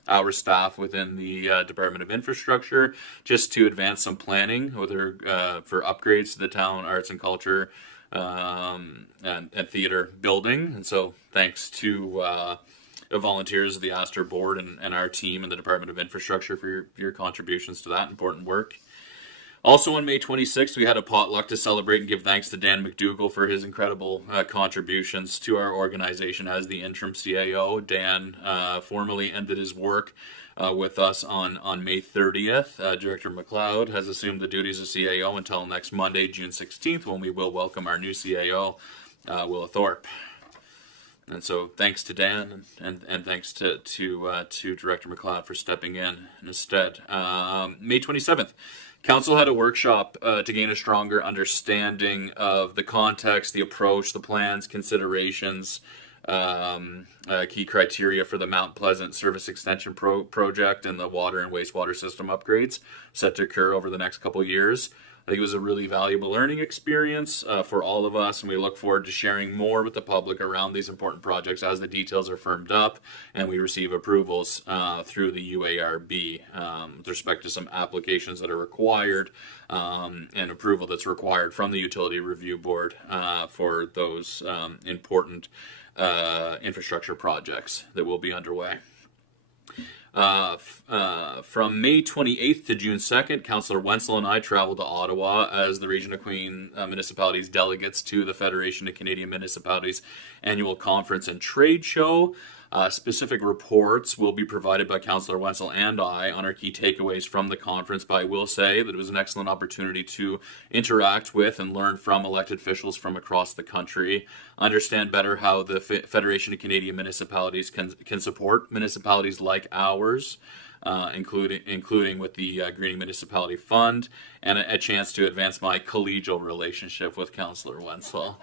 our staff within the Department of Infrastructure just to advance some planning with for upgrades to the town arts and culture and theater building. And so thanks to the volunteers of the Astor Board and our team and the Department of Infrastructure for your contributions to that important work. Also on May 26th, we had a potluck to celebrate and give thanks to Dan McDougall for his incredible contributions to our organization as the interim CAO. Dan formally ended his work with us on May 30th. Director McLeod has assumed the duties of CAO until next Monday, June 16th, when we will welcome our new CAO, Willa Thorpe. And so thanks to Dan and thanks to Director McLeod for stepping in instead. May 27th. Council had a workshop to gain a stronger understanding of the context, the approach, the plans, considerations, key criteria for the Mount Pleasant Service Extension project and the water and wastewater system upgrades set to occur over the next couple of years. I think it was a really valuable learning experience for all of us, and we look forward to sharing more with the public around these important projects as the details are firmed up and we receive approvals through the UARB with respect to some applications that are required and approval that's required from the Utility Review Board for those important infrastructure projects that will be underway. From May 28th to June 2nd, Councillor Wenzel and I traveled to Ottawa as the Region of Queen Municipalities delegates to the Federation of Canadian Municipalities annual conference and trade show. Specific reports will be provided by Councillor Wenzel and I on our key takeaways from the conference, but I will say that it was an excellent opportunity to interact with and learn from elected officials from across the country, understand better how the Federation of Canadian Municipalities can support municipalities like ours, including with the Greening Municipality Fund, and a chance to advance my collegial relationship with Councillor Wenzel.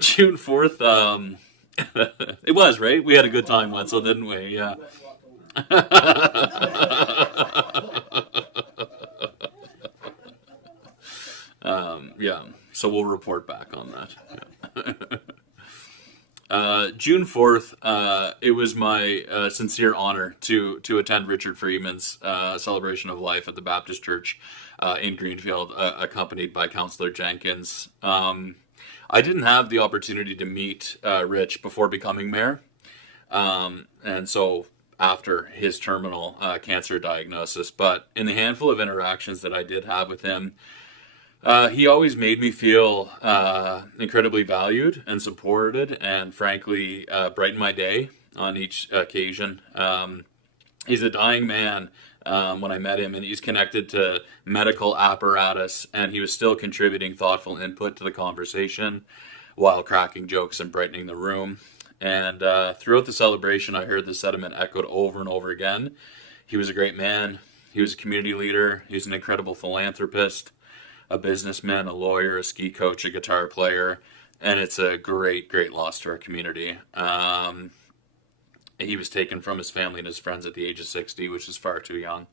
June 4th, it was, right? We had a good time, Wenzel, didn't we? Yeah. Yeah, so we'll report back on that. Yeah. June 4th, it was my sincere honor to attend Richard Friedman's celebration of life at the Baptist Church in Greenfield, accompanied by Councillor Jenkins. I didn't have the opportunity to meet Rich before becoming mayor, and so after his terminal cancer diagnosis. But in the handful of interactions that I did have with him, he always made me feel incredibly valued and supported, and frankly, brightened my day on each occasion. He's a dying man. When I met him, and he's connected to medical apparatus, and he was still contributing thoughtful input to the conversation while cracking jokes and brightening the room. And throughout the celebration, I heard the sentiment echoed over and over again. He was a great man. He was a community leader. He was an incredible philanthropist, a businessman, a lawyer, a ski coach, a guitar player, and it's a great, great loss to our community. He was taken from his family and his friends at the age of 60, which is far too young.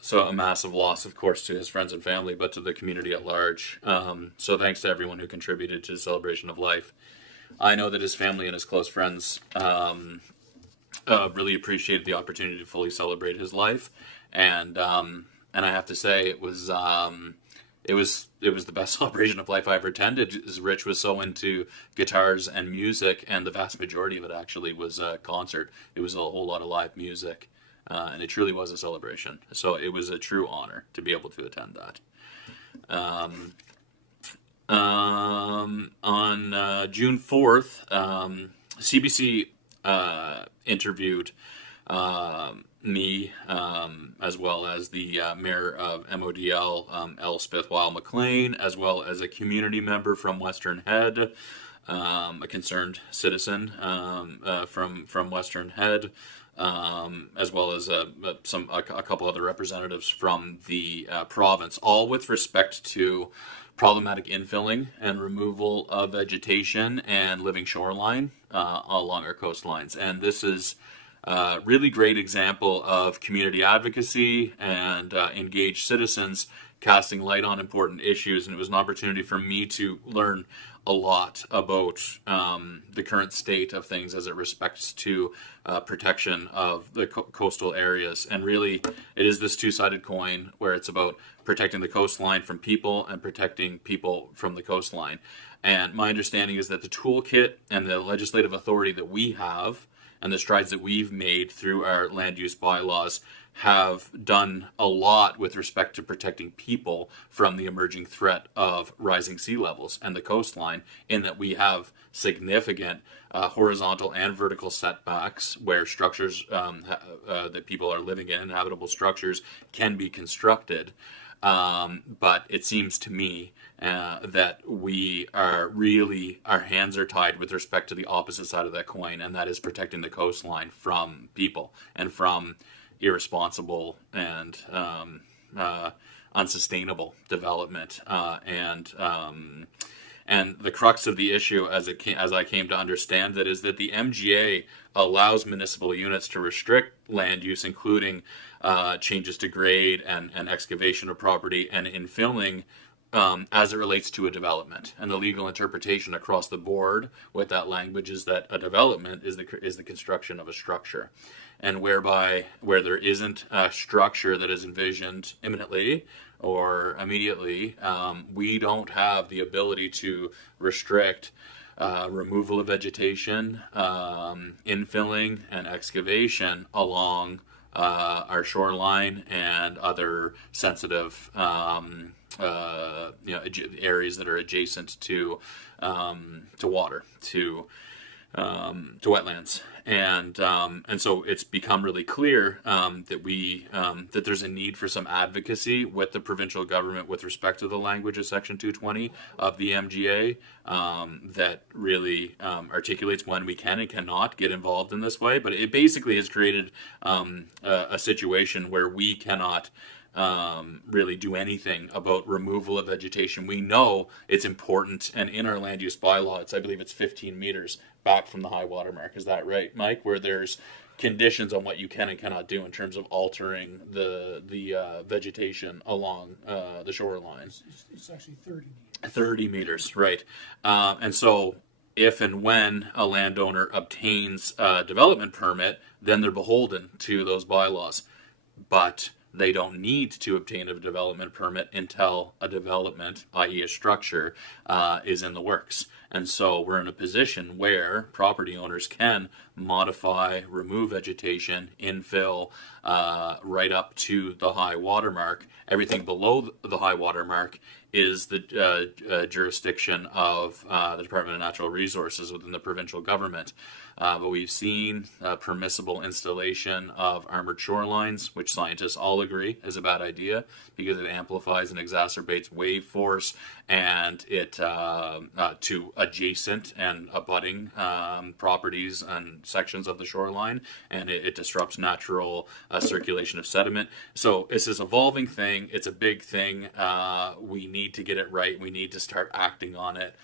So a massive loss, of course, to his friends and family, but to the community at large. So thanks to everyone who contributed to the celebration of life. I know that his family and his close friends really appreciated the opportunity to fully celebrate his life. And I have to say, it was the best celebration of life I ever attended. Rich was so into guitars and music, and the vast majority of it actually was a concert. It was a whole lot of live music, and it truly was a celebration. So it was a true honor to be able to attend that. on June 4th, CBC interviewed me, as well as the mayor of MODL, Elspeth Weil McLean, as well as a community member from Western Head, a concerned citizen from Western Head, as well as a couple other representatives from the province, all with respect to problematic infilling and removal of vegetation and living shoreline along our coastlines. And this is a really great example of community advocacy and engaged citizens casting light on important issues. And it was an opportunity for me to learn a lot about the current state of things as it respects to protection of the coastal areas. And really, it is this two-sided coin where it's about protecting the coastline from people and protecting people from the coastline. And my understanding is that the toolkit and the legislative authority that we have and the strides that we've made through our land use bylaws have done a lot with respect to protecting people from the emerging threat of rising sea levels and the coastline, in that we have significant horizontal and vertical setbacks where structures that people are living in, habitable structures, can be constructed. But it seems to me that we are really, our hands are tied with respect to the opposite side of that coin, and that is protecting the coastline from people and from irresponsible and unsustainable development. And the crux of the issue, as I came to understand it, is that the MGA allows municipal units to restrict land use, including changes to grade and excavation of property and infilling, as it relates to a development. And the legal interpretation across the board with that language is that a development is the construction of a structure, and where there isn't a structure that is envisioned imminently or immediately, we don't have the ability to restrict removal of vegetation, infilling, and excavation along our shoreline and other sensitive areas that are adjacent to water, to wetlands, and so it's become really clear that there's a need for some advocacy with the provincial government with respect to the language of Section 220 of the MGA, that really articulates when we can and cannot get involved in this way. But it basically has created a situation where we cannot really do anything about removal of vegetation. We know it's important, and in our land use bylaw, I believe it's 15 meters back from the high water mark. Is that right, Mike? Where there's conditions on what you can and cannot do in terms of altering the vegetation along the shoreline. It's actually 30 meters. 30 meters, right. And so if and when a landowner obtains a development permit, then they're beholden to those bylaws. But they don't need to obtain a development permit until a development, i.e. a structure, is in the works. And so we're in a position where property owners can modify, remove vegetation, infill, right up to the high water mark. Everything below the high water mark is the jurisdiction of the Department of Natural Resources within the provincial government. But we've seen permissible installation of armored shorelines, which scientists all agree is a bad idea because it amplifies and exacerbates wave force, and it to adjacent and abutting properties and sections of the shoreline, and it disrupts natural circulation of sediment. So it's this evolving thing. It's a big thing. We need to get it right. We need to start acting on it.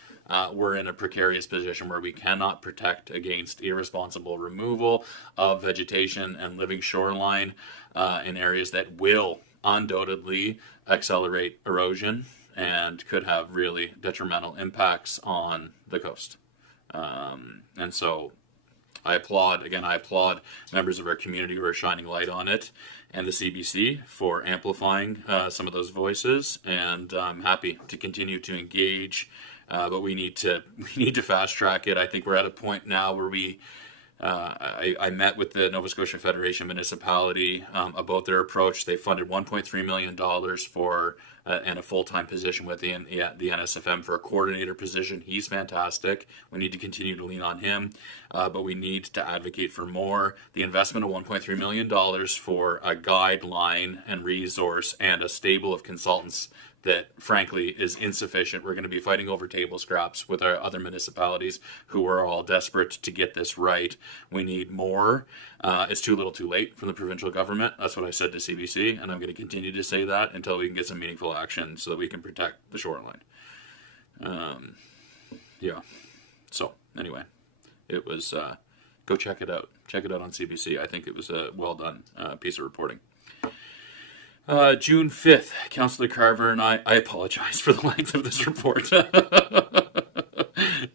We're in a precarious position where we cannot protect against irresponsible removal of vegetation and living shoreline in areas that will undoubtedly accelerate erosion and could have really detrimental impacts on the coast. And so I applaud members of our community who are shining light on it, and the CBC for amplifying some of those voices, and I'm happy to continue to engage. But we need to fast track it. I think we're at a point now where we I met with the Nova Scotia Federation Municipality about their approach. They funded $1.3 million for and a full-time position within the NSFM for a coordinator position. He's fantastic. We need to continue to lean on him, but we need to advocate for more. The investment of $1.3 million for a guideline and resource and a stable of consultants that frankly is insufficient. We're going to be fighting over table scraps with our other municipalities who are all desperate to get this right. We need more. It's too little too late from the provincial government. That's what I said to CBC, and I'm going to continue to say that until we can get some meaningful action so that we can protect the shoreline. Yeah. So anyway, it was, go check it out. Check it out on CBC. I think it was a well done piece of reporting. June 5th, Councillor Carver and I apologize for the length of this report.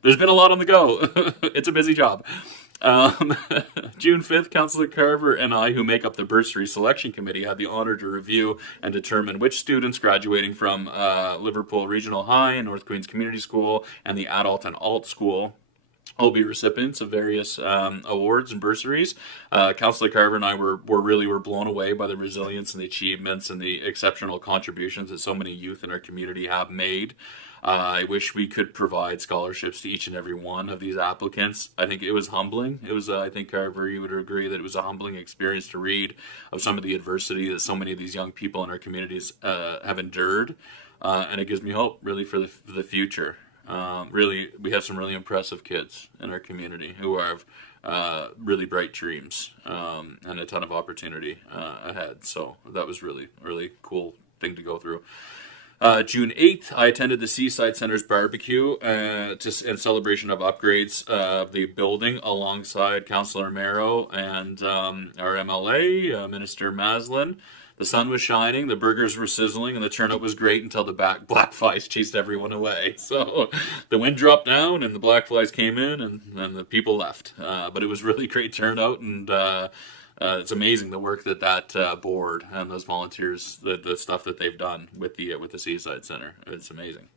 There's been a lot on the go. It's a busy job. June 5th, Councillor Carver and I, who make up the Bursary Selection Committee, had the honor to review and determine which students graduating from Liverpool Regional High and North Queens Community School and the Adult and Alt School will be recipients of various awards and bursaries. Councillor Carver and I were blown away by the resilience and the achievements and the exceptional contributions that so many youth in our community have made. I wish we could provide scholarships to each and every one of these applicants. I think it was humbling. It was, I think, Carver, you would agree that it was a humbling experience to read of some of the adversity that so many of these young people in our communities have endured. And it gives me hope, really, for the future. Really, we have some really impressive kids in our community who have really bright dreams and a ton of opportunity ahead. So that was really cool thing to go through. June 8th, I attended the Seaside Center's barbecue in celebration of upgrades of the building alongside Councillor Mero and our MLA, Minister Maslin. The sun was shining, the burgers were sizzling, and the turnout was great until the black flies chased everyone away. So the wind dropped down, and the black flies came in, and the people left. But it was really great turnout, and it's amazing the work that board and those volunteers, the stuff that they've done with the Seaside Center. It's amazing.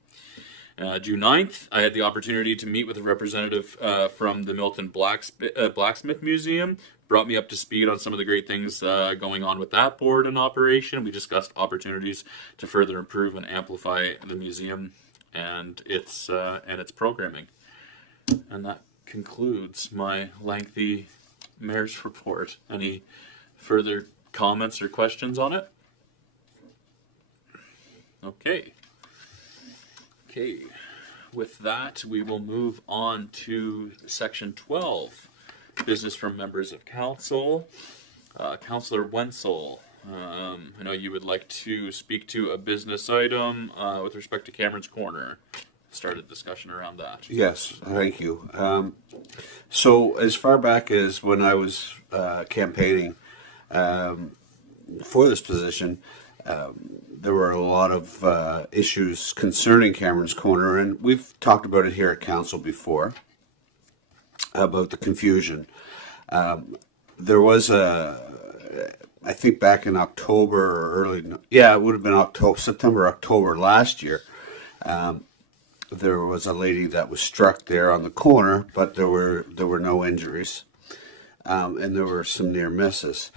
June 9th, I had the opportunity to meet with a representative from the Milton Blacksmith Museum. Brought me up to speed on some of the great things going on with that board in operation. We discussed opportunities to further improve and amplify the museum and its programming. And that concludes my lengthy mayor's report. Any further comments or questions on it? Okay. With that, we will move on to section 12. Business from members of council. Councillor Wenzel, I know you would like to speak to a business item with respect to Cameron's Corner. Start a discussion around that. Yes, thank you. So as far back as when I was campaigning for this position, there were a lot of issues concerning Cameron's Corner, and we've talked about it here at council before, about the confusion. There was I think back in October or it would have been September, October last year, there was a lady that was struck there on the corner, but there were no injuries, and there were some near misses.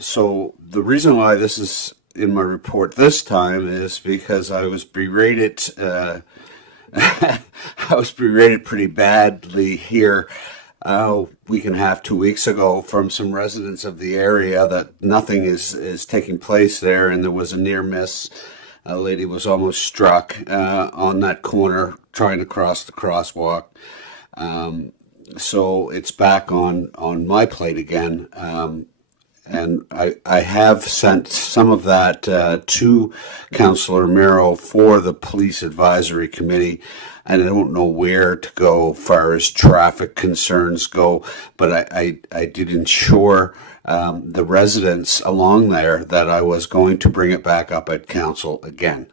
So the reason why this is in my report this time is because I was berated. I was berated pretty badly here. Week and a half, 2 weeks ago, from some residents of the area that nothing is taking place there, and there was a near miss. A lady was almost struck on that corner trying to cross the crosswalk. So it's back on my plate again. And I have sent some of that to Councillor Mero for the Police Advisory Committee, and I don't know where to go as far as traffic concerns go, but I did ensure the residents along there that I was going to bring it back up at council again.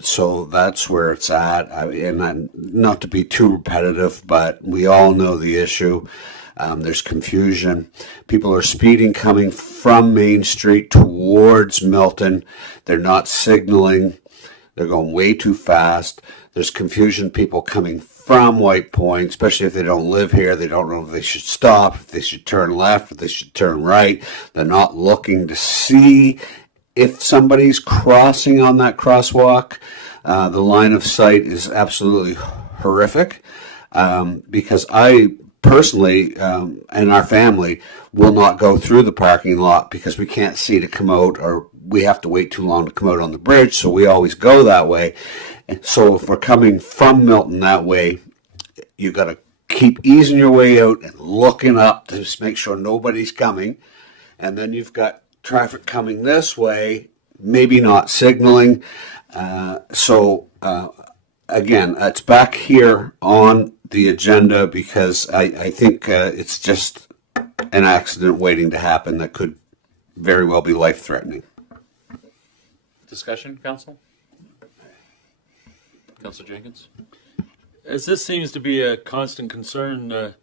So that's where it's at. Not to be too repetitive, but we all know the issue. There's confusion. People are speeding coming from Main Street towards Milton. They're not signaling. They're going way too fast. There's confusion, people coming from White Point, especially if they don't live here. They don't know if they should stop, if they should turn left, if they should turn right. They're not looking to see if somebody's crossing on that crosswalk. The line of sight is absolutely horrific, because I personally and our family will not go through the parking lot because we can't see to come out, or we have to wait too long to come out on the bridge, so we always go that way. And so if we're coming from Milton that way, you got to keep easing your way out and looking up to just make sure nobody's coming. And then you've got traffic coming this way, maybe not signaling. Again, it's back here on the agenda because I think it's just an accident waiting to happen that could very well be life-threatening. Discussion, Council? Councilor Jenkins? As this seems to be a constant concern,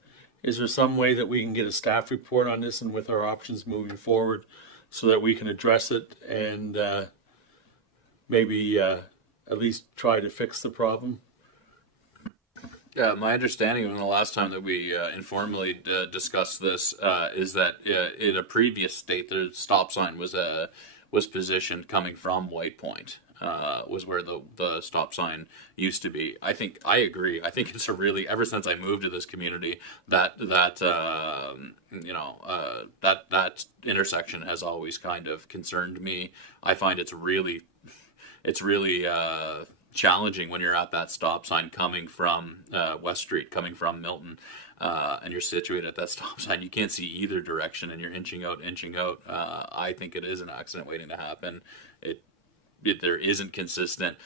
is there some way that we can get a staff report on this and with our options moving forward so that we can address it and maybe at least try to fix the problem? Yeah, my understanding from the last time that we informally discussed this is that in a previous state, the stop sign was positioned coming from White Point. Was where the stop sign used to be. I agree. I think it's a really, ever since I moved to this community, that intersection has always kind of concerned me. I find it's really challenging when you're at that stop sign coming from West Street, coming from Milton, and you're situated at that stop sign. You can't see either direction, and you're inching out. I think it is an accident waiting to happen. There isn't consistent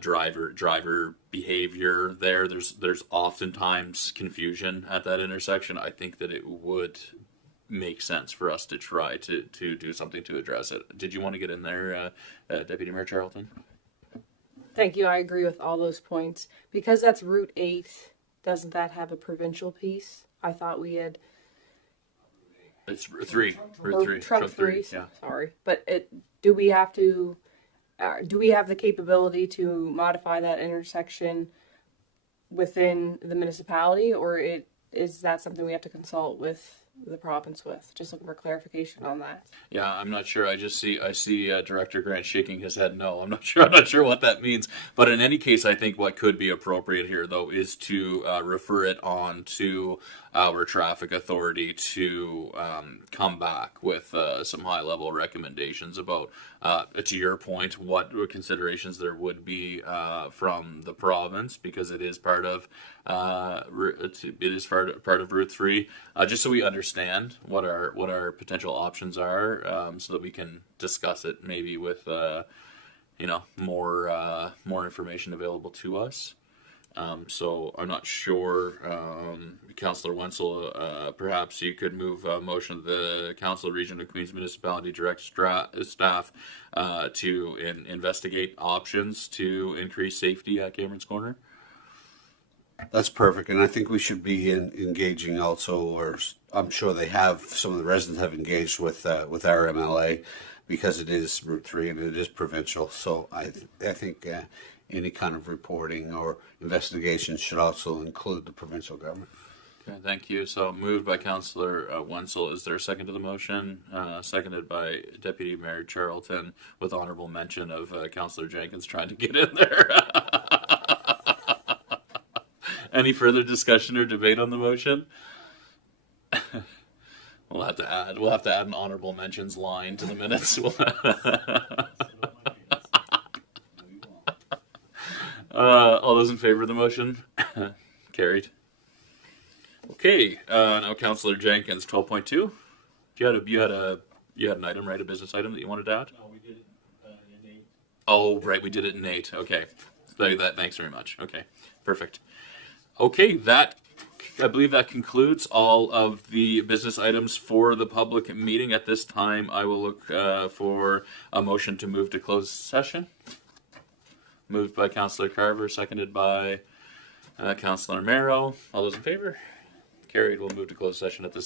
driver behavior there. There's oftentimes confusion at that intersection. I think that it would make sense for us to try to do something to address it. Did you want to get in there, Deputy Mayor Charlton? Thank you. I agree with all those points. Because that's Route 8, doesn't that have a provincial piece? I thought we had... It's Route 3. Truck 3. Yeah. Sorry. But do we have the capability to modify that intersection within the municipality, or is that something we have to consult with the province with? Just looking for clarification on that. Yeah, I'm not sure. I see Director Grant shaking his head no. I'm not sure what that means. But in any case, I think what could be appropriate here, though, is to refer it on to our traffic authority to come back with some high-level recommendations about, to your point, what considerations there would be from the province, because it is part of Route 3, just so we understand what our potential options are, so that we can discuss it maybe with more information available to us. So I'm not sure, Councillor Wenzel, perhaps you could move a motion of the Council Region of Queens Municipality direct staff to investigate options to increase safety at Cameron's Corner. That's perfect, and I think we should be engaging also, or I'm sure they have, some of the residents have engaged with our MLA, because it is Route 3 and it is provincial. So I think any kind of reporting or investigation should also include the provincial government. Okay, thank you. So moved by Councillor Wenzel. Is there a second to the motion? Seconded by Deputy Mayor Charlton, with honorable mention of Councillor Jenkins trying to get in there. Any further discussion or debate on the motion? We'll have to add an honorable mentions line to the minutes. All those in favor of the motion? Carried. Okay, now Councillor Jenkins, 12.2. You had an item, right? A business item that you wanted to add? No, we did it in 8. Oh, right, we did it in 8. Okay, thanks very much. Okay, perfect. Okay, I believe that concludes all of the business items for the public meeting. At this time, I will look for a motion to move to closed session. Moved by Councillor Carver, seconded by Councillor Marrow. All those in favor? Carried. We'll move to closed session at this